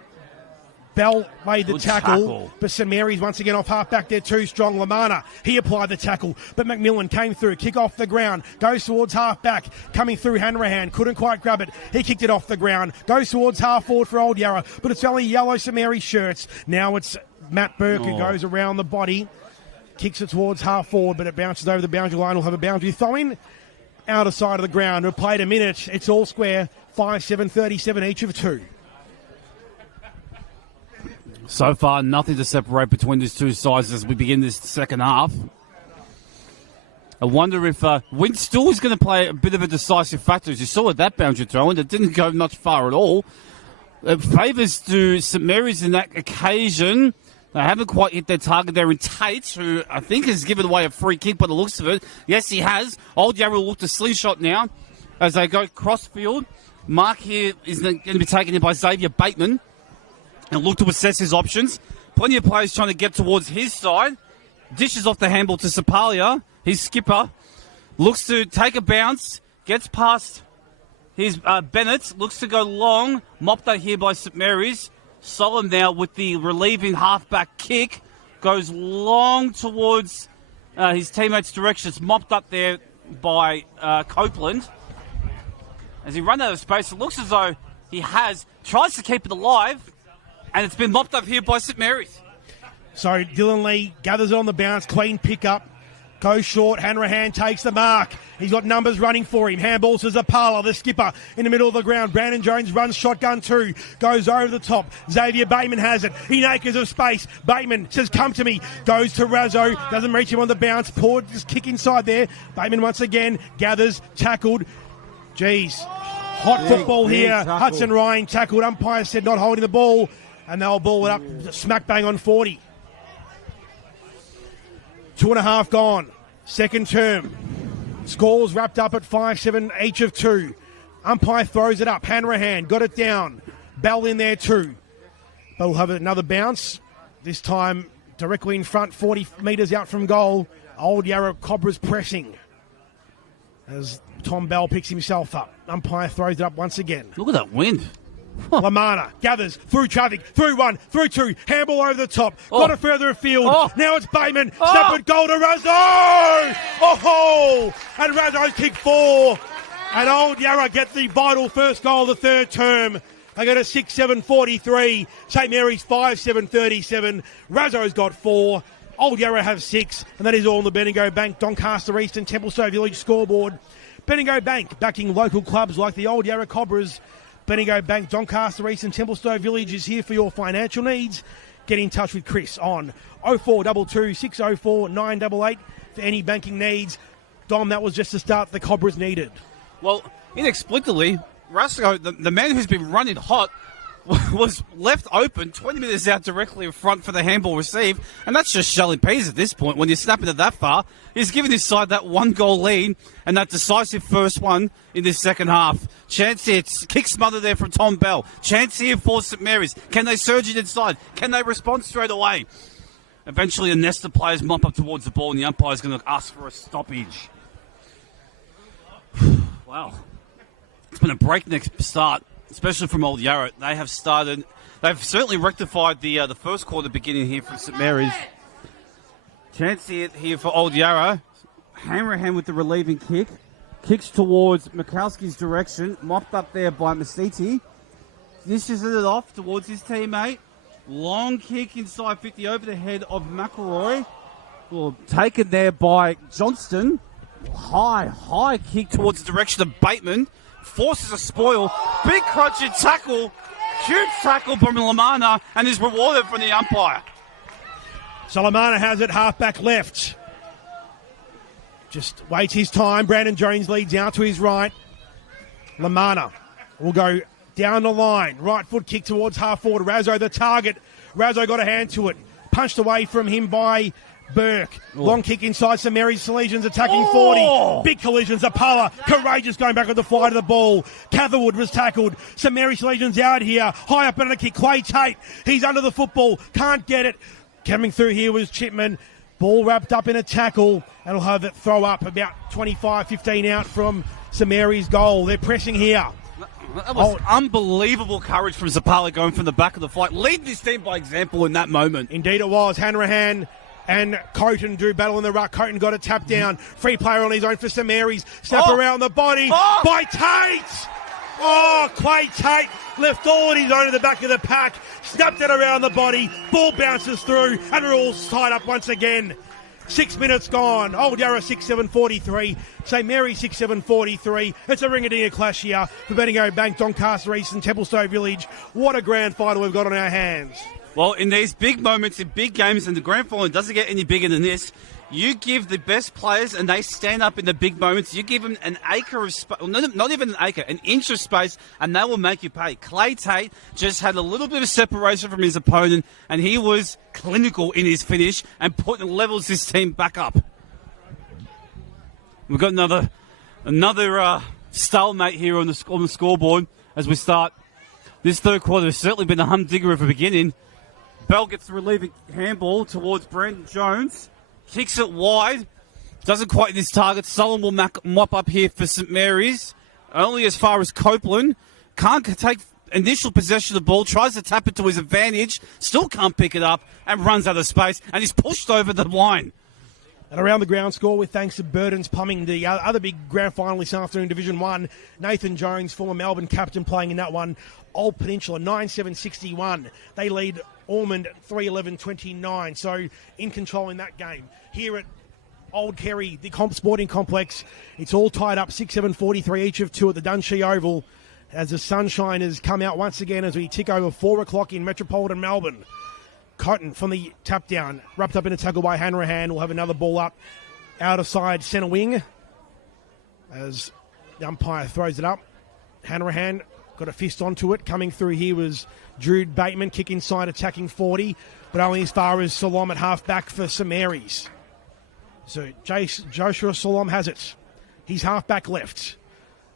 Bell made the tackle, but St Mary's once again off half-back there too strong. Lamana, he applied the tackle, but McMillan came through, kick off the ground, goes towards half-back, coming through Hanrahan, couldn't quite grab it. He kicked it off the ground, goes towards half-forward for Old Yarra, but it's only yellow St Mary's shirts. Now it's Matt Burke who goes around the body, kicks it towards half-forward, but it bounces over the boundary line. We'll have a boundary throw-in. Outer side of the ground. We've played a minute. It's all square. 5-7-37 each of two. So far, nothing to separate between these two sides as we begin this second half. I wonder if Winstall is going to play a bit of a decisive factor. As you saw at that boundary throw, and it didn't go much far at all. It favours to St Mary's in that occasion. They haven't quite hit their target there in Tate, who I think has given away a free kick by the looks of it. Yes, he has. Old Yarra will look to slingshot now as they go cross-field. Mark here is going to be taken in by Xavier Bateman and look to assess his options. Plenty of players trying to get towards his side. Dishes off the handball to Sapalia. His skipper looks to take a bounce, gets past his Bennett, looks to go long. Mopped out here by St Mary's. Solomon now with the relieving halfback kick. Goes long towards his teammates' direction. It's mopped up there by Copeland. As he runs out of space, it looks as though he tries to keep it alive, and it's been mopped up here by St Mary's. So Dylan Lee gathers it on the bounce, clean pick up. Goes short, Hanrahan takes the mark. He's got numbers running for him. Handballs to Zapala, the skipper, in the middle of the ground. Brandon Jones runs shotgun 2, goes over the top. Xavier Bateman has it. In acres of space. Bateman says, come to me. Goes to Razzo, doesn't reach him on the bounce. Poor just kick inside there. Bateman once again gathers, tackled. Jeez, hot football here. tackle. Hudson Ryan tackled. Umpire said not holding the ball, and they'll ball it up smack bang on 40. 2.5 gone. Second term. Scores wrapped up at 5-7 each of 2. Umpire throws it up. Hanrahan got it down. Bell in there too. But we'll have another bounce. This time directly in front, 40 metres out from goal. Old Yarra Cobra's pressing as Tom Bell picks himself up. Umpire throws it up once again. Look at that wind. Lamana gathers through traffic, through 1, through 2, handball over the top, got it further afield. Now it's Bateman, snap it, goal to Razzo! Oh! And Razzo's kick 4. And Old Yarra get the vital first goal of the third term. They go to 6-7-43. St Mary's 5-7-37. Razzo's got 4. Old Yarra have 6. And that is all in the Bendigo Bank, Doncaster East and Templestowe Village scoreboard. Bendigo Bank backing local clubs like the Old Yarra Cobras. Bendigo Bank, Doncaster East and Templestowe Village is here for your financial needs. Get in touch with Chris on 0422 604 988 for any banking needs. Dom, that was just the start the Cobras needed. Well, inexplicably, Rasco, the man who's been running hot, was left open 20 metres out directly in front for the handball receive, and that's just shelling peas at this point. When you're snapping it that far, he's giving his side that 1-goal lead and that decisive first one in this second half. Chance here, kick smother there from Tom Bell. Chance here for St Mary's. Can they surge it inside? Can they respond straight away? Eventually, a nest of players mop up towards the ball, and the umpire's going to ask for a stoppage. Wow. It's been a breakneck start, especially from Old Yarra. They've certainly rectified the first quarter beginning here from St Mary's. Chance here for Old Yarra. Hanrahan with the relieving kick. Kicks towards Mikowski's direction. Mopped up there by Masiti. Dishes it off towards his teammate. Long kick inside 50 over the head of McElroy. Well, taken there by Johnston. High kick towards the direction of Bateman. Forces a spoil. Big crunching tackle. Huge tackle from Lamana and is rewarded from the umpire. So Lamana has it, half-back left. Just waits his time. Brandon Jones leads out to his right. Lamana will go down the line. Right foot kick towards half forward. Razzo the target. Razzo got a hand to it. Punched away from him by Burke. Long kick inside. St Mary's Salesians attacking 40. Big collisions. Apala courageous going back with the fly to the ball. Catherwood was tackled. St Mary's Salesians out here. High up under the kick. Clay Tate. He's under the football. Can't get it. Coming through here was Chipman. Ball wrapped up in a tackle. And will have it throw up about 25-15 out from St Mary's goal. They're pressing here. That was unbelievable courage from Zapala going from the back of the fight. Lead this team by example in that moment. Indeed it was. Hanrahan and Coton do battle in the ruck. Coton got a tap down. Free player on his own for St Mary's. Snap around the body by Tate. Clay Tate left all on his own at the back of the pack. Snapped it around the body. Ball bounces through and we're all tied up once again. 6 minutes gone. Old Yarra 6-7-43. St Mary's 6-7-43. It's a ring-a-ding clash here for Bendigo Bank, Doncaster East and Templestowe Village. What a grand final we've got on our hands. Well, in these big moments, in big games, and the grand final doesn't get any bigger than this, you give the best players and they stand up in the big moments. You give them an acre of space, not even an acre, an inch of space, and they will make you pay. Clay Tate just had a little bit of separation from his opponent, and he was clinical in his finish and levels this team back up. We've got another stalemate here on the scoreboard as we start. This third quarter has certainly been a humdinger of a beginning. Bell gets the relieving handball towards Brandon Jones. Kicks it wide. Doesn't quite hit his target. Sullen will mop up here for St Mary's. Only as far as Copeland. Can't take initial possession of the ball. Tries to tap it to his advantage. Still can't pick it up. And runs out of space. And he's pushed over the line. And around the ground score with thanks to Burton's Plumbing, the other big grand final this afternoon, Division 1. Nathan Jones, former Melbourne captain, playing in that one. Old Peninsula, 9-7-61. They lead Ormond 3-11-29. So in control in that game. Here at Old Kerry, the Sporting Complex. It's all tied up, 6-7-43 each of two at the Dunshee Oval as the sunshine has come out once again as we tick over 4 o'clock in metropolitan Melbourne. Cotton from the tap down, wrapped up in a tackle by Hanrahan. Will have another ball up out of side centre wing as the umpire throws it up. Hanrahan got a fist onto it. Coming through here was Jude Bateman, kick inside, attacking 40, but only as far as Salom at half back for St Mary's. So Joshua Salom has it. He's half back left.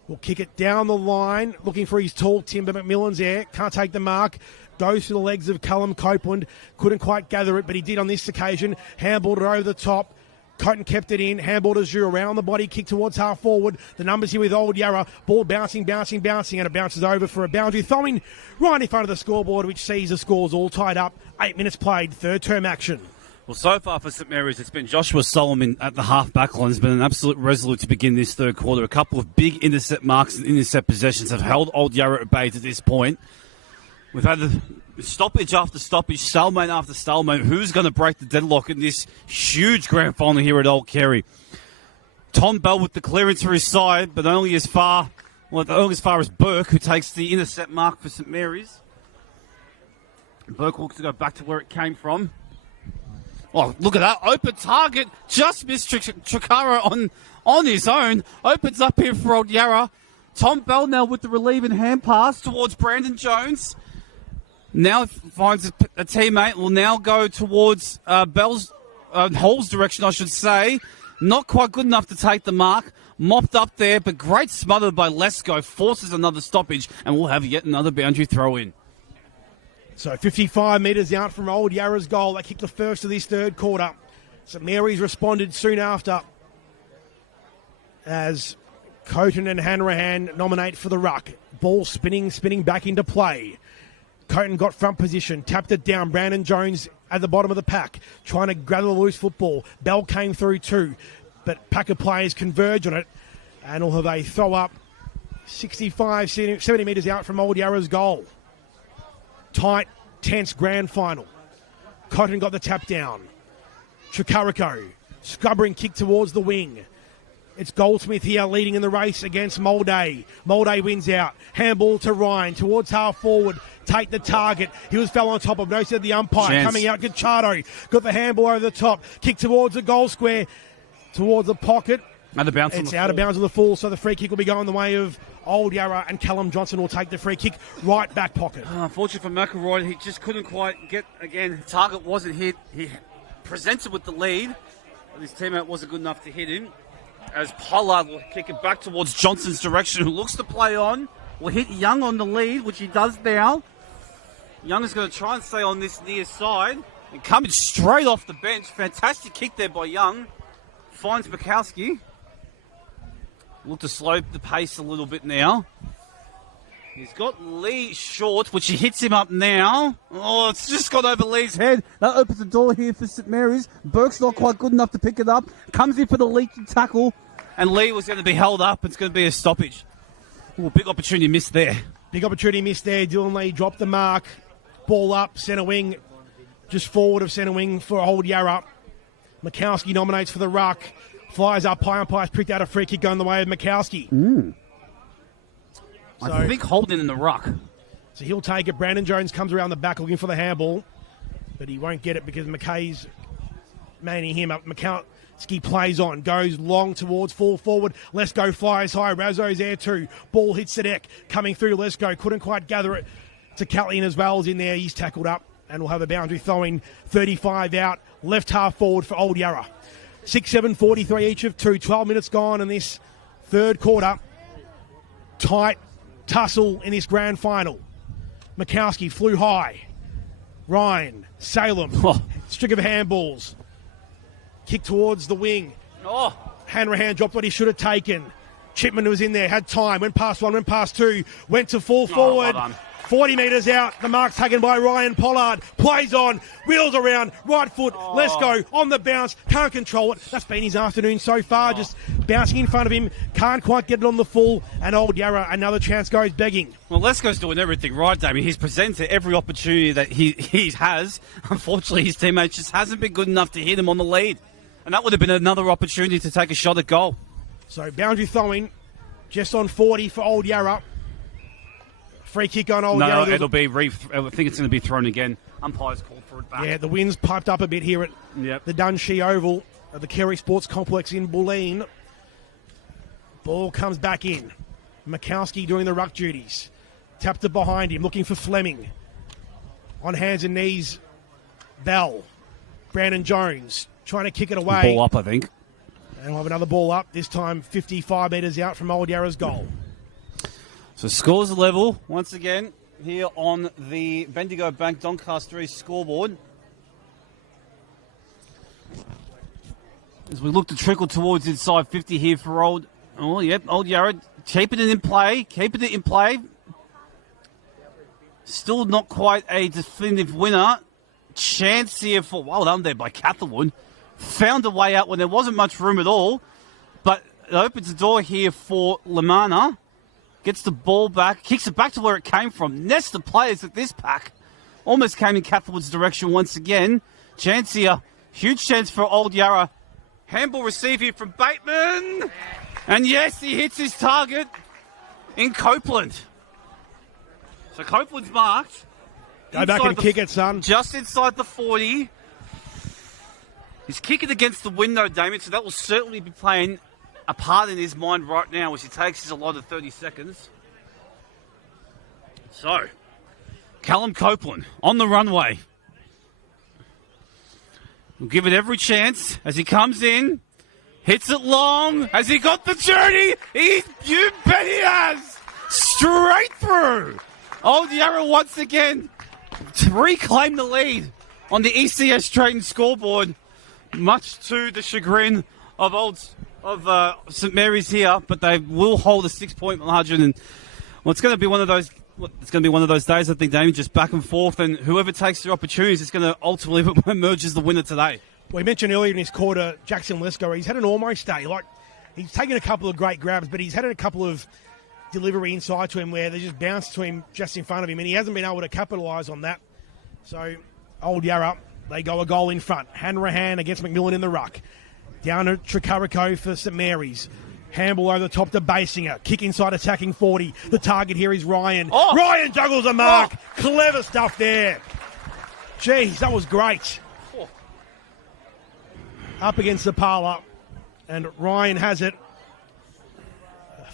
Will kick it down the line, looking for his tall Timber. McMillan's there, can't take the mark. Goes to the legs of Callum Copeland. Couldn't quite gather it, but he did on this occasion. Handballed it over the top. Coton kept it in. Handball to Zhu around the body. Kick towards half forward. The numbers here with Old Yarra. Ball bouncing, and it bounces over for a boundary. Throwing right in front of the scoreboard, which sees the scores all tied up. 8 minutes played, third term action. Well, so far for St Mary's, it's been Joshua Solomon at the half-back line. It's been an absolute resolute to begin this third quarter. A couple of big intercept marks and intercept possessions have held Old Yarra at bay to this point. We've had the stoppage after stoppage, stalemate after stalemate. Who's going to break the deadlock in this huge grand final here at Old Kerry? Tom Bell with the clearance for his side, but only as far as Burke, who takes the intercept mark for St Mary's. Burke looks to go back to where it came from. Oh, look at that. Open target. Just missed Chikara on his own. Opens up here for Old Yarra. Tom Bell now with the relieving hand pass towards Brandon Jones. Now finds a teammate. Will now go towards Hall's direction, I should say. Not quite good enough to take the mark. Mopped up there, but great smother by Lesko. Forces another stoppage, and we'll have yet another boundary throw in. So 55 metres out from Old Yarra's goal. They kicked the first of this third quarter. St Mary's responded soon after as Coton and Hanrahan nominate for the ruck. Ball spinning back into play. Coton got front position, tapped it down. Brandon Jones at the bottom of the pack, trying to grab the loose football. Bell came through too, but pack of players converge on it, and will have a throw up 65, 70 metres out from Old Yarra's goal. Tight, tense grand final. Cotton got the tap down. Chukariko, scrubbering kick towards the wing. It's Goldsmith here leading in the race against Molday. Molday wins out. Handball to Ryan towards half forward. Take the target. He fell on top of no, said the umpire. Chance. Coming out, Gachardo. Got the handball over the top. Kick towards the goal square. Towards the pocket. Out of bounds. It's out of bounds on the full, so the free kick will be going the way of Old Yarra, and Callum Johnson will take the free kick right back pocket. Unfortunately for McElroy, he just couldn't quite get, again, target wasn't hit. He presented with the lead, but his teammate wasn't good enough to hit him. As Pollard will kick it back towards Johnson's direction, who looks to play on. Will hit Young on the lead, which he does now. Young is going to try and stay on this near side. And coming straight off the bench. Fantastic kick there by Young. Finds Mikowski. Look to slow the pace a little bit now. He's got Lee short, which he hits him up now. Oh, it's just gone over Lee's head. That opens the door here for St Mary's. Burke's not quite good enough to pick it up. Comes in for the leaky tackle. And Lee was going to be held up. It's going to be a stoppage. Ooh, big opportunity missed there. Big opportunity missed there. Dylan Lee dropped the mark. Ball up, centre wing. Just forward of centre wing for Old Yarra. Mikowski nominates for the ruck. Flies up high, umpire's picked out a free kick going the way of Mikowski. So, I think Holden in the ruck. So he'll take it. Brandon Jones comes around the back looking for the handball, but he won't get it because McKay's manning him up. Mikowski plays on, goes long towards full forward. Let's go, flies high. Razzo's there too. Ball hits the deck. Coming through, let's go. Couldn't quite gather it. To Catlin as well is in there. He's tackled up and we'll have a boundary throwing 35 out. Left half forward for Old Yarra. 6-7-43 each of two. 12 minutes gone in this third quarter. Tight tussle in this grand final. Mikowski flew high. Ryan, Salem, string of handballs. Kick towards the wing. Hanrahan dropped what he should have taken. Chipman was in there, had time, went past one, went past two, went to full forward. Well done. 40 metres out, the mark taken by Ryan Pollard. Plays on, wheels around, right foot, let's go, on the bounce, can't control it. That's been his afternoon so far, just bouncing in front of him, can't quite get it on the full, and Old Yarra, another chance goes begging. Well, Lesko's doing everything right, Damien. He's presented every opportunity that he has. Unfortunately, his teammate just hasn't been good enough to hit him on the lead. And that would have been another opportunity to take a shot at goal. So boundary throwing, just on 40 for Old Yarra. Free kick on Old Yarra. No, it'll be. I think it's going to be thrown again. Umpires called for it back. Yeah, the wind's piped up a bit here at the Dunshee Oval at the Kerry Sports Complex in Bulleen. Ball comes back in. Mikowski doing the ruck duties. Tapped it behind him, looking for Fleming. On hands and knees, Bell. Brandon Jones trying to kick it away. Ball up, I think. And we'll have another ball up, this time 55 metres out from Old Yarra's goal. So scores are level once again here on the Bendigo Bank Doncaster East scoreboard. As we look to trickle towards inside 50 here for Old Yarra. Keeping it in play. Still not quite a definitive winner. Chance here for, well done there by Catherwood. Found a way out when there wasn't much room at all. But it opens the door here for Lamana. Gets the ball back, kicks it back to where it came from. Nest of players at this pack. Almost came in Catherwood's direction once again. Chance here. Huge chance for Old Yarra. Handball receive here from Bateman. And yes, he hits his target in Copeland. So Copeland's marked. Go back and kick it, son. Just inside the 40. He's kicking against the window, Damien, so that will certainly be playing a part in his mind right now as he takes his allotted 30 seconds. So, Callum Copeland on the runway. We'll give it every chance as he comes in. Hits it long. Has he got the journey? You bet he has. Straight through. Old Yarra once again to reclaim the lead on the ECS Drayton scoreboard, much to the chagrin of St Mary's here, but they will hold a 6-point margin. And well, it's going to be one of those. It's going to be one of those days, I think, Damien, just back and forth, and whoever takes the opportunities is going to ultimately emerge as the winner today. We mentioned earlier in his quarter, Jackson Lesko, he's had an almost day. Like, he's taken a couple of great grabs, but he's had a couple of delivery inside to him where they just bounced to him just in front of him, and he hasn't been able to capitalise on that. So, Old Yarra, they go a goal in front. Hanrahan against McMillan in the ruck. Down to Tricarico for St Mary's. Handball over the top to Basinger. Kick inside attacking 40. The target here is Ryan. Oh. Ryan juggles a mark. Oh. Clever stuff there. Jeez, that was great. Oh. Up against the parlour. And Ryan has it.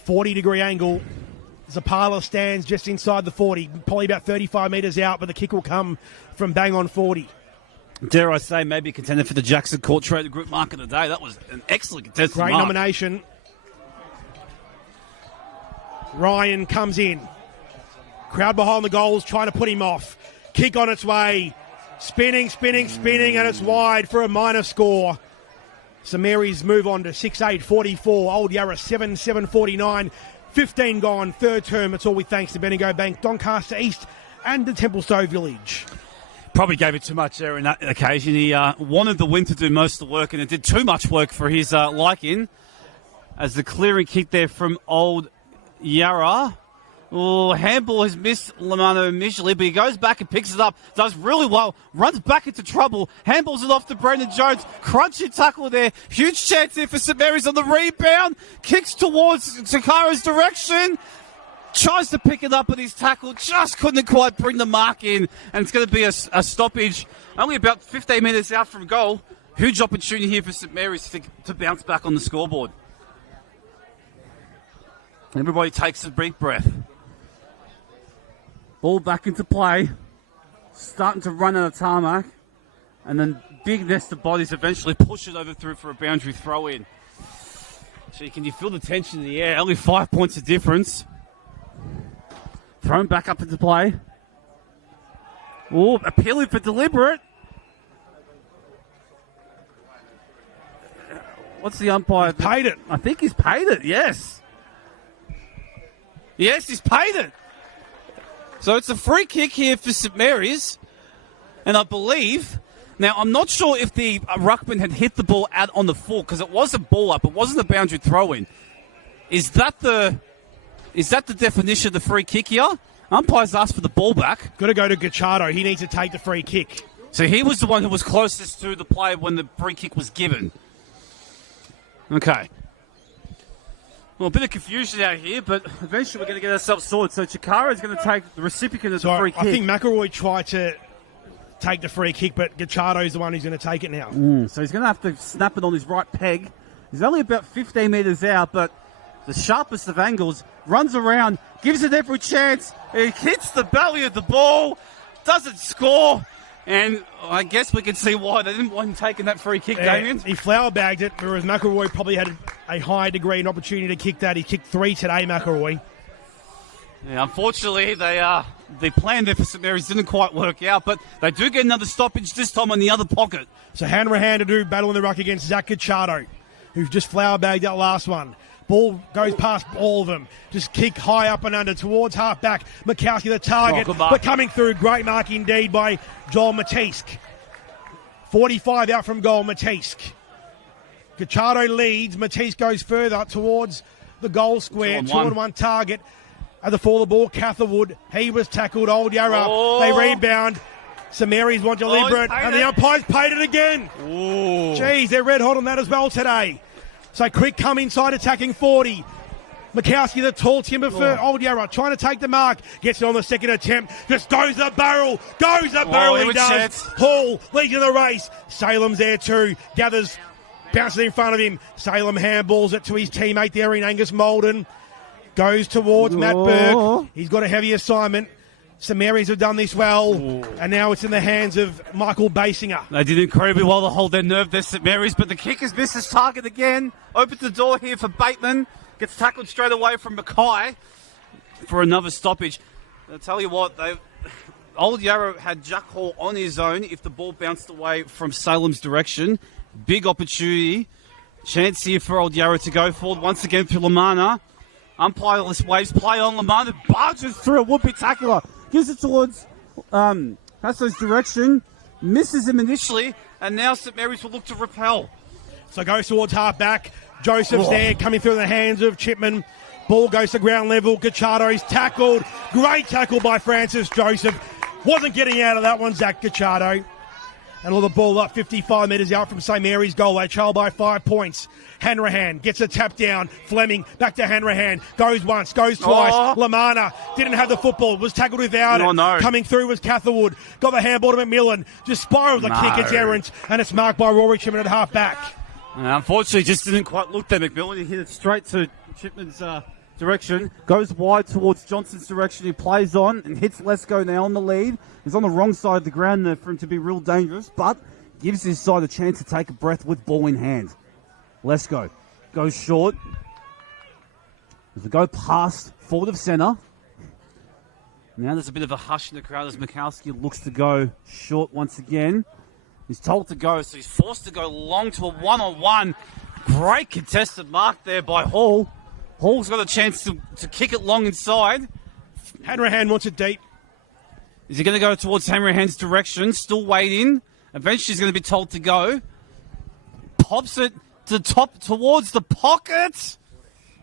40-degree angle. Zapala stands just inside the 40. Probably about 35 metres out, but the kick will come from bang on 40. Dare I say, maybe a contender for the Jackson Court Trader Group Mark of the Day. That was an excellent contested Great mark. nomination. Ryan comes in. Crowd behind the goals trying to put him off. Kick on its way. Spinning, and it's wide for a minor score. St Mary's move on to 6-8, 44. Old Yarra 7-7, 49. 15 gone, third term. It's all with thanks to Bendigo Bank, Doncaster East and the Templestowe Village. Probably gave it too much there in that occasion. He wanted the win to do most of the work, and it did too much work for his liking. As the clearing kick there from Old Yarra. Oh, handball has missed Lamano initially, but he goes back and picks it up. Does really well. Runs back into trouble. Handballs it off to Brandon Jones. Crunchy tackle there. Huge chance there for St Mary's on the rebound. Kicks towards Sakara's direction. Tries to pick it up with his tackle. Just couldn't quite bring the mark in. And it's going to be a stoppage. Only about 15 minutes out from goal. Huge opportunity here for St Mary's to bounce back on the scoreboard. Everybody takes a big breath. Ball back into play. Starting to run out of tarmac. And then big nest of bodies eventually push it over through for a boundary throw in. So can you feel the tension in the air? Only 5 points of difference. Thrown back up into play. Oh, appealing for deliberate. What's the umpire? He's paid it. I think he's paid it, yes. Yes, he's paid it. So it's a free kick here for St Mary's. And I believe... Now, I'm not sure if the ruckman had hit the ball out on the full, because it was a ball up. It wasn't a boundary throw-in. Is that the definition of the free kick here? Umpires asked for the ball back. Got to go to Gachardo. He needs to take the free kick. So he was the one who was closest to the play when the free kick was given. Okay. Well, a bit of confusion out here, but eventually we're going to get ourselves sorted. So Chikara is going to take the recipient of the free kick. I think McElroy tried to take the free kick, but Gachado's the one who's going to take it now. So he's going to have to snap it on his right peg. He's only about 15 metres out, but the sharpest of angles, runs around, gives it every chance. He hits the belly of the ball, doesn't score, and I guess we can see why they didn't want him taking that free kick, Damien. He flower bagged it, whereas McElroy probably had a high degree and opportunity to kick that. He kicked 3 today, McElroy. Yeah, unfortunately, the plan there for St Mary's didn't quite work out, but they do get another stoppage, this time on the other pocket. So hand to do battle in the ruck against Zach Gachado, who's just flower bagged that last one. Ball goes past all of them. Just kick high up and under towards half back. Mikowski the target, but coming through. Great mark indeed by Joel Matisk. 45 out from goal, Matisk. Gachado leads. Matisk goes further towards the goal square. 2-on-1 target. At the fall of the ball, Catherwood. He was tackled. Old Yarra. Oh. They rebound. St Mary's want to liberate, and the umpires paid it again. Ooh. Jeez, they're red hot on that as well today. So quick come inside attacking 40. Mikowski the tall timber for Old Yarra, trying to take the mark. Gets it on the second attempt. Just goes the barrel. He does. Chance. Hall leads in the race. Salem's there too. Gathers, bounces in front of him. Salem handballs it to his teammate there in Angus Molden. Goes towards Matt Burke. He's got a heavy assignment. St Mary's have done this well, and now it's in the hands of Michael Basinger. They did incredibly well to hold their nerve there, St Mary's, but the kickers missed his target again. Opens the door here for Bateman. Gets tackled straight away from Mackay for another stoppage. I'll tell you what, Old Yarra had Jack Hall on his own if the ball bounced away from Salem's direction. Big opportunity. Chance here for Old Yarra to go forward once again for Lamana. Umpireless waves play on Lamana. Barges through a whoopee tackler. Gives it towards Hasso's direction. Misses him initially. And now St Mary's will look to repel. So goes towards half back. Joseph's there, coming through the hands of Chipman. Ball goes to ground level. Gachado's tackled. Great tackle by Francis Joseph. Wasn't getting out of that one, Zach Gachado. And all the ball up 55 metres out from St Mary's goal. They trail by 5 points. Hanrahan gets a tap down. Fleming back to Hanrahan. Goes once, goes twice. Lamana didn't have the football. Was tackled without it. No. Coming through was Catherwood. Got the handball to McMillan. Just spirals the kick. It's errant. And it's marked by Rory Chipman at half back. Unfortunately, just didn't quite look there, McMillan. He hit it straight to Chipman's direction. Goes wide towards Johnson's direction. He plays on and hits Lesko now on the lead. He's on the wrong side of the ground there for him to be real dangerous, but gives his side a chance to take a breath with ball in hand. Lesko goes short. As we go past forward of centre. Now there's a bit of a hush in the crowd as Mikowski looks to go short once again. He's told to go, so he's forced to go long to a one-on-one. Great contested mark there by Hall. Hall's got a chance to kick it long inside. Hanrahan wants it deep. Is he going to go towards Hanrahan's direction? Still waiting. Eventually he's going to be told to go. Pops it to top towards the pocket.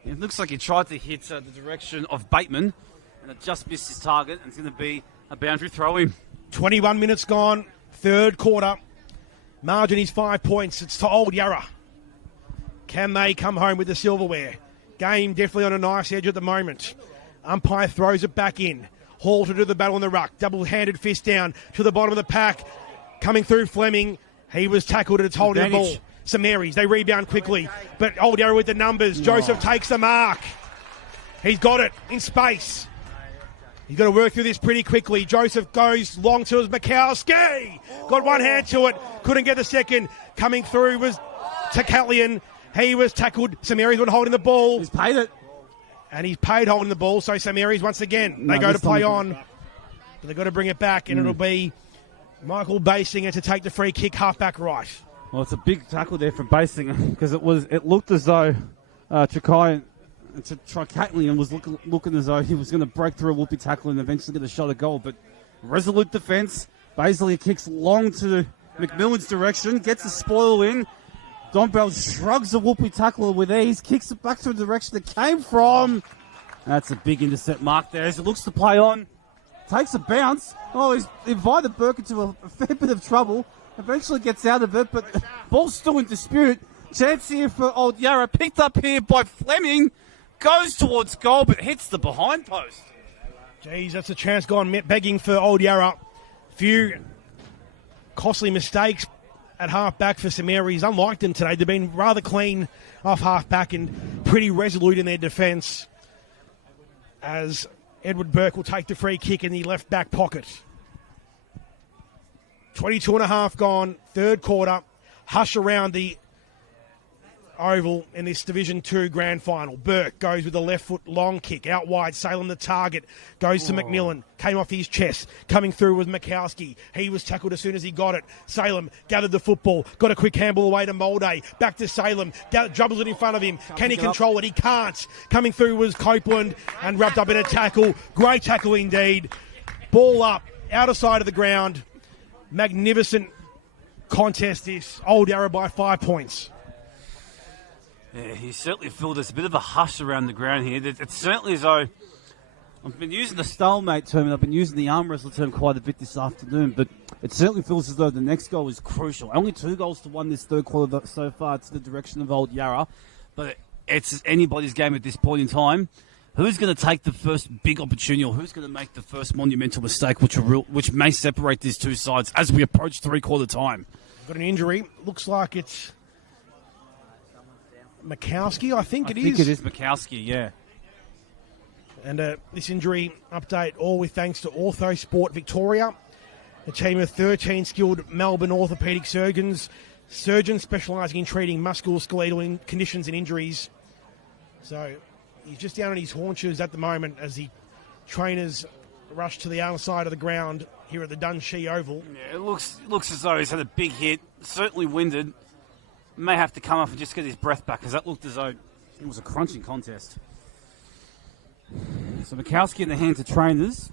It looks like he tried to hit the direction of Bateman, and it just missed his target, and it's going to be a boundary throw-in. 21 minutes gone, third quarter. Margin is 5 points. It's to Old Yarra. Can they come home with the silverware? Game definitely on a nice edge at the moment. Umpire throws it back in. Hall to do the battle in the ruck. Double-handed fist down to the bottom of the pack. Coming through Fleming. He was tackled and it's holding the ball. St Mary's, they rebound quickly. But Old Yarra with the numbers. Joseph takes the mark. He's got it in space. He's got to work through this pretty quickly. Joseph goes long to his Mikowski. Got one hand to it. Couldn't get the second. Coming through was Takalian. He was tackled. St Mary's one holding the ball. He's paid it. And he's paid holding the ball. So St Mary's once again, they go to play on. But they've got to bring it back. And it'll be Michael Basinger to take the free kick half-back right. Well, it's a big tackle there from Basinger because it looked as though Tricatlian was looking as though he was going to break through a whoopee tackle and eventually get a shot at goal. But resolute defence. Basinger kicks long to McMillan's direction, gets the spoil in. Don Bell shrugs the whoopee tackler with ease, kicks it back to the direction it came from. That's a big intercept mark there as it looks to play on. Takes a bounce. Oh, he's invited Burke into a fair bit of trouble. Eventually gets out of it, but ball's still in dispute. Chance here for Old Yarra, picked up here by Fleming, goes towards goal but hits the behind post. Geez, that's a chance gone begging for Old Yarra. Few costly mistakes at half-back for St Mary's. Unlike them today, they've been rather clean off half-back and pretty resolute in their defence, as Edward Burke will take the free kick in the left-back pocket. 22 and a half gone, third quarter. Hush around the oval in this Division 2 grand final. Burke goes with a left foot long kick out wide. Salem the target, goes to McMillan, came off his chest, coming through with Mikowski. He was tackled as soon as he got it. Salem gathered the football, got a quick handball away to Molday, back to Salem, dribbles it in front of him. Can he control it? He can't. Coming through was Copeland and wrapped up in a tackle. Great tackle indeed. Ball up, outer side of the ground. Magnificent contest this. Old Yarra by 5 points. Yeah, he certainly felt there's a bit of a hush around the ground here. It's certainly as though I've been using the stalemate term and I've been using the arm wrestler term quite a bit this afternoon, but it certainly feels as though the next goal is crucial. Only 2 goals to 1 this third quarter so far to the direction of Old Yarra, but it's anybody's game at this point in time. Who's going to take the first big opportunity, or who's going to make the first monumental mistake, which may separate these two sides as we approach three-quarter time? Got an injury. Looks like it's Mikowski, I think it is. I think it is Mikowski, yeah. And this injury update, all with thanks to Ortho Sport Victoria, a team of 13 skilled Melbourne orthopaedic surgeons specialising in treating musculoskeletal conditions and injuries. So he's just down on his haunches at the moment as the trainers rush to the other side of the ground here at the Dunshee Oval. Yeah, it looks as though he's had a big hit, certainly winded. May have to come up and just get his breath back, because that looked as though it was a crunching contest. So Mikowski in the hands of trainers.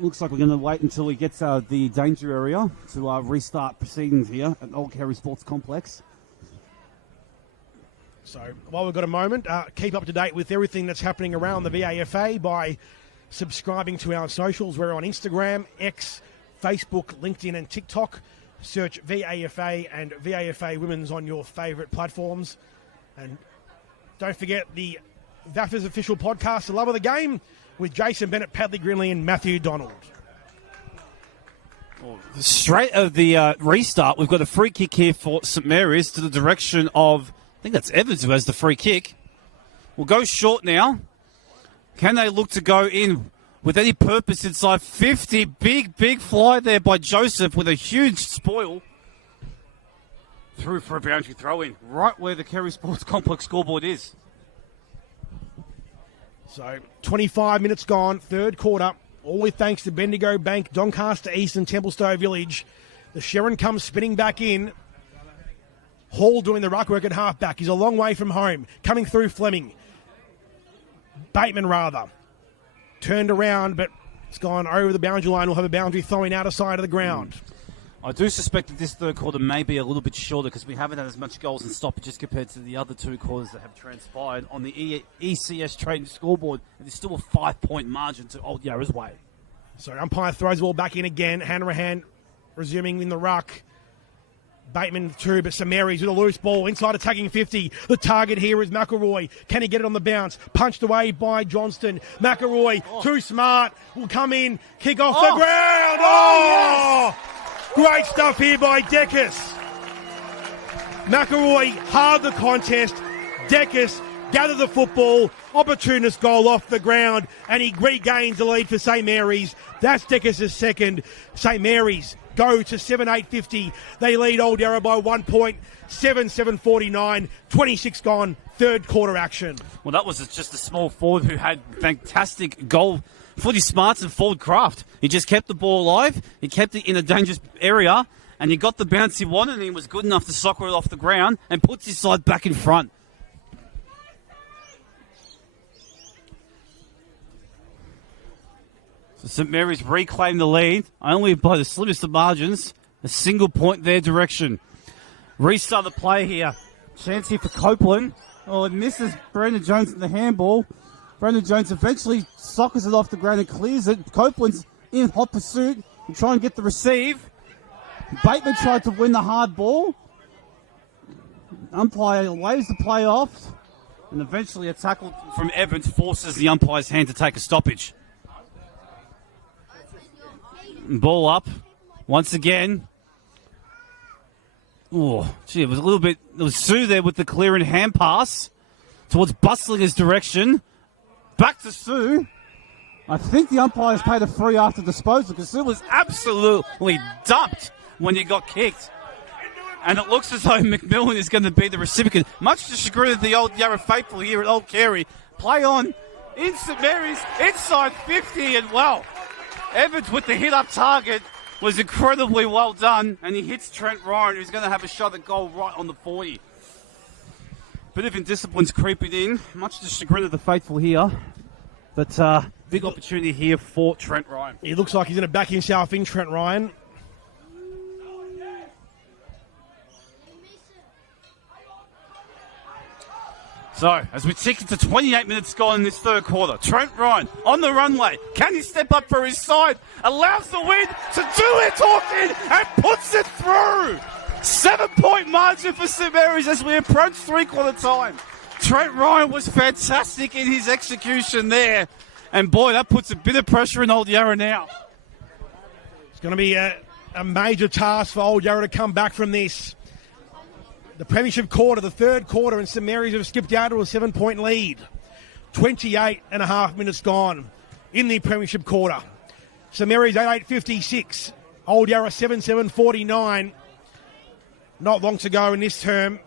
Looks like we're going to wait until he gets out of the danger area to restart proceedings here at Old Kerry Sports Complex. So while we've got a moment, keep up to date with everything that's happening around the VAFA by subscribing to our socials. We're on Instagram, X, Facebook, LinkedIn and TikTok. Search VAFA and VAFA Women's on your favourite platforms. And don't forget the VAFA's official podcast, The Love of the Game, with Jason Bennett, Padley Grinley and Matthew Donald. Straight of the restart, we've got a free kick here for St Mary's to the direction of, I think that's Evans who has the free kick. We'll go short now. Can they look to go in with any purpose inside 50? Big fly there by Joseph with a huge spoil. Through for a boundary throw in, right where the Kerry Sports Complex scoreboard is. So 25 minutes gone, third quarter. All with thanks to Bendigo Bank, Doncaster East and Templestowe Village. The Sherrin comes spinning back in. Hall doing the ruck work at halfback. He's a long way from home. Coming through Fleming. Bateman rather. Turned around, but it's gone over the boundary line. We'll have a boundary throwing outer side of the ground. I do suspect that this third quarter may be a little bit shorter because we haven't had as much goals and stoppages compared to the other 2 quarters that have transpired on the ECS trading scoreboard. There's still a 5-point margin to Old Yarra's way. So umpire throws the ball back in again. Hanrahan resuming in the ruck. Bateman too, but St Mary's with a loose ball inside attacking 50. The target here is McElroy. Can he get it on the bounce? Punched away by Johnston. McElroy, too smart, will come in, kick off the ground. Yes! Great stuff here by Decus. McElroy hard the contest. Decus gathered the football, opportunist goal off the ground, and he regains the lead for St Mary's. That's Decus' second. St Mary's go to 7-8-50. They lead Old Yarra by 1 point, 7-7-49, 26 gone, third quarter action. Well, that was just a small forward who had fantastic goal footy smarts and forward craft. He just kept the ball alive, he kept it in a dangerous area, and he got the bounce he wanted, and he was good enough to soccer it off the ground and puts his side back in front. So St Mary's reclaim the lead, only by the slimmest of margins, a single point their direction. Restart the play here. Chance here for Copeland. Oh, it misses Brandon Jones in the handball. Brandon Jones eventually soccers it off the ground and clears it. Copeland's in hot pursuit and try and get the receive. Bateman tried to win the hard ball. Umpire waves the play off, and eventually a tackle from Evans forces the umpire's hand to take a stoppage. Ball up once again. Oh, gee, it was a little bit. There was Sue there with the clear and hand pass towards Bustlinger's direction. Back to Sue. I think the umpires paid a free after disposal because Sue was absolutely dumped when he got kicked. And it looks as though McMillan is going to be the recipient. Much to the chagrin of the old Yarra faithful here at Old Carey. Play on in St Mary's, inside 50, and well, Evans with the hit-up target was incredibly well done, and he hits Trent Ryan, who's going to have a shot at goal right on the 40. Bit of indiscipline's creeping in, much to the chagrin of the faithful here. But big opportunity here for Trent Ryan. He looks like he's going to back himself in, Trent Ryan. So, as we tick into 28 minutes gone in this third quarter, Trent Ryan on the runway. Can he step up for his side? Allows the wind to do it, Hawkins, and puts it through. 7-point margin for St Mary's as we approach three-quarter time. Trent Ryan was fantastic in his execution there. And boy, that puts a bit of pressure in Old Yarra now. It's going to be a major task for Old Yarra to come back from this. The premiership quarter, the third quarter, and St Mary's have skipped out to a 7-point lead. 28 and a half minutes gone in the premiership quarter. St Mary's 8-8-56. Old Yarra 7-7-49. Not long to go in this term.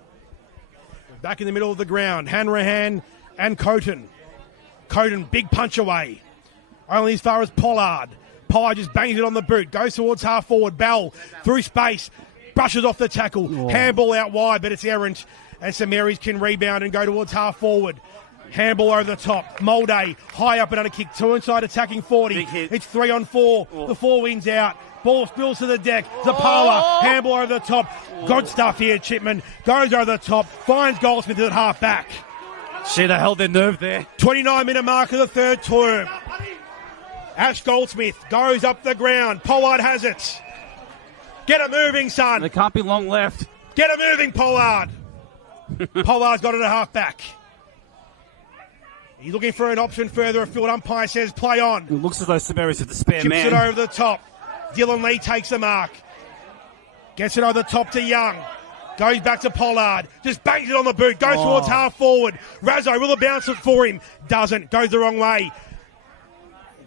Back in the middle of the ground. Hanrahan and Coton. Coton, big punch away. Only as far as Pollard. Pollard just bangs it on the boot. Goes towards half forward. Bell through space. Brushes off the tackle. Handball out wide, but it's errant. And St Mary's can rebound and go towards half forward. Handball over the top. Molday high up and under kick. Two inside attacking 40. It's 3 on 4. The 4 wins out. Ball spills to the deck. Zapala. Handball over the top. Good stuff here, Chipman. Goes over the top. Finds Goldsmith at half back. Shit, they held their nerve there. 29-minute mark of the third term. Ash Goldsmith goes up the ground. Pollard has it. Get it moving, son. There can't be long left. Get it moving, Pollard. Pollard's got it at half back. He's looking for an option further afield. Umpire says play on. It looks as though St Mary's have the spare Chips man. it over the top. Dylan Lee takes the mark. Gets it over the top to Young. Goes back to Pollard. Just bangs it on the boot. Goes towards half forward. Razzo will bounce it for him. Doesn't. Goes the wrong way.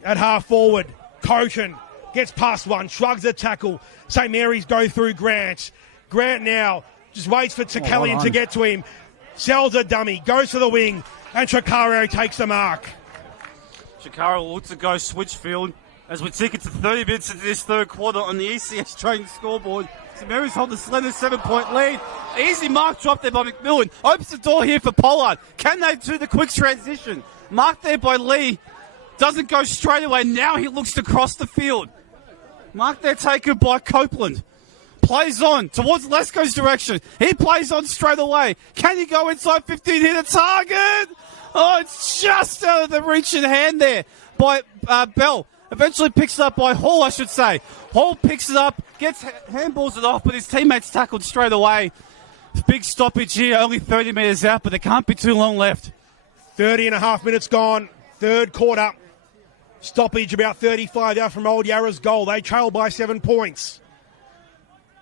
At half forward. Coton gets past one. Shrugs the tackle. St Mary's go through Grant. Grant now just waits for Tekalian to get to him. Sells a dummy. Goes to the wing. And Chikaro takes the mark. Chikaro will look to go Switchfield as we tick it to 30 minutes into this third quarter on the ECS trading scoreboard. St Mary's hold the slender 7-point lead. Easy mark drop there by McMillan. Opens the door here for Pollard. Can they do the quick transition? Mark there by Lee. Doesn't go straight away. Now he looks to cross the field. Mark there taken by Copeland. Plays on towards Lesko's direction. He plays on straight away. Can he go inside 15, hit a target? Oh, it's just out of the reach and hand there by Bell. Eventually picks it up by Hall, I should say. Hall picks it up, handballs it off, but his teammates tackled straight away. Big stoppage here, only 30 metres out, but there can't be too long left. 30 and a half minutes gone. Third quarter. Stoppage about 35 out from Old Yarra's goal. They trail by 7 points.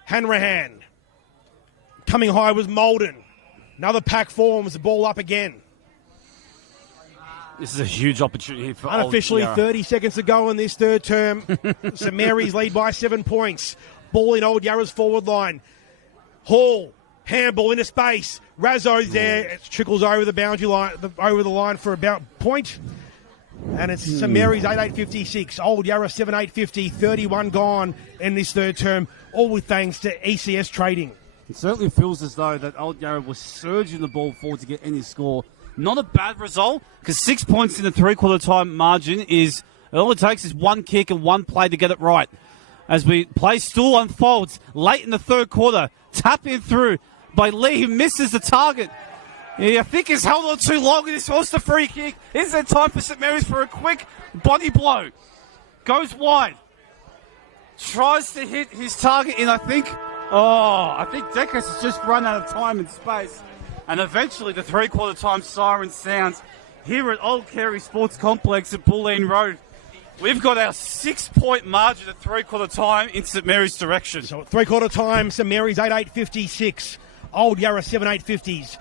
Hanrahan. Coming high was Molden. Another pack forms, the ball up again. This is a huge opportunity for Unofficially, 30 seconds to go in this third term. St Mary's lead by 7 points. Ball in Old Yarra's forward line. Hall, handball into space. Razzo's there. It trickles over the boundary line, over the line for about point. And it's St Mary's 8-8-56. Old Yarra 7-8-50. 31 gone in this third term. All with thanks to ECS trading. It certainly feels as though that Old Yarra was surging the ball forward to get any score. Not a bad result, because 6 points in the three-quarter time margin is, all it takes is one kick and one play to get it right. As we play still unfolds late in the third quarter, tap in through by Lee, who misses the target. I think he's held on too long and he's forced a free kick. Is there time for St Mary's for a quick body blow? Goes wide. Tries to hit his target in, I think, Oh, I think Decus has just run out of time and space. And eventually the three-quarter time siren sounds here at Old Carey Sports Complex at Bulleen Road. We've got our 6-point margin at three-quarter time in St Mary's direction. So at three-quarter time, St Mary's 8-8-56. Old Yarra 7-8-50s.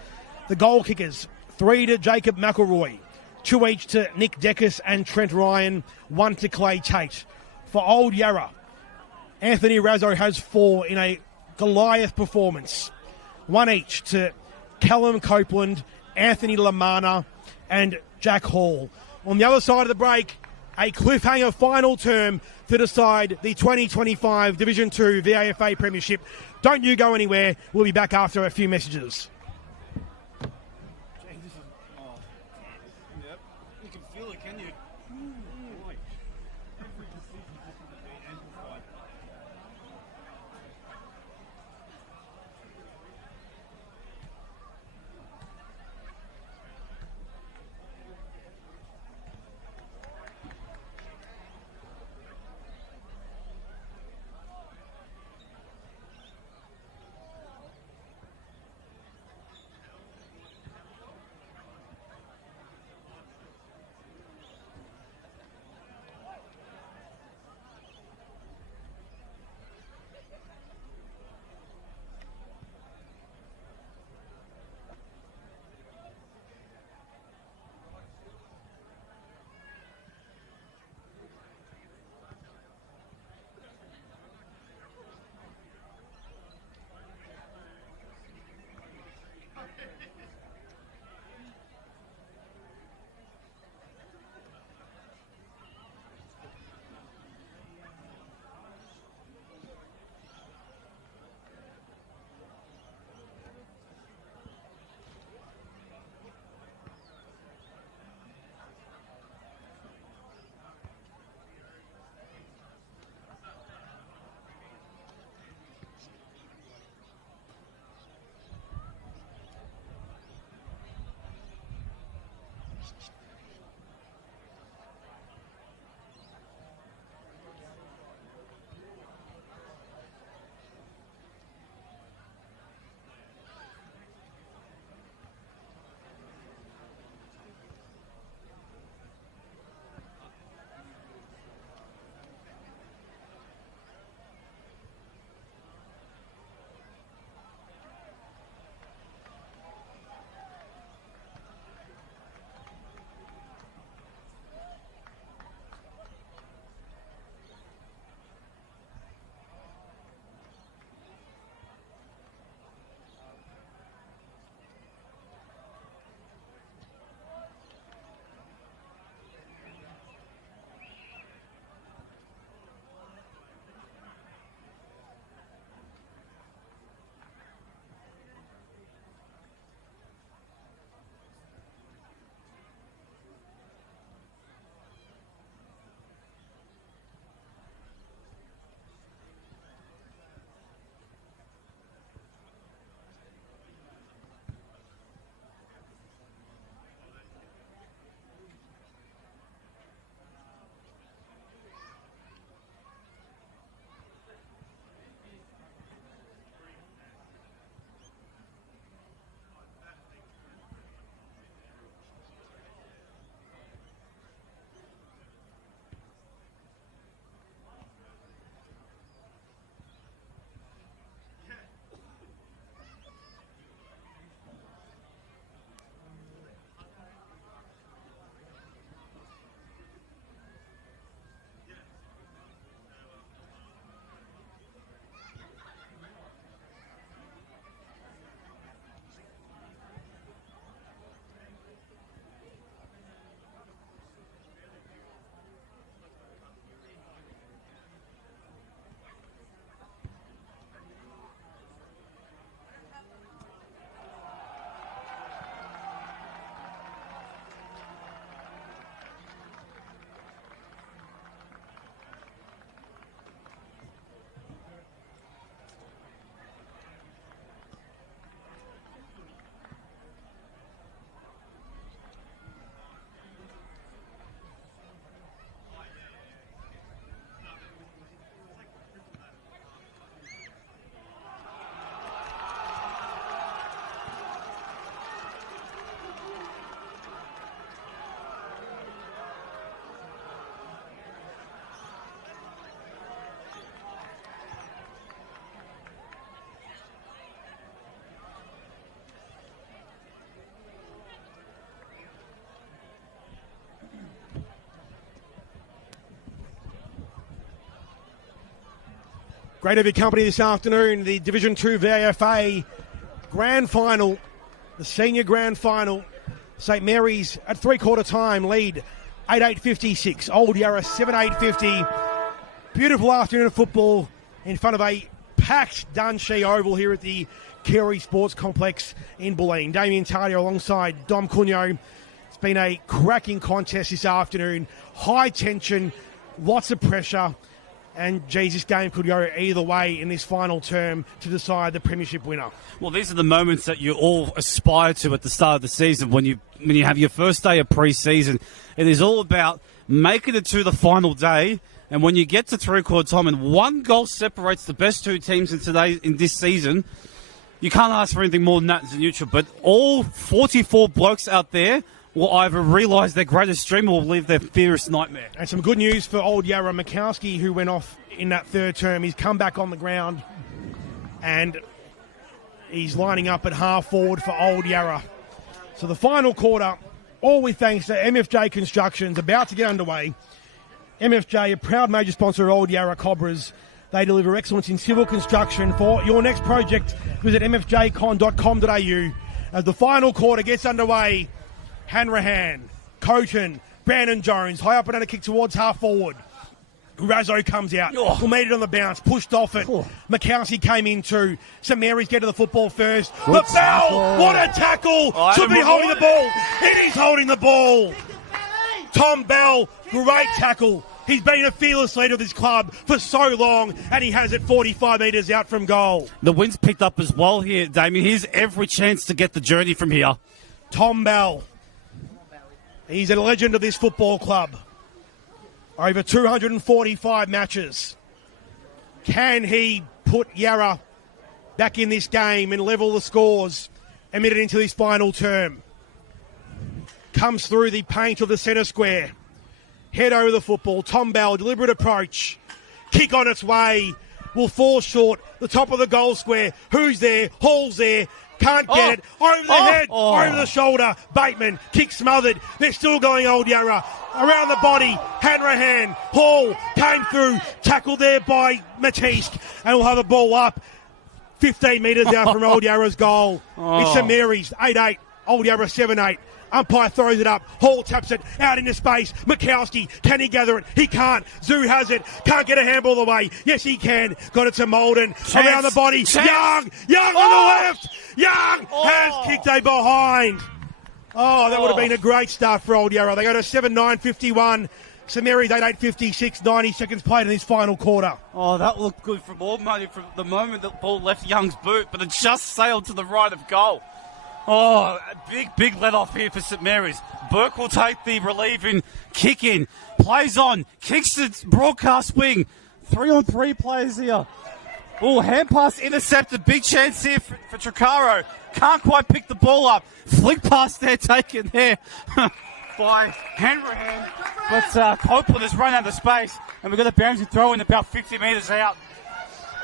The goal kickers, 3 to Jacob McElroy, 2 each to Nick Decus and Trent Ryan, 1 to Clay Tate. For Old Yarra, Anthony Razzo has 4 in a Goliath performance. 1 each to Callum Copeland, Anthony Lamana and Jack Hall. On the other side of the break, a cliffhanger final term to decide the 2025 Division 2 VAFA Premiership. Don't you go anywhere. We'll be back after a few messages. Yep. You can feel it, can you? Great of your company this afternoon. The Division 2 VAFA Grand Final, the Senior Grand Final. St Mary's at three-quarter time lead 8-8-56. Old Yarra 7-8-50. Beautiful afternoon of football in front of a packed Dunshee Oval here at the Kerry Sports Complex in Bulleen. Damien Tardio alongside Dom Cunyo. It's been a cracking contest this afternoon. High tension, lots of pressure. And, geez, this game could go either way in this final term to decide the premiership winner. Well, these are the moments that you all aspire to at the start of the season when you have your first day of pre-season. It is all about making it to the final day. And when you get to three-quarter time and one goal separates the best two teams in this season, you can't ask for anything more than that as a neutral. But all 44 blokes out there will either realise their greatest dream or will live their fiercest nightmare. And some good news for old Yarra. Mikowski, who went off in that third term, he's come back on the ground and he's lining up at half forward for old Yarra. So the final quarter, all with thanks to MFJ Constructions, about to get underway. MFJ, a proud major sponsor of old Yarra Cobras. They deliver excellence in civil construction. For your next project, visit mfjcon.com.au. As the final quarter gets underway, Hanrahan, Coton, Brandon Jones, high up and under kick towards half forward. Razzo comes out, will meet it on the bounce, pushed off it. Mikowski came in too. St Mary's get to the football first. The Bell, what a tackle! Should be holding the ball. It is holding the ball. Tom Bell, great tackle. He's been a fearless leader of this club for so long, and he has it 45 metres out from goal. The wind's picked up as well here, Damien. Here's every chance to get the journey from here. Tom Bell. He's a legend of this football club. Over 245 matches. Can he put Yarra back in this game and level the scores and get it into this final term? Comes through the paint of the centre square. Head over the football. Tom Bell, deliberate approach. Kick on its way. Will fall short. The top of the goal square. Who's there? Hall's there. Can't get it. Over the head. Over the shoulder. Bateman. Kick smothered. They're still going old Yarra. Around the body. Hanrahan. Hall came through. Tackled there by Matisse. And will have the ball up 15 metres out from old Yarra's goal. It's St Mary's. 8-8. Old Yarra 7-8. Umpire throws it up. Hall taps it out into space. Mikowski, can he gather it? He can't. Zoo has it. Can't get a handball the way. Yes, he can. Got it to Molden. Around the body. Young on the left. Young has kicked a behind. That would have been a great start for old Yarra. They go to 7-9-51. St Mary's 8-8-56. 90 seconds played in this final quarter. That looked good from all money from the moment the ball left Young's boot, but it just sailed to the right of goal. A big let-off here for St Mary's. Burke will take the relieving kick in. Plays on. Kicks the broadcast wing. 3-on-3 players here. Hand pass intercepted. Big chance here for Tricaro. Can't quite pick the ball up. Flick pass there taken there by Hanrahan. But Copeland has run out of space. And we've got a boundary throw in about 50 metres out.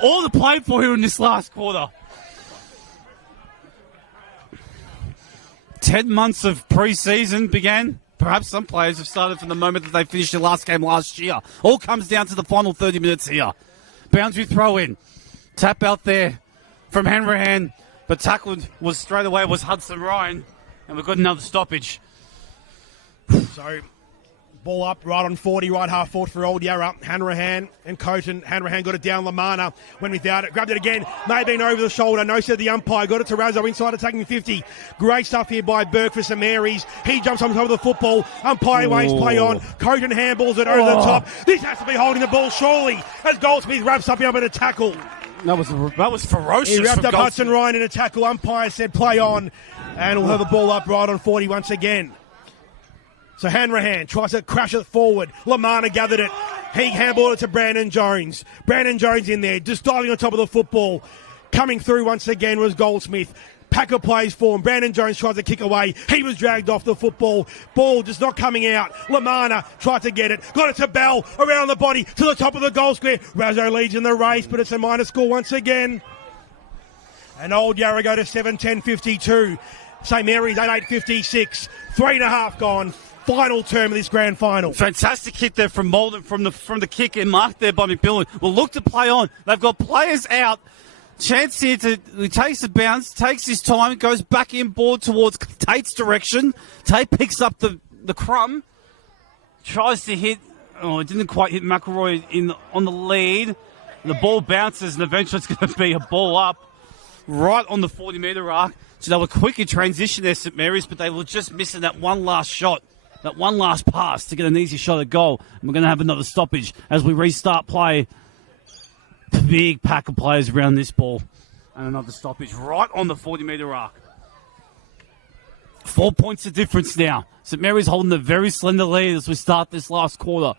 All the play for here in this last quarter. 10 months of pre-season began. Perhaps some players have started from the moment that they finished their last game last year. All comes down to the final 30 minutes here. Boundary throw in. Tap out there from Hanrahan. But tackled was straight away was Hudson Ryan. And we've got another stoppage. So, ball up right on 40, right half forward for old Yarra. Hanrahan and Coton. Hanrahan got it down. Lamana went without it. Grabbed it again. May have been over the shoulder. No, said the umpire. Got it to Razzo inside attacking 50. Great stuff here by Burke for St Mary's. He jumps on top of the football. Umpire waves play on. Coton handballs it over the top. This has to be holding the ball surely as Goldsmith wraps up in a tackle. That was ferocious. He wrapped up Hudson Ryan in a tackle. Umpire said play on. And we'll have the ball up right on 40 once again. So Hanrahan tries to crash it forward. Lamana gathered it. He handballed it to Brandon Jones. Brandon Jones in there, just diving on top of the football. Coming through once again was Goldsmith. Packer plays for him. Brandon Jones tries to kick away. He was dragged off the football. Ball just not coming out. Lamana tried to get it. Got it to Bell. Around the body to the top of the goal square. Razzo leads in the race, but it's a minor score once again. And old Yarra go to 7-10-52. St Mary's 8-8-56. 3.5 gone. final term of this grand final. Fantastic hit there from Malden from the kick and marked there by McMillan. Will look to play on. They've got players out. Chance here he takes the bounce, takes his time, goes back inboard towards Tate's direction. Tate picks up the crumb, tries to hit. Oh, it didn't quite hit McElroy on the lead. The ball bounces and eventually it's going to be a ball up right on the 40-metre arc. So they were quick in transition there, St Mary's, but they were just missing that one last shot, that one last pass to get an easy shot at goal. And we're going to have another stoppage as we restart play. Big pack of players around this ball. And another stoppage right on the 40-metre arc. 4 points of difference now. St Mary's holding a very slender lead as we start this last quarter.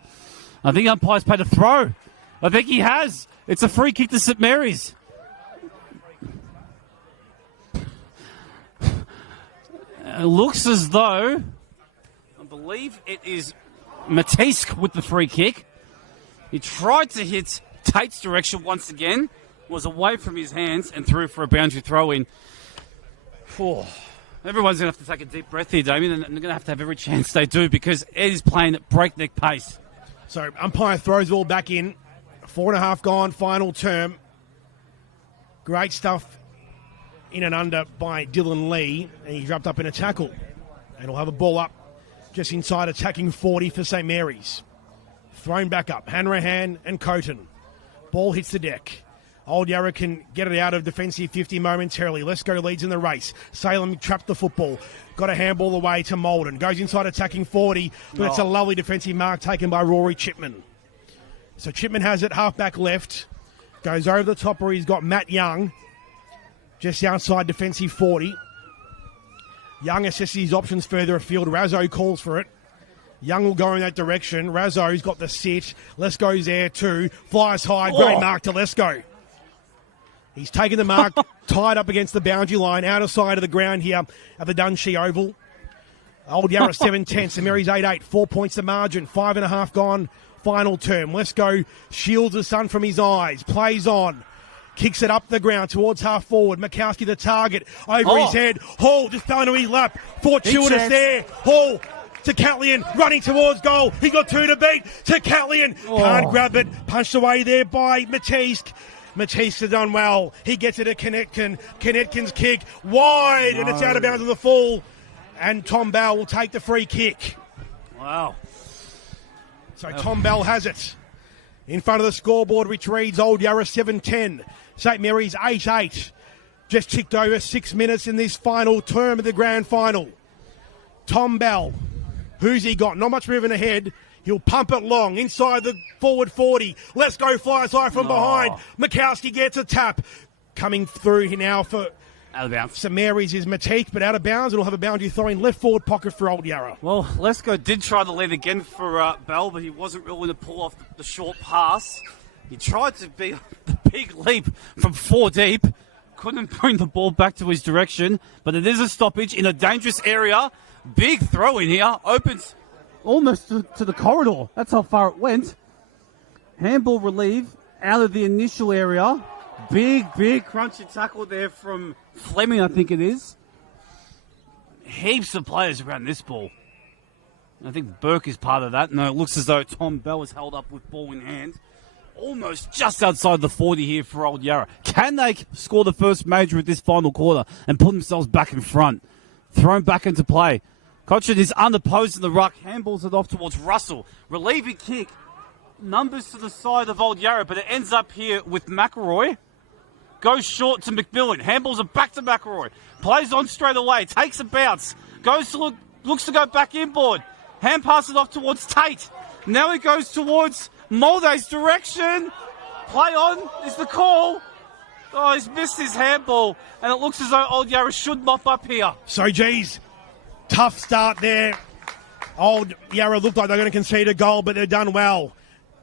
I think umpire's paid a throw. I think he has. It's a free kick to St Mary's. It looks as though, I believe it is Matisk with the free kick. He tried to hit Tate's direction once again, was away from his hands and threw for a boundary throw-in. Everyone's going to have to take a deep breath here, Damien, and they're going to have every chance they do because Ed is playing at breakneck pace. So umpire throws it all back in. 4.5 gone, final term. Great stuff in and under by Dylan Lee, and he's wrapped up in a tackle. And he'll have a ball up just inside attacking 40 for St Mary's. Thrown back up, Hanrahan and Coton. Ball hits the deck. Old Yarra can get it out of defensive 50 momentarily. Lesko leads in the race. Salem trapped the football. Got a handball away to Malden. Goes inside attacking 40, but it's a lovely defensive mark taken by Rory Chipman. So Chipman has it, half-back left. Goes over the top where he's got Matt Young. Just outside defensive 40. Young assesses his options further afield. Razzo calls for it. Young will go in that direction. Razzo's got the sit. Lesko's there too. Flies high. Great mark to Lesko. He's taken the mark, tied up against the boundary line, outer side of the ground here at the Dunshee Oval. Old Yarra 7-10, St Mary's 8-8, 4 points to margin, 5.5 gone, final term. Lesko shields the sun from his eyes, plays on, kicks it up the ground towards half forward. Mikowski the target, over his head. Hall just fell into his lap, fortuitous there. Hall to Catlian, running towards goal. He got 2 to beat. To Catlian, can't grab it, punched away there by Matisk. Matisse has done well. He gets it to Konetkin. Konetkin's kick wide, and it's out of bounds on the full. And Tom Bell will take the free kick. Wow. So Tom Bell has it. In front of the scoreboard, which reads Old Yarra 7-10. St Mary's 8-8. Just ticked over 6 minutes in this final term of the grand final. Tom Bell. Who's he got? Not much moving ahead. He'll pump it long inside the forward 40. Let's go, flies high from behind. Mikowski gets a tap. Coming through here now for out of bounds. St Mary's is Matique, but out of bounds. It'll have a boundary throwing left forward pocket for Old Yarra. Well, Lesko did try the lead again for Bell, but he wasn't really to pull off the short pass. He tried to be the big leap from 4 deep. Couldn't bring the ball back to his direction, but it is a stoppage in a dangerous area. Big throw in here. Opens almost to the corridor. That's how far it went. Handball relieve out of the initial area. Big crunchy tackle there from Fleming, I think it is. Heaps of players around this ball. I think Burke is part of that. No, it looks as though Tom Bell is held up with ball in hand. Almost just outside the 40 here for Old Yarra. Can they score the first major of this final quarter and put themselves back in front? Thrown back into play. Cochrane is unopposed in the ruck. Handballs it off towards Russell. Relieving kick. Numbers to the side of Old Yarra, but it ends up here with McElroy. Goes short to McMillan. Handballs it back to McElroy. Plays on straight away. Takes a bounce. Goes to looks to go back inboard. Hand passes off towards Tate. Now he goes towards Molde's direction. Play on is the call. Oh, he's missed his handball. And it looks as though Old Yarra should mop up here. So, geez, tough start there. Old Yarra looked like they're going to concede a goal, but they've done well.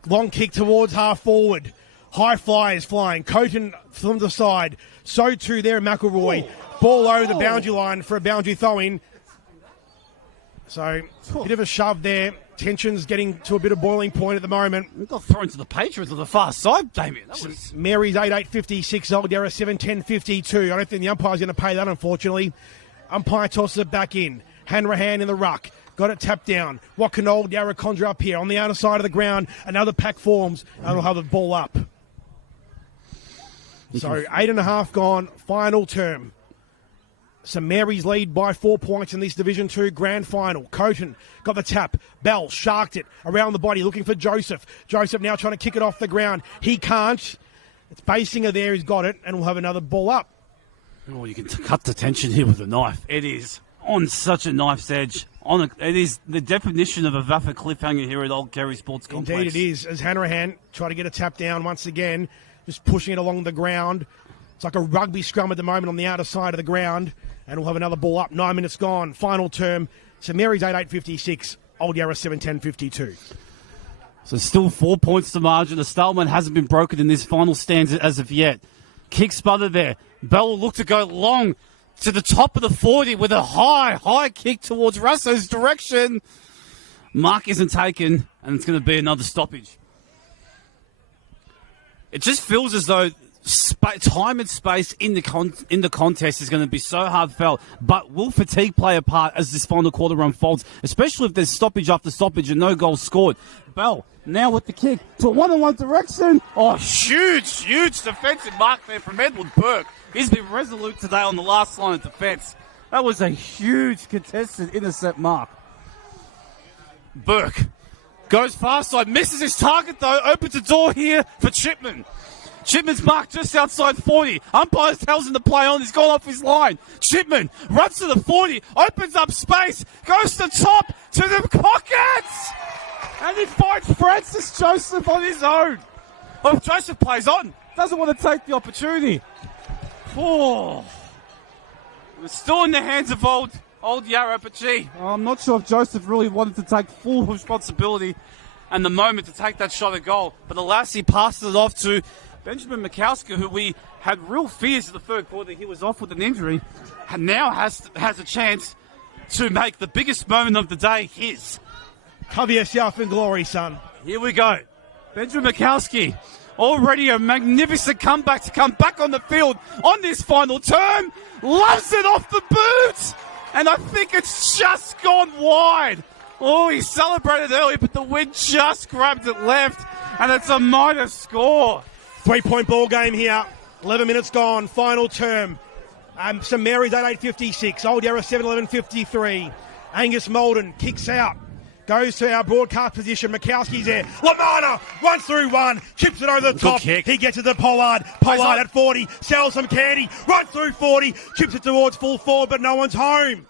Long kick towards half forward. High fly is flying. Coton from the side. So too there, McElroy. Ball over the boundary line for a boundary throw-in. So, bit of a shove there. Tension's getting to a bit of boiling point at the moment. It got thrown to the Patriots on the far side, Damien. That was... Mary's 8-8-56, Old Yarra 7-10-52. I don't think the umpire's going to pay that, unfortunately. Umpire tosses it back in. Hanrahan in the ruck. Got it tapped down. What can old Yarra conjure up here? On the outer side of the ground, another pack forms, and will have the ball up. So 8.5 gone, final term. St Mary's lead by 4 points in this Division 2 grand final. Coton got the tap. Bell sharked it around the body, looking for Joseph. Joseph now trying to kick it off the ground. He can't. It's Basinger there. He's got it, and we'll have another ball up. Oh, you can cut the tension here with a knife. It is on such a knife's edge. It is the definition of a Vaffa cliffhanger here at Old Kerry Sports Complex. Indeed it is, as Hanrahan try to get a tap down once again, just pushing it along the ground. It's like a rugby scrum at the moment on the outer side of the ground, and we'll have another ball up. 9 minutes gone, final term. St Mary's 8-8-56, Old Yarra 7-10-52. So still 4 points to margin. The stalemate hasn't been broken in this final stanza as of yet. Kick sputtered there. Bell will look to go long to the top of the 40 with a high kick towards Russo's direction. Mark isn't taken, and it's going to be another stoppage. It just feels as though time and space in the contest is going to be so hard felt, but will fatigue play a part as this final quarter unfolds, especially if there's stoppage after stoppage and no goals scored. Bell now with the kick to a one-on-one direction. Oh, huge defensive mark there from Edward Burke. He's been resolute today on the last line of defence. That was a huge contested intercept mark. Burke goes far side, misses his target though, opens a door here for Chipman. Chipman's marked just outside 40. Umpire tells him to play on. He's gone off his line. Chipman runs to the 40, opens up space, goes to top to the pockets, and he finds Francis Joseph on his own. Well, Joseph plays on, doesn't want to take the opportunity. Oh, it's still in the hands of old Yarra, but gee, I'm not sure if Joseph really wanted to take full responsibility and the moment to take that shot at goal. But alas, he passes it off to Benjamin Mikowska, who we had real fears in the third quarter he was off with an injury, and now has a chance to make the biggest moment of the day his. Cover yourself in glory, son. Here we go. Benjamin Mikowski, already a magnificent comeback to come back on the field on this final term. Loves it off the boot, and I think it's just gone wide. Oh, he celebrated early, but the wind just grabbed it left, and it's a minor score. 3-point ball game here. 11 minutes gone. Final term. St Mary's 8-8-56. Old Yarra 7-11-53. Angus Molden kicks out. Goes to our broadcast position. Mikowski's there. Lamana runs through one. Chips it over the top. Kick. He gets it to Pollard. Pollard at 40. Sells some candy. Runs through 40. Chips it towards full forward, but no one's home.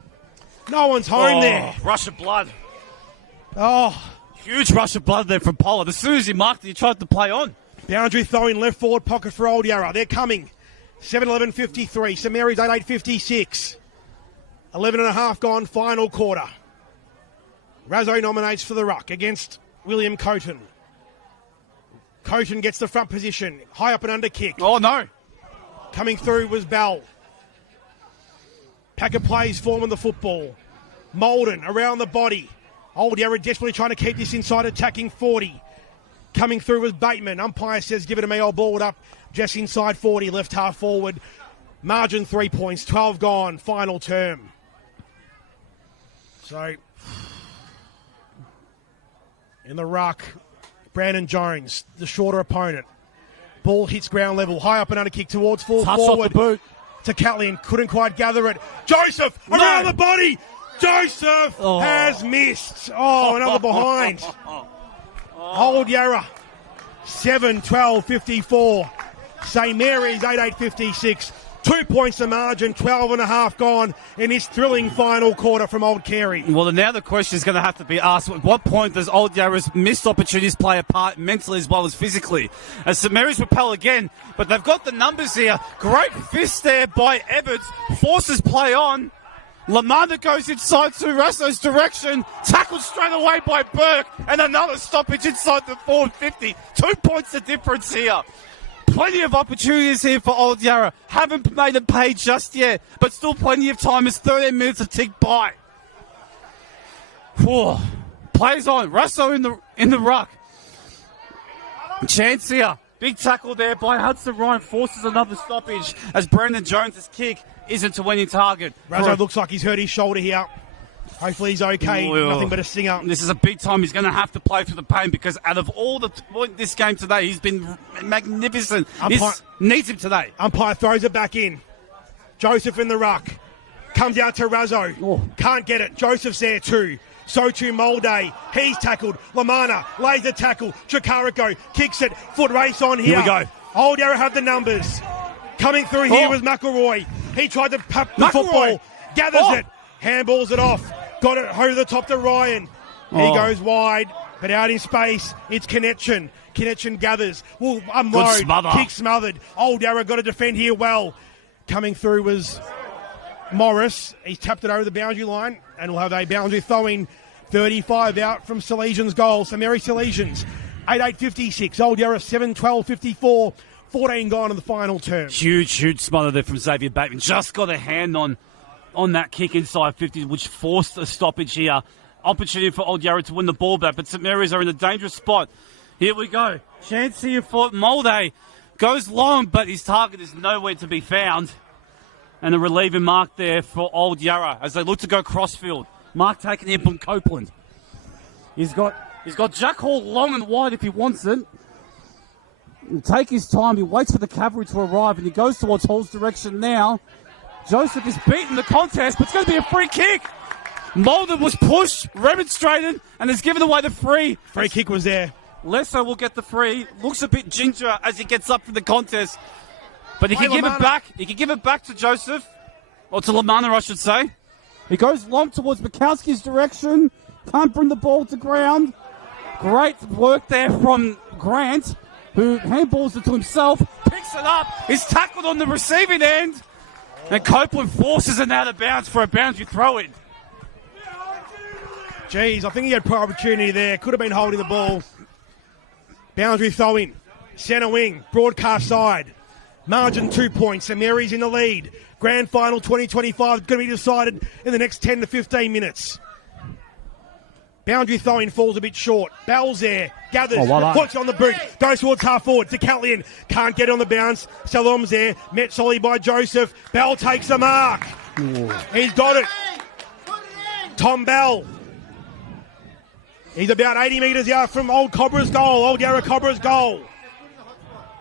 No one's home there. Rush of blood. Oh. Huge rush of blood there from Pollard. As soon as he marked it, he tried to play on. Boundary throw in left forward pocket for Old Yarra. They're coming. 7-11-53. St Mary's 8-8-56. 11.5 gone, final quarter. Razzo nominates for the ruck against William Coton. Coton gets the front position. High up and under kick. Oh, no. Coming through was Bell. Packer plays forming the football. Molden around the body. Old Yarra desperately trying to keep this inside attacking 40. Coming through was Bateman. Umpire says, give it to me, I'll ball it up. Just inside 40, left half forward. Margin 3 points, 12 gone, final term. So, in the ruck, Brandon Jones, the shorter opponent. Ball hits ground level, high up and under kick towards full Touch forward. off the boot. To Catlin, couldn't quite gather it. Joseph, around the body. Joseph has missed. Oh, another behind. Old Yarra, 7-12-54. St Mary's 8-8-56. 2 points to margin, 12.5 gone in this thrilling final quarter from Old Carey. Well, now the question is going to have to be asked, at what point does Old Yarra's missed opportunities play a part mentally as well as physically? As St Mary's repel again, but they've got the numbers here. Great fist there by Everts, forces play on. Lamanda goes inside to Rasso's direction, tackled straight away by Burke, and another stoppage inside the forward 50. 2 points the difference here. Plenty of opportunities here for Old Yarra. Haven't made it pay just yet, but still plenty of time as 13 minutes to tick by. Whew. Plays on. Rasso in the ruck. Chance here. Big tackle there by Hudson Ryan forces another stoppage as Brandon Jones' kick isn't a winning target. Razzo looks like he's hurt his shoulder here. Hopefully he's okay. Well, Nothing but a stinger. This is a big time. He's going to have to play for the pain because out of all the this game today, he's been magnificent. This needs him today. Umpire throws it back in. Joseph in the ruck. Comes out to Razzo. Oh. Can't get it. Joseph's there too. So too Molday. He's tackled. Lamana lays the tackle. Chikarico kicks it. Foot race on here. Here we go. Old Yarra have the numbers. Coming through here was McElroy. He tried to pap the football. Gathers it. Handballs it off. Got it over the top to Ryan. He goes wide, but out in space. It's Connection. Connection gathers. Will unload. Smother. Kick smothered. Old Yarra got to defend here well. Coming through was Morris. He's tapped it over the boundary line, and we'll have a boundary throwing. 35 out from Saleasian's goal. So Mary Saleasians, 8-8-56. Old Yarra 7-12-54. 14 gone in the final term. Huge smother there from Xavier Bateman. Just got a hand on that kick inside 50, which forced a stoppage here. Opportunity for Old Yarra to win the ball back, but St Mary's are in a dangerous spot. Here we go. Chance here for Molday. Goes long, but his target is nowhere to be found. And a relieving mark there for Old Yarra as they look to go crossfield. Mark taking in from Copeland. He's got Jack Hall long and wide if he wants it. He'll take his time. He waits for the cavalry to arrive, and he goes towards Hall's direction now. Joseph is beaten the contest, but it's going to be a free kick. Mulder was pushed, remonstrated, and has given away the free. Free kick was there. Lesso will get the free. Looks a bit ginger as he gets up for the contest. But he can give it back. He can give it back to Joseph. Or to Lamana, I should say. He goes long towards Mikowski's direction. Can't bring the ball to ground. Great work there from Grant, who handballs it to himself. Picks it up. Is tackled on the receiving end. And Copeland forces it out of bounds for a boundary throw-in. Geez, I think he had poor opportunity there. Could have been holding the ball. Boundary throw-in. Centre wing. Broadcast side. Margin 2 points. St Mary's in the lead. Grand final 2025 going to be decided in the next 10 to 15 minutes. Boundary throwing falls a bit short. Bell's there. Gathers. Puts on the boot. Goes towards half forward. To Catlian. Can't get on the bounce. Salom's there. Met solely by Joseph. Bell takes the mark. Ooh. He's got it. Tom Bell. He's about 80 metres out from Old Cobra's goal. Old Yarra Cobra's goal.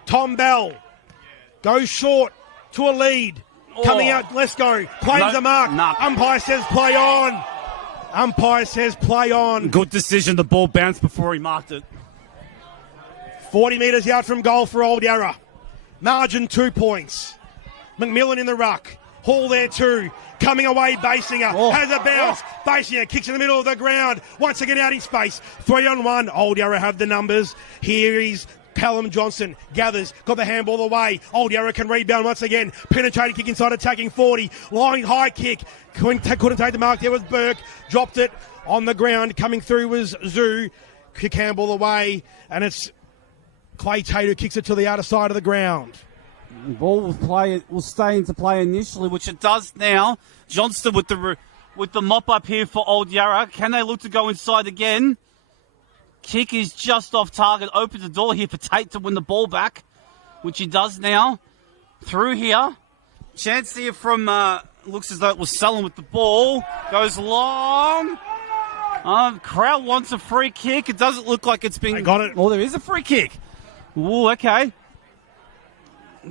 Tom Bell goes short to a lead. Coming out, let's go. Claims the mark. Umpire says play on. Umpire says play on. Good decision. The ball bounced before he marked it. 40 metres out from goal for Old Yarra. Margin 2 points. McMillan in the ruck. Hall there too. Coming away, Basinger. Has a bounce. Basinger kicks in the middle of the ground. Once again out in space. 3-on-1. Old Yarra have the numbers. Here is Callum Johnson. Gathers. Got the handball away. Old Yarra can rebound once again. Penetrating kick inside, attacking 40. Lying high kick. Couldn't take the mark. There was Burke. Dropped it on the ground. Coming through was Zoo. Kick handball away. And it's Clay Tate who kicks it to the outer side of the ground. The ball will stay into play initially, which it does now. Johnston with the mop up here for Old Yarra. Can they look to go inside again? Kick is just off target. Opens the door here for Tate to win the ball back, which he does now. Through here. Chance here from, looks as though it was Sullen with the ball. Goes long. Crowd wants a free kick. It doesn't look like it's been... They got it. Oh, there is a free kick. Ooh, okay.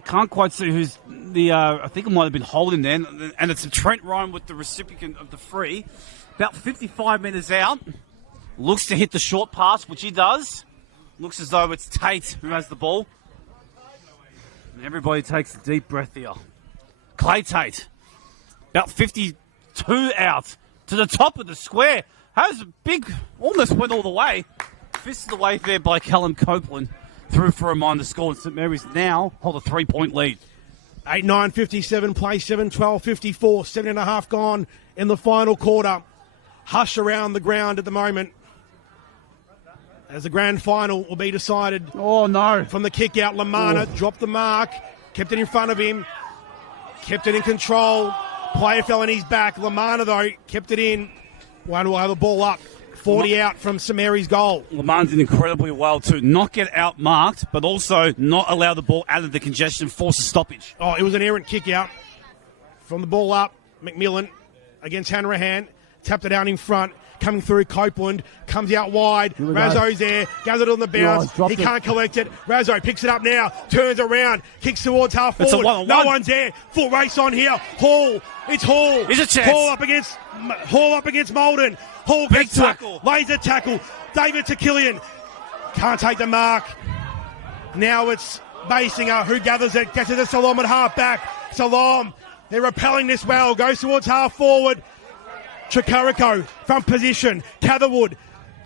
Can't quite see who's the... I think it might have been Holden then. And it's Trent Ryan with the recipient of the free. About 55 metres out. Looks to hit the short pass, which he does. Looks as though it's Tate who has the ball. And everybody takes a deep breath here. Clay Tate. About 52 out to the top of the square. Has a big... Almost went all the way. Fisted away there by Callum Copeland. Through for a minor score, and St Mary's now hold a 3-point lead. 8-9-57, play 7-12-54, 7.5 gone in the final quarter. Hush around the ground at the moment as the grand final will be decided. Oh, no. From the kick out, Lamana dropped the mark, kept it in front of him, kept it in control. Player fell on his back. Lamana, though, kept it in. One will have the ball up. 40 out from St Mary's goal. Lamar did incredibly well to not get out-marked, but also not allow the ball out of the congestion, force a stoppage. Oh, it was an errant kick out from the ball up. McMillan against Hanrahan. tapped it out in front. Coming through, Copeland comes out wide. Here we go. Razzo's there, gathered on the bounce. Oh, dropped He it. can't collect it. Razzo picks it up now, turns around, kicks towards half It's a forward. one-on-one. No one's there. Full race on here. Hall, it's Hall. Here's a chance. Hall up against Molden. Hall Big gets to tackle. it. Laser tackle. David to Killian. Can't take the mark. Now it's Basinger who gathers it, gets it to Salom at half back. Salom, they're repelling this well, goes towards half forward. Chikarico from position. Catherwood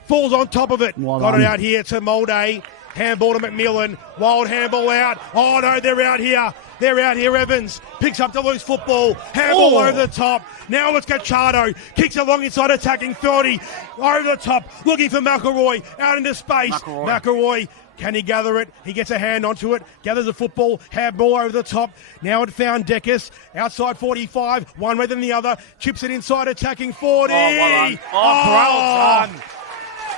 falls on top of it. Well Got it done. out here to Molday. Handball to McMillan. Wild handball out. Oh no, they're out here. They're out here. Evans picks up the loose football. Handball over the top. Now let's get Chardo. Kicks along inside, attacking 30. Over the top. Looking for McElroy. Out into space. McElroy. Can he gather it? He gets a hand onto it. Gathers the football. Handball over the top. Now it found Deckus. Outside 45. One way than the other. Chips it inside, attacking 40. well done. Well done.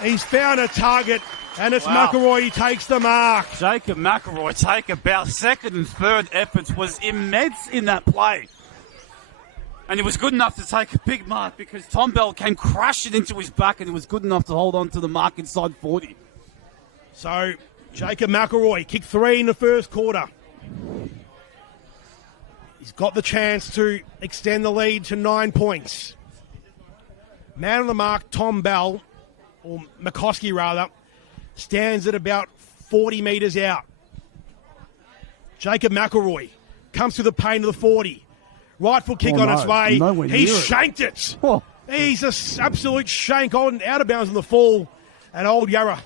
He's found a target. And it's Wow. McElroy. He takes the mark. Jacob McElroy take about second and third efforts was immense in that play. And he was good enough to take a big mark because Tom Bell came crashing into his back and he was good enough to hold on to the mark inside 40. So, Jacob McElroy, kick 3 in the first quarter. He's got the chance to extend the lead to 9 points. Man on the mark, Tom Bell, or McCoskey rather, stands at about 40 metres out. Jacob McElroy comes to the paint of the 40. Right foot kick Oh, on no. its way. Nowhere He near it. shanked it. Oh. He's an absolute shank on out of bounds on the full. And old Yarra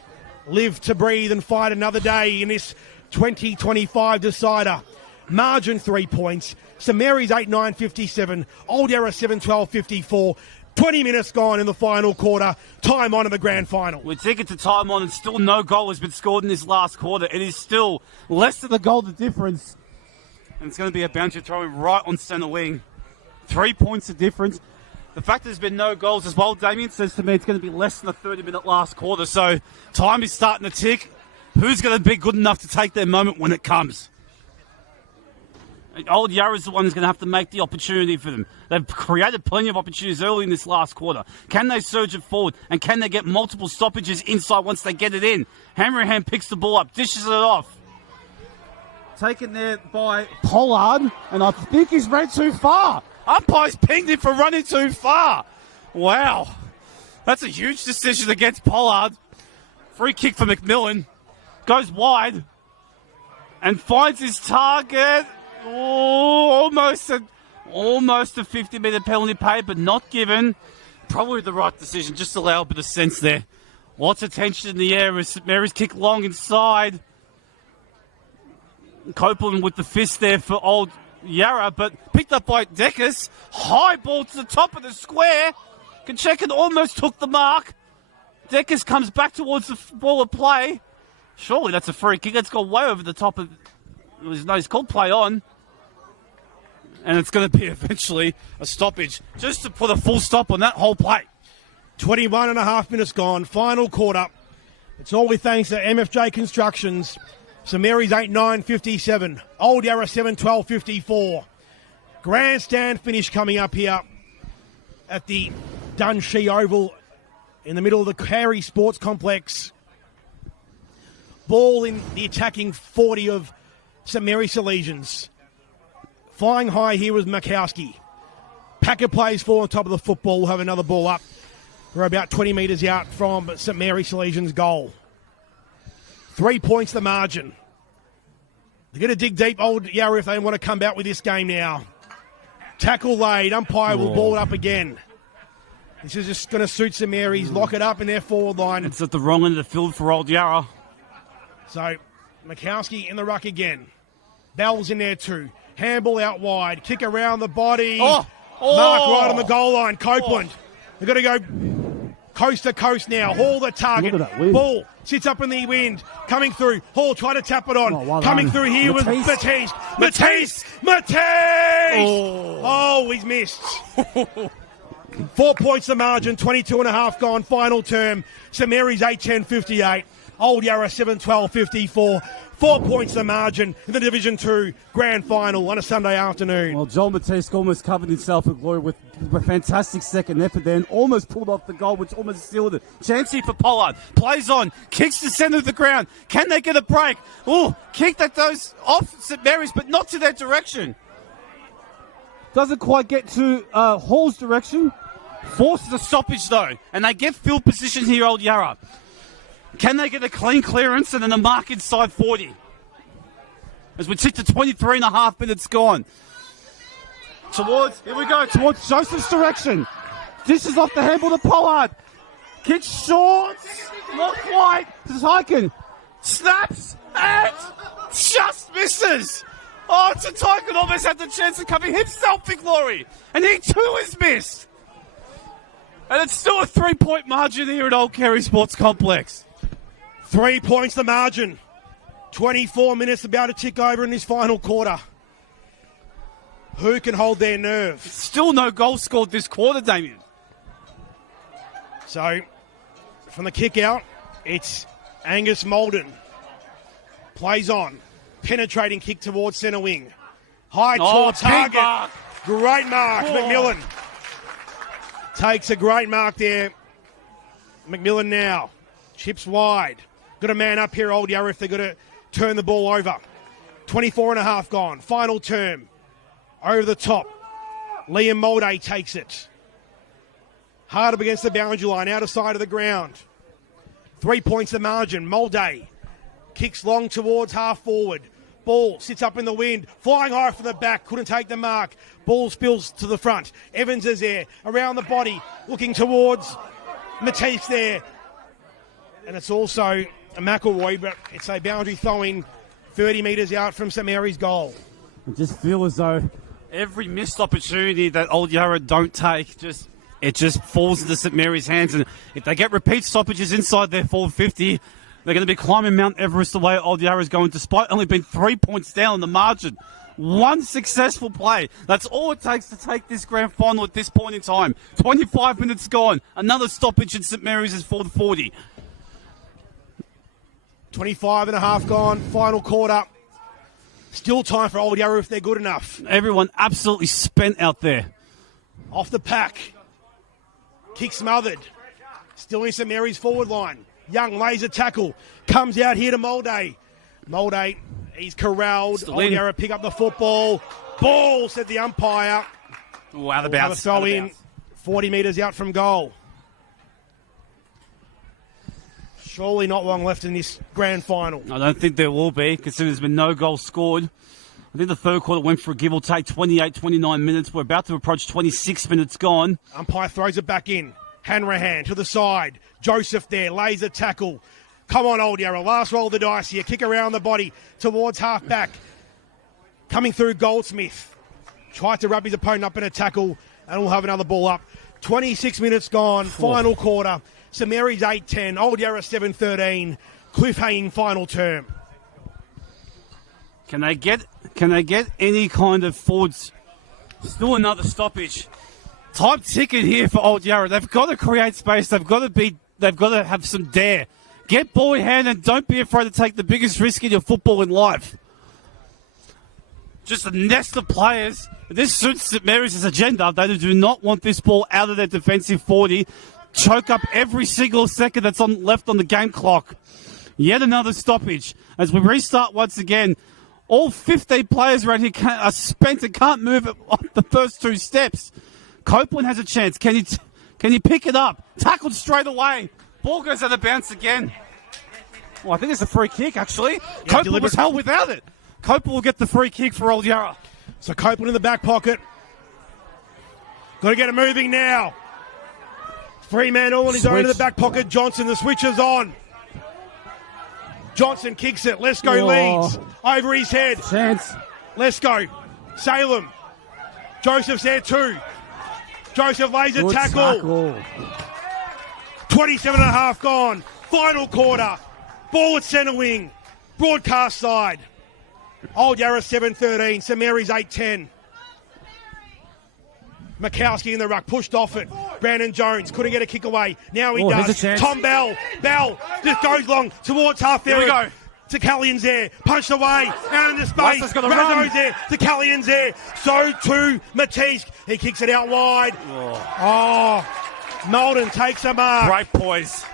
live to breathe and fight another day in this 2025 decider. Margin 3 points. St Mary's 8-9-57. Old Yarra 7-12-54. 20 minutes gone in the final quarter. Time on in the grand final. We take it to time on and still no goal has been scored in this last quarter. It is still less than a goal the difference. And it's going to be a boundary throwing right on centre wing. 3 points of difference. The fact there's been no goals as well, Damien, says to me it's going to be less than a 30-minute last quarter. So time is starting to tick. Who's going to be good enough to take their moment when it comes? Old Yarra's the one who's going to have to make the opportunity for them. They've created plenty of opportunities early in this last quarter. Can they surge it forward? And can they get multiple stoppages inside once they get it in? Hanrahan picks the ball up, dishes it off. Taken there by Pollard, and I think he's ran too far. Umpire's pinged him for running too far. Wow. That's a huge decision against Pollard. Free kick for McMillan. Goes wide. And finds his target. Oh, almost a 50-metre penalty paid, but not given. Probably the right decision. Just allow a bit of sense there. Lots of tension in the air as St Mary's kick long inside. Copeland with the fist there for old Yarra, but picked up by Deckus. High ball to the top of the square. Koncheka almost took the mark. Deckus comes back towards the ball of play. Surely that's a free kick. It's gone way over the top of... He's called play on. And it's going to be eventually a stoppage just to put a full stop on that whole play. 21 and a half minutes gone. Final quarter. It's all with thanks to MFJ Constructions. St Mary's 8-9-57. Old Yarra 7-12-54. Grandstand finish coming up here at the Dunshee Oval in the middle of the Carey Sports Complex. Ball in the attacking 40 of St Mary's Saleasians. Flying high here was Makowski. Packer plays four on top of the football. We'll have another ball up. We're about 20 metres out from St Mary's Saleasians' goal. 3 points the margin. They're going to dig deep, old Yarra, if they want to come out with this game now. Tackle laid. Umpire will ball it up again. This is just going to suit St Mary's. Lock it up in their forward line. It's at the wrong end of the field for old Yarra. So, Makowski in the ruck again. Bell's in there too. Handball out wide. Kick around the body. Mark right on the goal line. Copeland. They're going to go coast to coast now. Hall the target. Look at that wind. Ball sits up in the wind. Coming through. Hall try to tap it on. Oh, well Coming done. through here was Matisse. Matisse. Oh, he's missed. 4 points the margin. 22 and a half gone. Final term. St Mary's 8-10-58. Old Yarra 7-12-54. 4 points the margin in the Division 2 Grand Final on a Sunday afternoon. Well, Joel Matisse almost covered himself in glory with a fantastic second effort there and almost pulled off the goal, which almost sealed it. Chance here for Pollard. Plays on. Kicks to centre of the ground. Can they get a break? Oh, kick that goes off St Mary's, but not to their direction. Doesn't quite get to Hall's direction. Forces a stoppage, though. And they get field position here, Old Yarra. Can they get a clean clearance and then a mark inside 40? As we tick to 23 and a half minutes gone. Here we go, Towards Joseph's direction. This is off the handball to Pollard. Kick short. Not quite. To Tyken. snaps, and just misses. Oh, Tyken almost had the chance of coming himself for glory, and he too is missed. And it's still a 3-point margin here at Old Kerry Sports Complex. 3 points the margin. 24 minutes about to tick over in this final quarter. Who can hold their nerve? Still no goal scored this quarter, Damien. So, from the kick out, it's Angus Molden. Plays on. Penetrating kick towards centre wing. High toward target. Mark. Great mark, McMillan. Takes a great mark there. McMillan now. Chips wide. Got a man up here, Old Yarra, if they're going to turn the ball over. 24 and a half gone. Final term. Over the top. Liam Molday takes it. Hard up against the boundary line, out of sight of the ground. 3 points the margin. Molday kicks long towards half forward. Ball sits up in the wind, flying high from the back, couldn't take the mark. Ball spills to the front. Evans is there, around the body, looking towards Matisse there. And it's also a McElroy, but it's a boundary throw-in 30 metres out from St Mary's goal. I just feel as though Every missed opportunity that Old Yarra don't take, it just falls into St Mary's hands. And if they get repeat stoppages inside their 450, they're going to be climbing Mount Everest the way Old Yarra is going, despite only being 3 points down on the margin. One successful play. That's all it takes to take this grand final at this point in time. 25 minutes gone. Another stoppage in St Mary's is 4-40. 25 and a half gone, final quarter. Still time for Old Yarra if they're good enough. Everyone absolutely spent out there. Off the pack. Kick smothered. Still in St Mary's forward line. Young laser tackle. Comes out here to Molday. Molday, he's corralled. Still Old in. Yarra pick up the football. Ball, said the umpire. Oh, out of Another bounds. throw Out of in. bounds. 40 metres out from goal. Surely not long left in this grand final. I don't think there will be, considering there's been no goals scored. I think the third quarter went for a give or take 28, 29 minutes. We're about to approach 26 minutes gone. Umpire throws it back in. Hanrahan to the side. Joseph there, laser tackle. Come on, Old Yarra. Last roll of the dice here. Kick around the body towards half back. Coming through Goldsmith. Tried to rub his opponent up in a tackle, and we'll have another ball up. 26 minutes gone. Final quarter. St Mary's 8-10. Old Yarra 7-13. Cliff-hanging final term. Can they get any kind of forwards? Still another stoppage. Time ticking here for Old Yarra. They've got to create space. They've got to have some dare. Get ball in hand and don't be afraid to take the biggest risk in your football in life. Just a nest of players. This suits St Mary's' agenda. They do not want this ball out of their defensive 40. Choke up every single second that's left on the game clock. Yet another stoppage. As we restart once again, all 15 players around here are spent and can't move on the first two steps. Copeland has a chance. Can you pick it up? Tackled straight away. Ball goes out of bounds again. Well, I think it's a free kick, actually. Copeland was held without it. Copeland will get the free kick for Old Yarra. So Copeland in the back pocket. Got to get it moving now. 3-man all on his own in the back pocket. Johnson, the switch is on. Johnson kicks it. Lesko leads. Over his head. chance. Lesko. Salem. Joseph's there too. Joseph lays a Good tackle. 27 and a half gone. Final quarter. Ball at centre wing. Broadcast side. Old Yarra 7-13. St Mary's 8-10. Mikowski in the ruck, pushed off it. Brandon Jones couldn't get a kick away. Now he Here's a does. chance. Tom Bell. Bell just goes long towards half Here we field. go. to Callian's there. Punched away. Out into space. Lester's got to run. Razzo's there to Callian's there. So to Matisse. He kicks it out wide. Oh. Molden takes a mark. Great poise.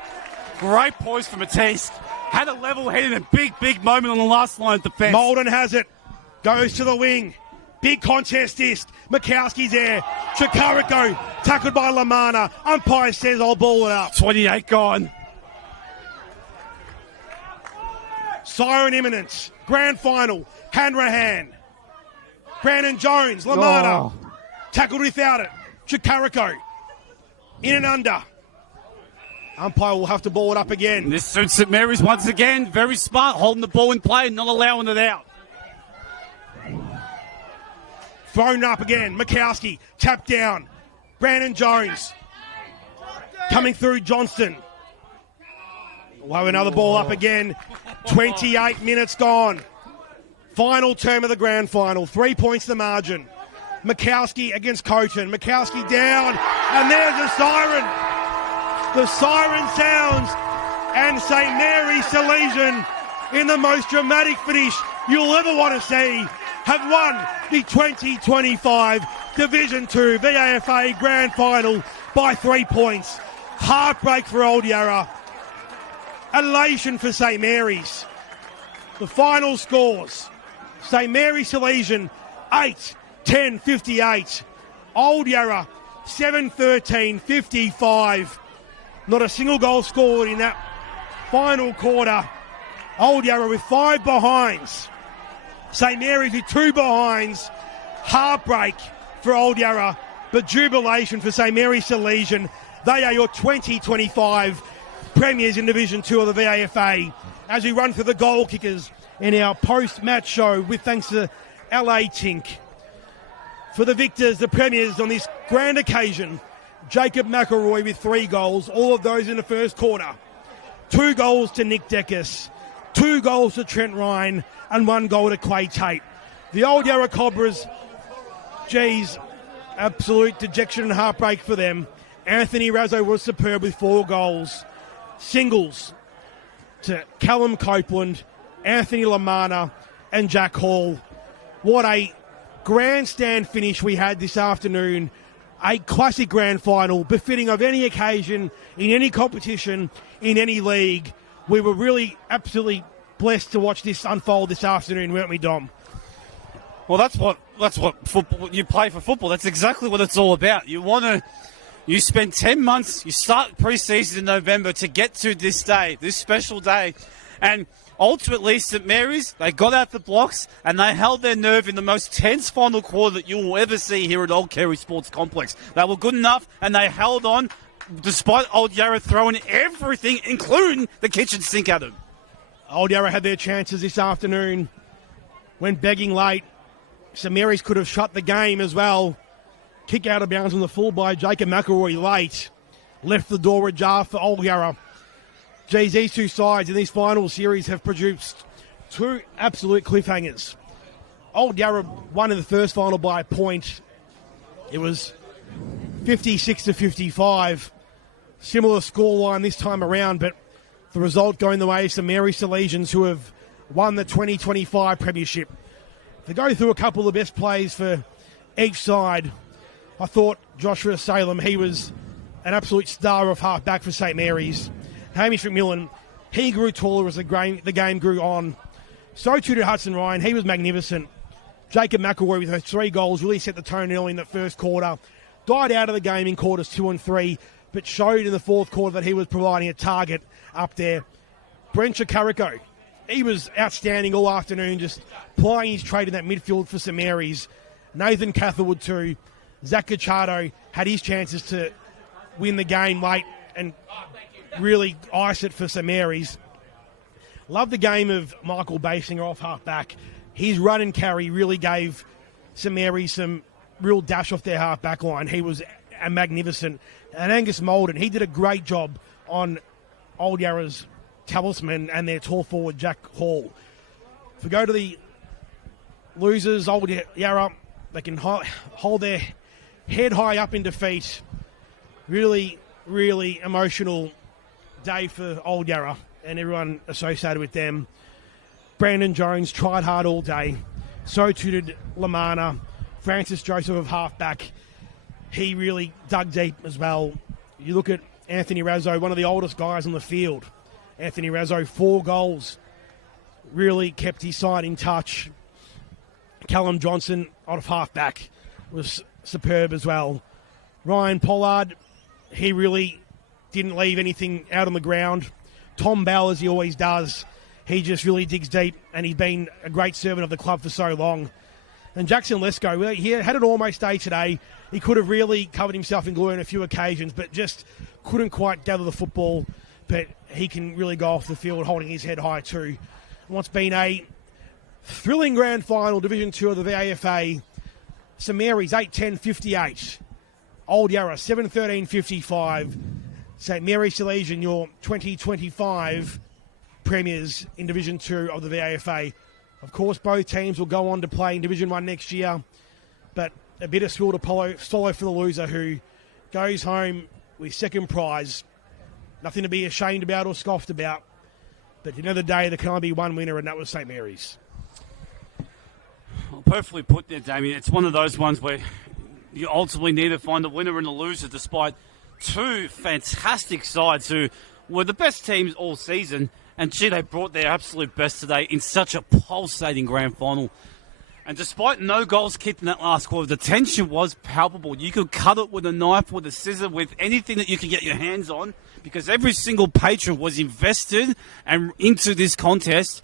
Great poise for Matisse. Had a level head in a big moment on the last line of defence. Molden has it. Goes to the wing. Big contest this. Mikowski's there. Chikariko tackled by Lamana. Umpire says I'll ball it up. 28 gone. Siren imminence. Grand final. Hanrahan. Brandon Jones. Lamana. Tackled without it. Chikariko. In and under. Umpire will have to ball it up again. This suits St Mary's once again. Very smart, holding the ball in play, not allowing it out. Thrown up again. Mikowski. Tapped down. Brandon Jones. Coming through Johnston. We'll have another ball up again. 28 minutes gone. Final term of the grand final. 3 points the margin. Mikowski against Coton. Mikowski down. And there's a siren. The siren sounds. And St Mary's Saleasian, in the most dramatic finish you'll ever want to see, have won the 2025 Division 2 VAFA Grand Final by 3 points. Heartbreak for Old Yarra. Elation for St Mary's. The final scores. St Mary's Saleasian 8-10-58. Old Yarra 7-13-55. Not a single goal scored in that final quarter. Old Yarra with 5 behinds. St Mary's with 2 behinds. Heartbreak for Old Yarra, but jubilation for St Mary's Saleasian. They are your 2025 premiers in Division 2 of the VAFA. As we run through the goal kickers in our post-match show, with thanks to LA Tink. For the victors, the premiers on this grand occasion, Jacob McElroy with 3 goals, all of those in the first quarter. 2 goals to Nick Deckis, 2 goals to Trent Ryan, and 1 goal to Clay Tate. The Old Yarra Cobras, geez, absolute dejection and heartbreak for them. Anthony Razzo was superb with 4 goals. Singles to Callum Copeland, Anthony Lamana, and Jack Hall. What a grandstand finish we had this afternoon. A classic grand final, befitting of any occasion, in any competition, in any league. We were really absolutely blessed to watch this unfold this afternoon, weren't we, Dom? Well, that's what football. You play for football. That's exactly what it's all about. You spend 10 months. You start pre-season in November to get to this day, this special day, and ultimately St Mary's, they got out the blocks and they held their nerve in the most tense final quarter that you will ever see here at Old Kerry Sports Complex. They were good enough and they held on despite Old Yarra throwing everything, including the kitchen sink at them. Old Yarra had their chances this afternoon. Went begging late. St Mary's could have shut the game as well. Kick out of bounds on the full by Jacob McElroy late. Left the door ajar for Old Yarra. Geez, these two sides in this final series have produced 2 absolute cliffhangers. Old Yarra won in the first final by a point. It was 56-55. Similar scoreline this time around, but the result going the way of St Mary's Salesians, who have won the 2025 premiership. To go through a couple of the best plays for each side, I thought Joshua Salem, he was an absolute star of half-back for St Mary's. Hamish McMillan, he grew taller as the game grew on. So too did Hudson Ryan, he was magnificent. Jacob McElroy with her 3 goals really set the tone early in the first quarter. Died out of the game in quarters 2 and 3, but showed in the fourth quarter that he was providing a target up there. Brent Chikariko, he was outstanding all afternoon, just plying his trade in that midfield for St Mary's. Nathan Catherwood too. Zach Cacciato had his chances to win the game late and really ice it for St Mary's. Love the game of Michael Basinger off half-back. His run and carry really gave St Mary's some real dash off their half-back line. He was magnificent. And Angus Molden, he did a great job on Old Yarra's talisman and their tall forward, Jack Hall. If we go to the losers, Old Yarra, they can hold their head high up in defeat. Really, really emotional day for Old Yarra and everyone associated with them. Brandon Jones tried hard all day. So too did Lamana. Francis Joseph of halfback. He really dug deep as well. You look at Anthony Razzo, one of the oldest guys on the field. Anthony Razzo, 4 goals. Really kept his side in touch. Callum Johnson, out of halfback, was superb as well. Ryan Pollard, he really didn't leave anything out on the ground. Tom Bell, as he always does, he just really digs deep, and he's been a great servant of the club for so long. And Jackson Lesko, he had an almost day today. He could have really covered himself in glory on a few occasions, but just couldn't quite gather the football. But he can really go off the field holding his head high too. And what's been a thrilling grand final, Division 2 of the VAFA. St Mary's 8-10-58. Old Yarra 7-13-55. St Mary's Saleasian, your 2025 premiers in Division 2 of the VAFA. Of course, both teams will go on to play in Division 1 next year, but a bittersweet Apollo follow for the loser who goes home with second prize. Nothing to be ashamed about or scoffed about, but at the end of the day, there can only be one winner, and that was St Mary's. Well, perfectly put there, Damien. It's one of those ones where you ultimately need to find a winner and a loser, despite two fantastic sides who were the best teams all season. And, gee, they brought their absolute best today in such a pulsating grand final. And despite no goals kicked in that last quarter, the tension was palpable. You could cut it with a knife, with a scissor, with anything that you could get your hands on, because every single patron was invested and into this contest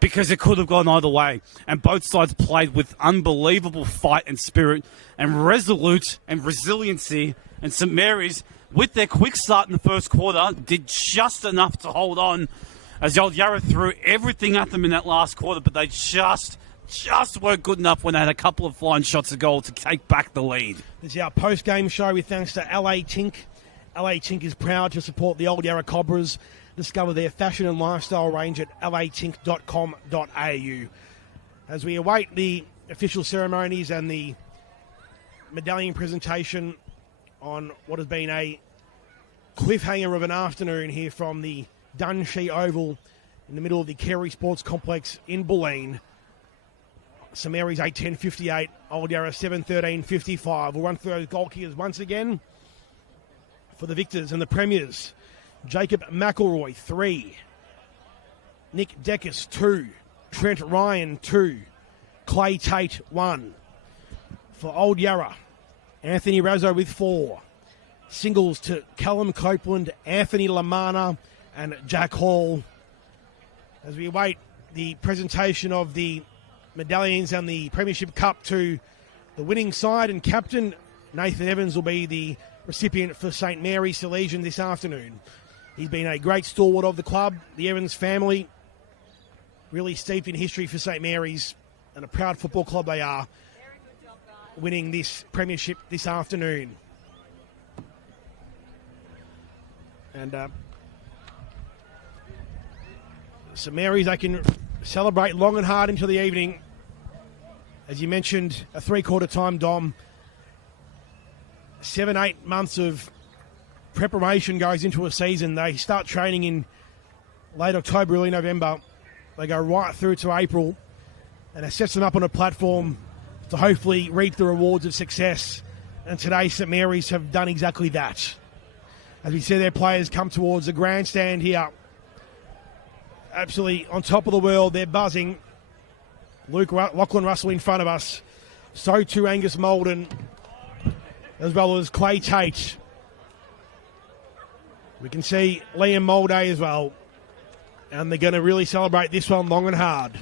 because it could have gone either way. And both sides played with unbelievable fight and spirit and resolute and resiliency. And St Mary's, with their quick start in the first quarter, did just enough to hold on as the old Yarra threw everything at them in that last quarter, but they just weren't good enough when they had a couple of flying shots of goal to take back the lead. This is our post-game show with thanks to LA Tink. LA Tink is proud to support the old Yarra Cobras. Discover their fashion and lifestyle range at latink.com.au. As we await the official ceremonies and the medallion presentation on what has been a cliffhanger of an afternoon here from the Dunshee Oval in the middle of the Kerry Sports Complex in Bulleen. St Mary's 8-10-58, Old Yarra 7-13-55. We'll run through those goal kickers once again for the victors and the premiers. Jacob McElroy, 3. Nick Deckers, 2. Trent Ryan, 2. Clay Tate, 1. For Old Yarra, Anthony Razzo with 4. Singles to Callum Copeland, Anthony Lamana, and Jack Hall. As we await the presentation of the medallions and the Premiership Cup to the winning side, and captain Nathan Evans will be the recipient for St Mary's Saleasian this afternoon. He's been a great stalwart of the club. The Evans family, really steeped in history for St Mary's, and a proud football club they are, winning this premiership this afternoon. And St Mary's, they can celebrate long and hard into the evening. As you mentioned, a three-quarter time, Dom. 7-8 months of preparation goes into a season. They start training in late October, early November. They go right through to April, and it sets them up on a platform to hopefully reap the rewards of success. And today, St Mary's have done exactly that. As we see their players come towards the grandstand here, absolutely on top of the world, they're buzzing. Lachlan Russell in front of us. So too Angus Molden, as well as Clay Tate. We can see Liam Molday as well. And they're going to really celebrate this one long and hard.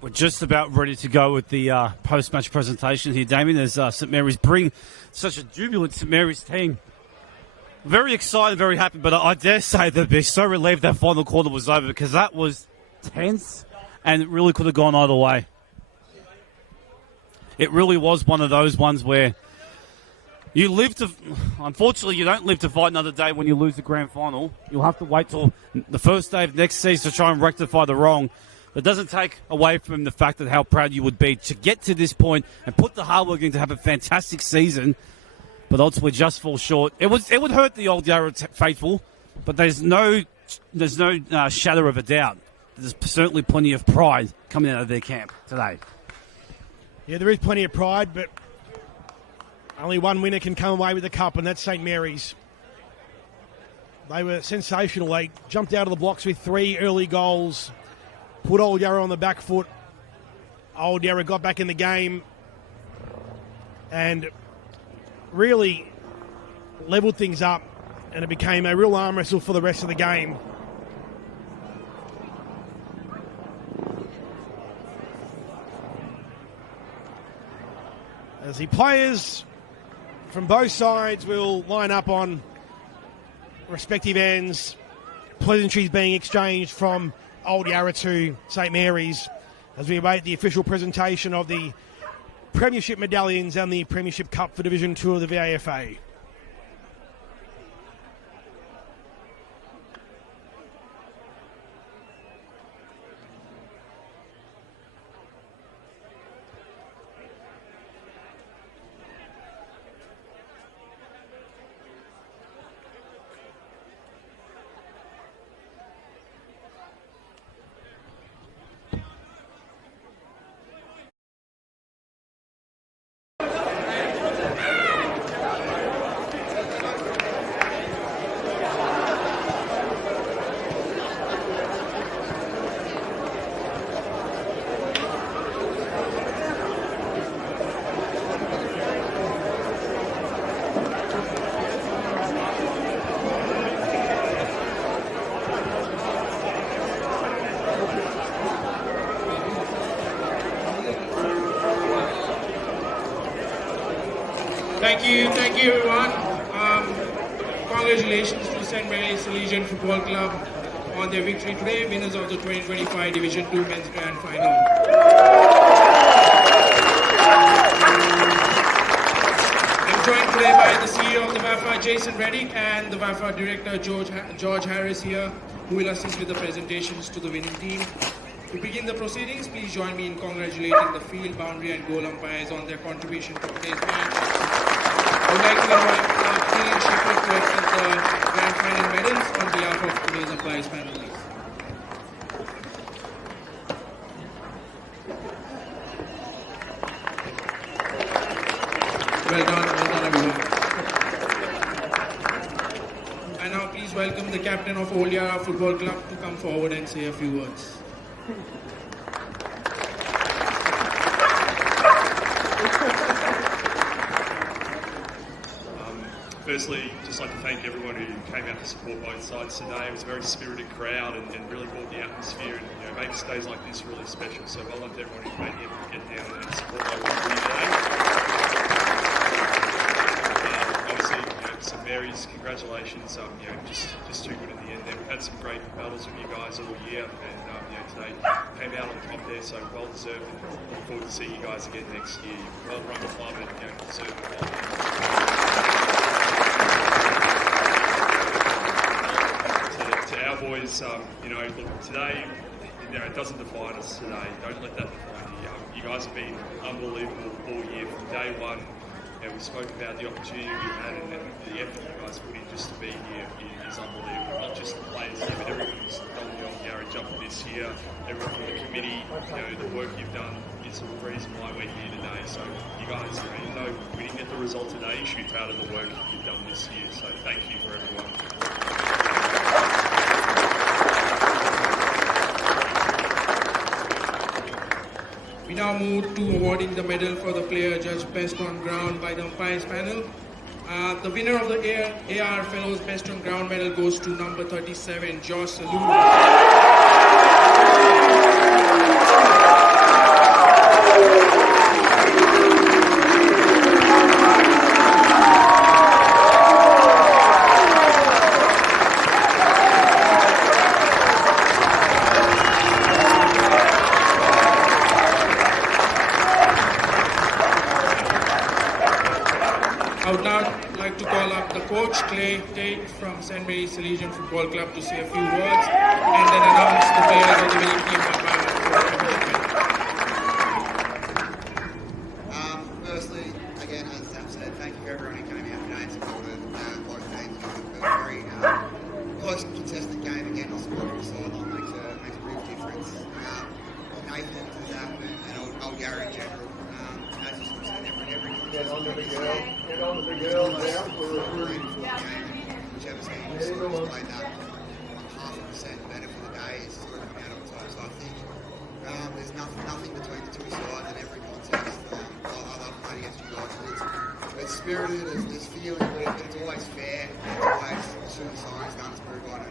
We're just about ready to go with the post-match presentation here, Damien, as St Mary's bring such a jubilant St Mary's team. Very excited, very happy, but I dare say they'd be so relieved that final quarter was over, because that was tense and it really could have gone either way. It really was one of those ones where you live to... Unfortunately, you don't live to fight another day when you lose the grand final. You'll have to wait till the first day of next season to try and rectify the wrong. It doesn't take away from the fact that how proud you would be to get to this point and put the hard work in to have a fantastic season, but ultimately just fall short. It would hurt the old Yarra faithful, but there's no shadow of a doubt. There's certainly plenty of pride coming out of their camp today. Yeah, there is plenty of pride, but only one winner can come away with the cup, and that's St Mary's. They were sensational. They jumped out of the blocks with 3 early goals, put Old Yarra on the back foot. Old Yarra got back in the game and really levelled things up, and it became a real arm wrestle for the rest of the game. As the players from both sides will line up on respective ends, pleasantries being exchanged from Old Yarra to St Mary's as we await the official presentation of the Premiership medallions and the Premiership Cup for Division 2 of the VAFA. Thank you everyone. Congratulations to St. Mary's Saleasian Football Club on their victory today, winners of the 2025 Division 2 Men's Grand Final. I'm joined today by the CEO of the VAFA, Jason Reddick, and the VAFA Director, George Harris here, who will assist with the presentations to the winning team. To begin the proceedings, please join me in congratulating the field, boundary and goal umpires on their contribution to today's match. I would like to invite Phil and Shepherd to accept the Grand Final medals on behalf of today's umpires panel. Well done everyone. And now please welcome the captain of Old Yarra Football Club to come forward and say a few words. Firstly, just like to thank everyone who came out to support both sides today. It was a very spirited crowd and really brought the atmosphere and makes days like this really special. So well done to everyone who's made the effort to get down and support local footy today. Obviously, St Mary's, congratulations. Just too good in the end there. We've had some great battles with you guys all year, and today came out on top there, so well deserved. And look forward to seeing you guys again next year. Well run the club and deserved the boys, look, today, it doesn't define us today. Don't let that define you. You guys have been unbelievable all year from day one. We spoke about the opportunity we had and the effort you guys put in just to be here is unbelievable. Not just the players here, but everyone who's done the old Yarra jump this year, everyone from the committee, the work you've done is the reason why we're here today. So you guys, even though we didn't get the result today, you should be proud of the work you've done this year. So thank you for everyone. We now move to awarding the medal for the player judged best on ground by the umpires panel. The winner of the AR Fellows Best on Ground medal goes to number 37, Josh Salud. From St. Mary's Saleasian Football Club to say a few words and then announce the players of the winning team by Firstly, again, as Sam said, thank you for everyone who came out today and supported both teams. It was a very close and contested game again. Whichever team sort of played that 0.5% better for the day is sort of coming out on top. So I think there's nothing between the two sides in every contest. I love playing against you guys. It's spirited, it's feeling, but it's always fair. Always, as soon as the signing's done, it's moved on, and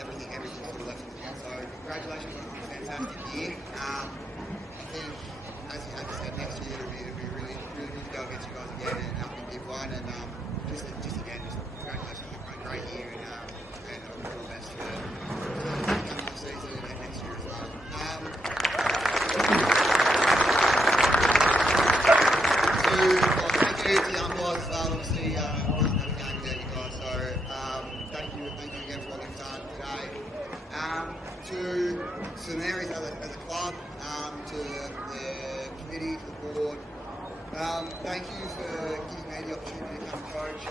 everything sort of left in the field. So congratulations on a fantastic year. I think, as you said, next year it'll be really good to go against you guys again and help you give one. And just again, congratulations on a great year, and all the best for the coming season and next year as well. Thank you to the umpires as well. Obviously, it wasn't another game without you guys, so thank you again for what you've done today. To St Mary's as a club, to the committee, to the board, thank you for giving me the opportunity to come coach.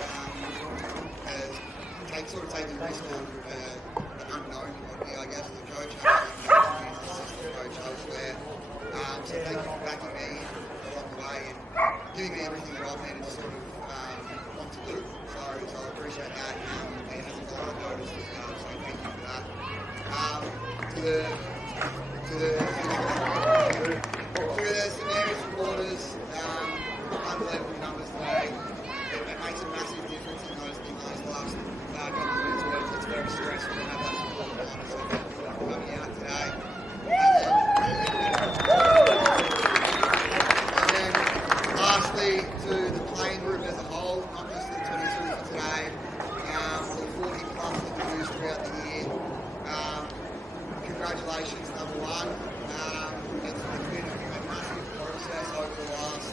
Take the risk on the unknown quantity, I guess, as a coach. I'm an assistant coach elsewhere. So thank you for backing me along the way and giving me everything that I've needed to sort of want to do. So I appreciate that. It hasn't gone unnoticed as well, so thank you for that. To the St Mary's supporters, unbelievable numbers today. It makes a massive difference in those last couple of minutes where it's very stressful to have that support behind us. So thank you for coming out today. And then lastly, to the playing group as a whole, not just the 22 for today, the 40 plus that we used throughout the year. Congratulations, number one. It's been a massive process over the last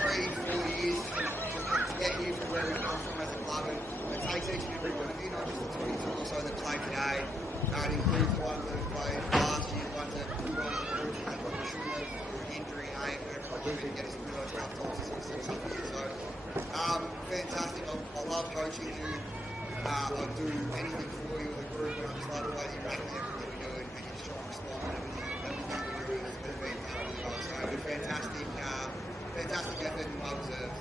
3-4 years to get here from where we've come from as a club. And it takes each and every one of you, not just the 22 or so that play today. It includes the ones that have played last year, the ones that got shouldn't have through injury, whatever I do to get us through those tough times to sort of set us up here. So, fantastic. I love coaching you. I'd do anything for you as a group, and I just love the way you back everything we do and your strong response and everything we do has been really guys. So fantastic effort and well deserved.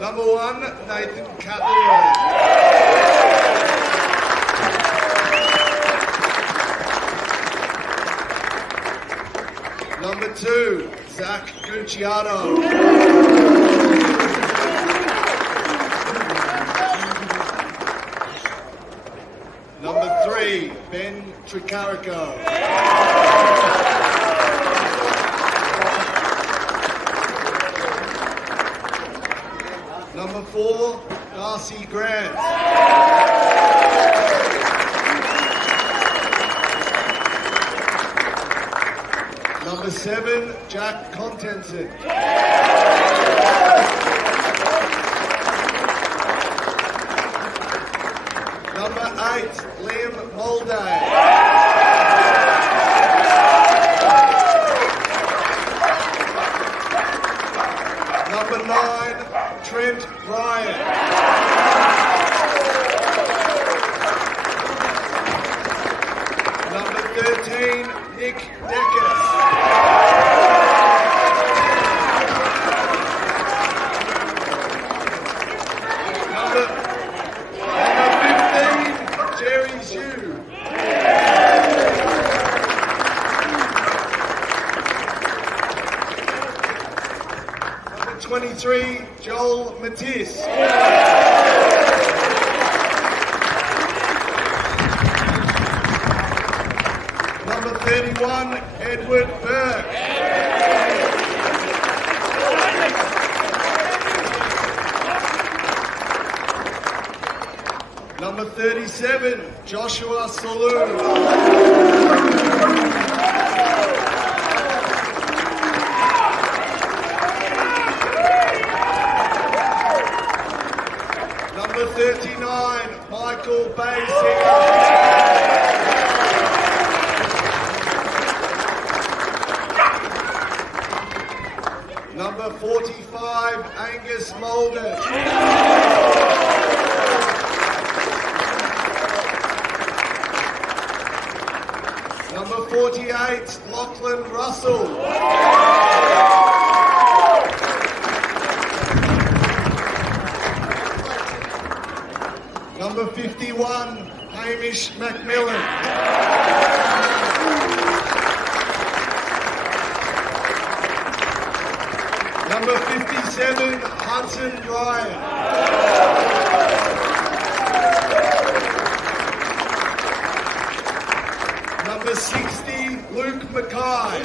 Number one, Nathan Cutler. Number two, Zach Gucciano. Number three, Ben Tricarico. Number four, Darcy Grant. Number seven, Jack Contenson. Number eight, Liam Molday. Number nine, Trent Ryan. Number 13, Nick Deckers. Number 15, Jerry Xu. Number 23, Joel Matisse. Number 31, Edward Burke. Number 37, Joshua Saloon. Number 39, Michael Basinger. Number Number 45, Angus Mulder. Number 48, Lachlan Russell. Number 51, Hamish McMillan. Number 57, Hudson Ryan. Number 60, Luke Mackay.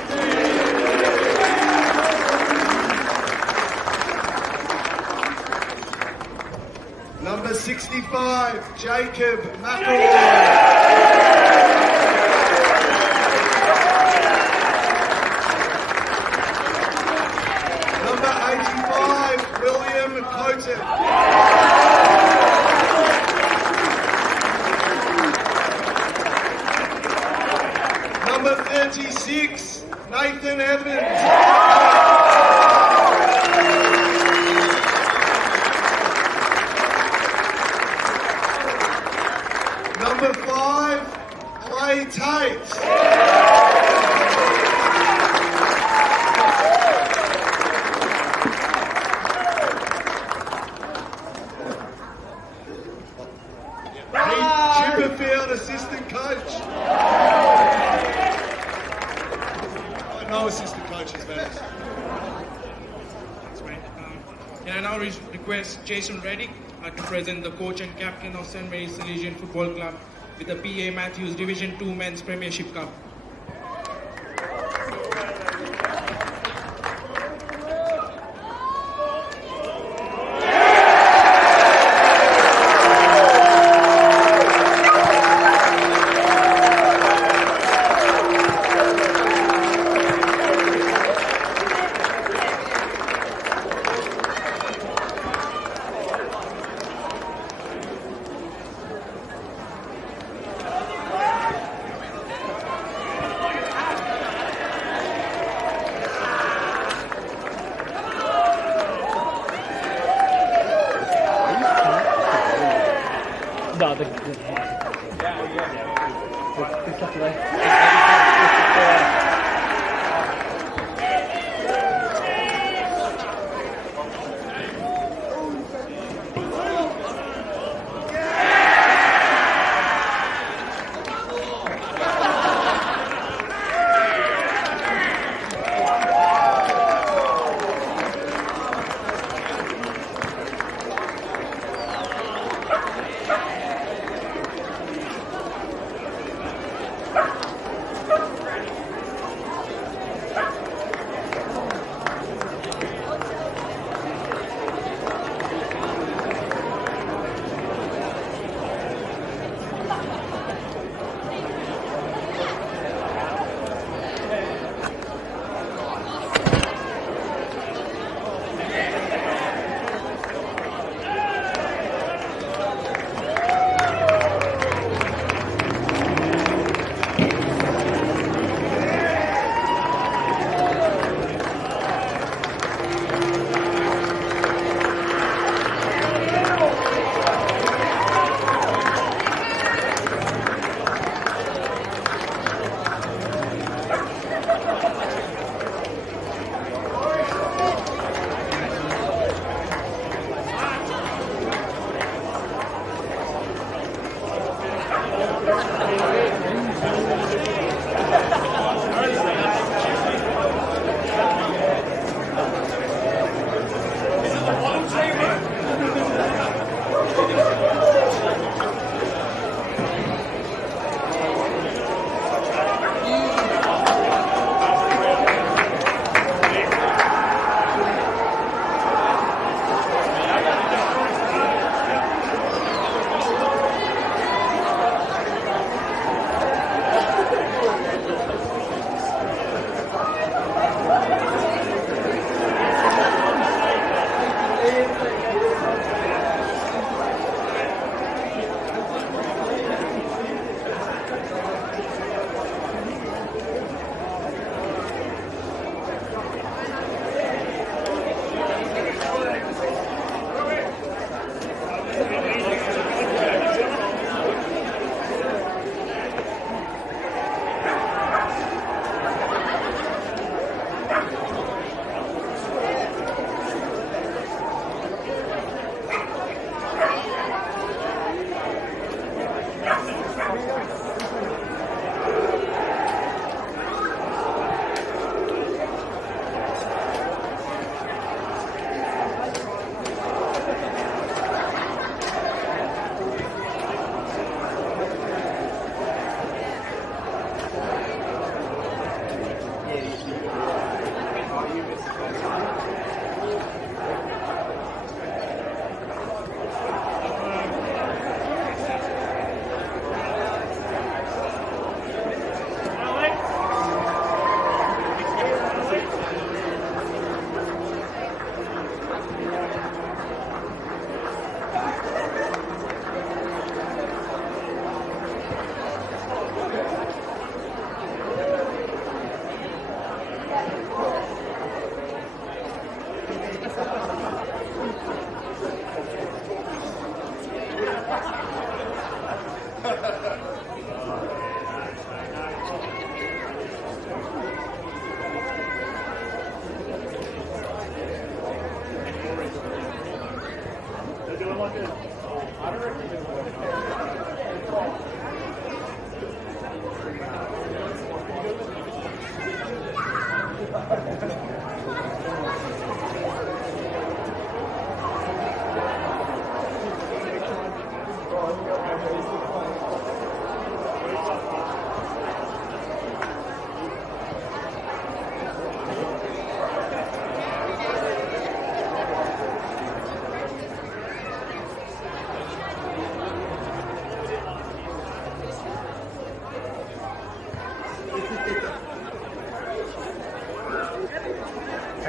Number 65, Jacob McElroy. Number 85, William Coaten. Number 36, Nathan Evans. Number 5, Clay Tate. Chipperfield assistant coach. No assistant coaches, man. That's right. Can I now request Jason Reddick to present the coach and captain of St. Mary's Saleasian Football Club with the P.A. Matthews Division 2 Men's Premiership Cup. No, the stuff away.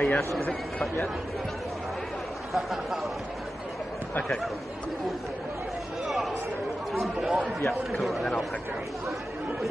Oh yes, is it cut yet? Okay, cool. Yeah, cool, and then I'll pack it up.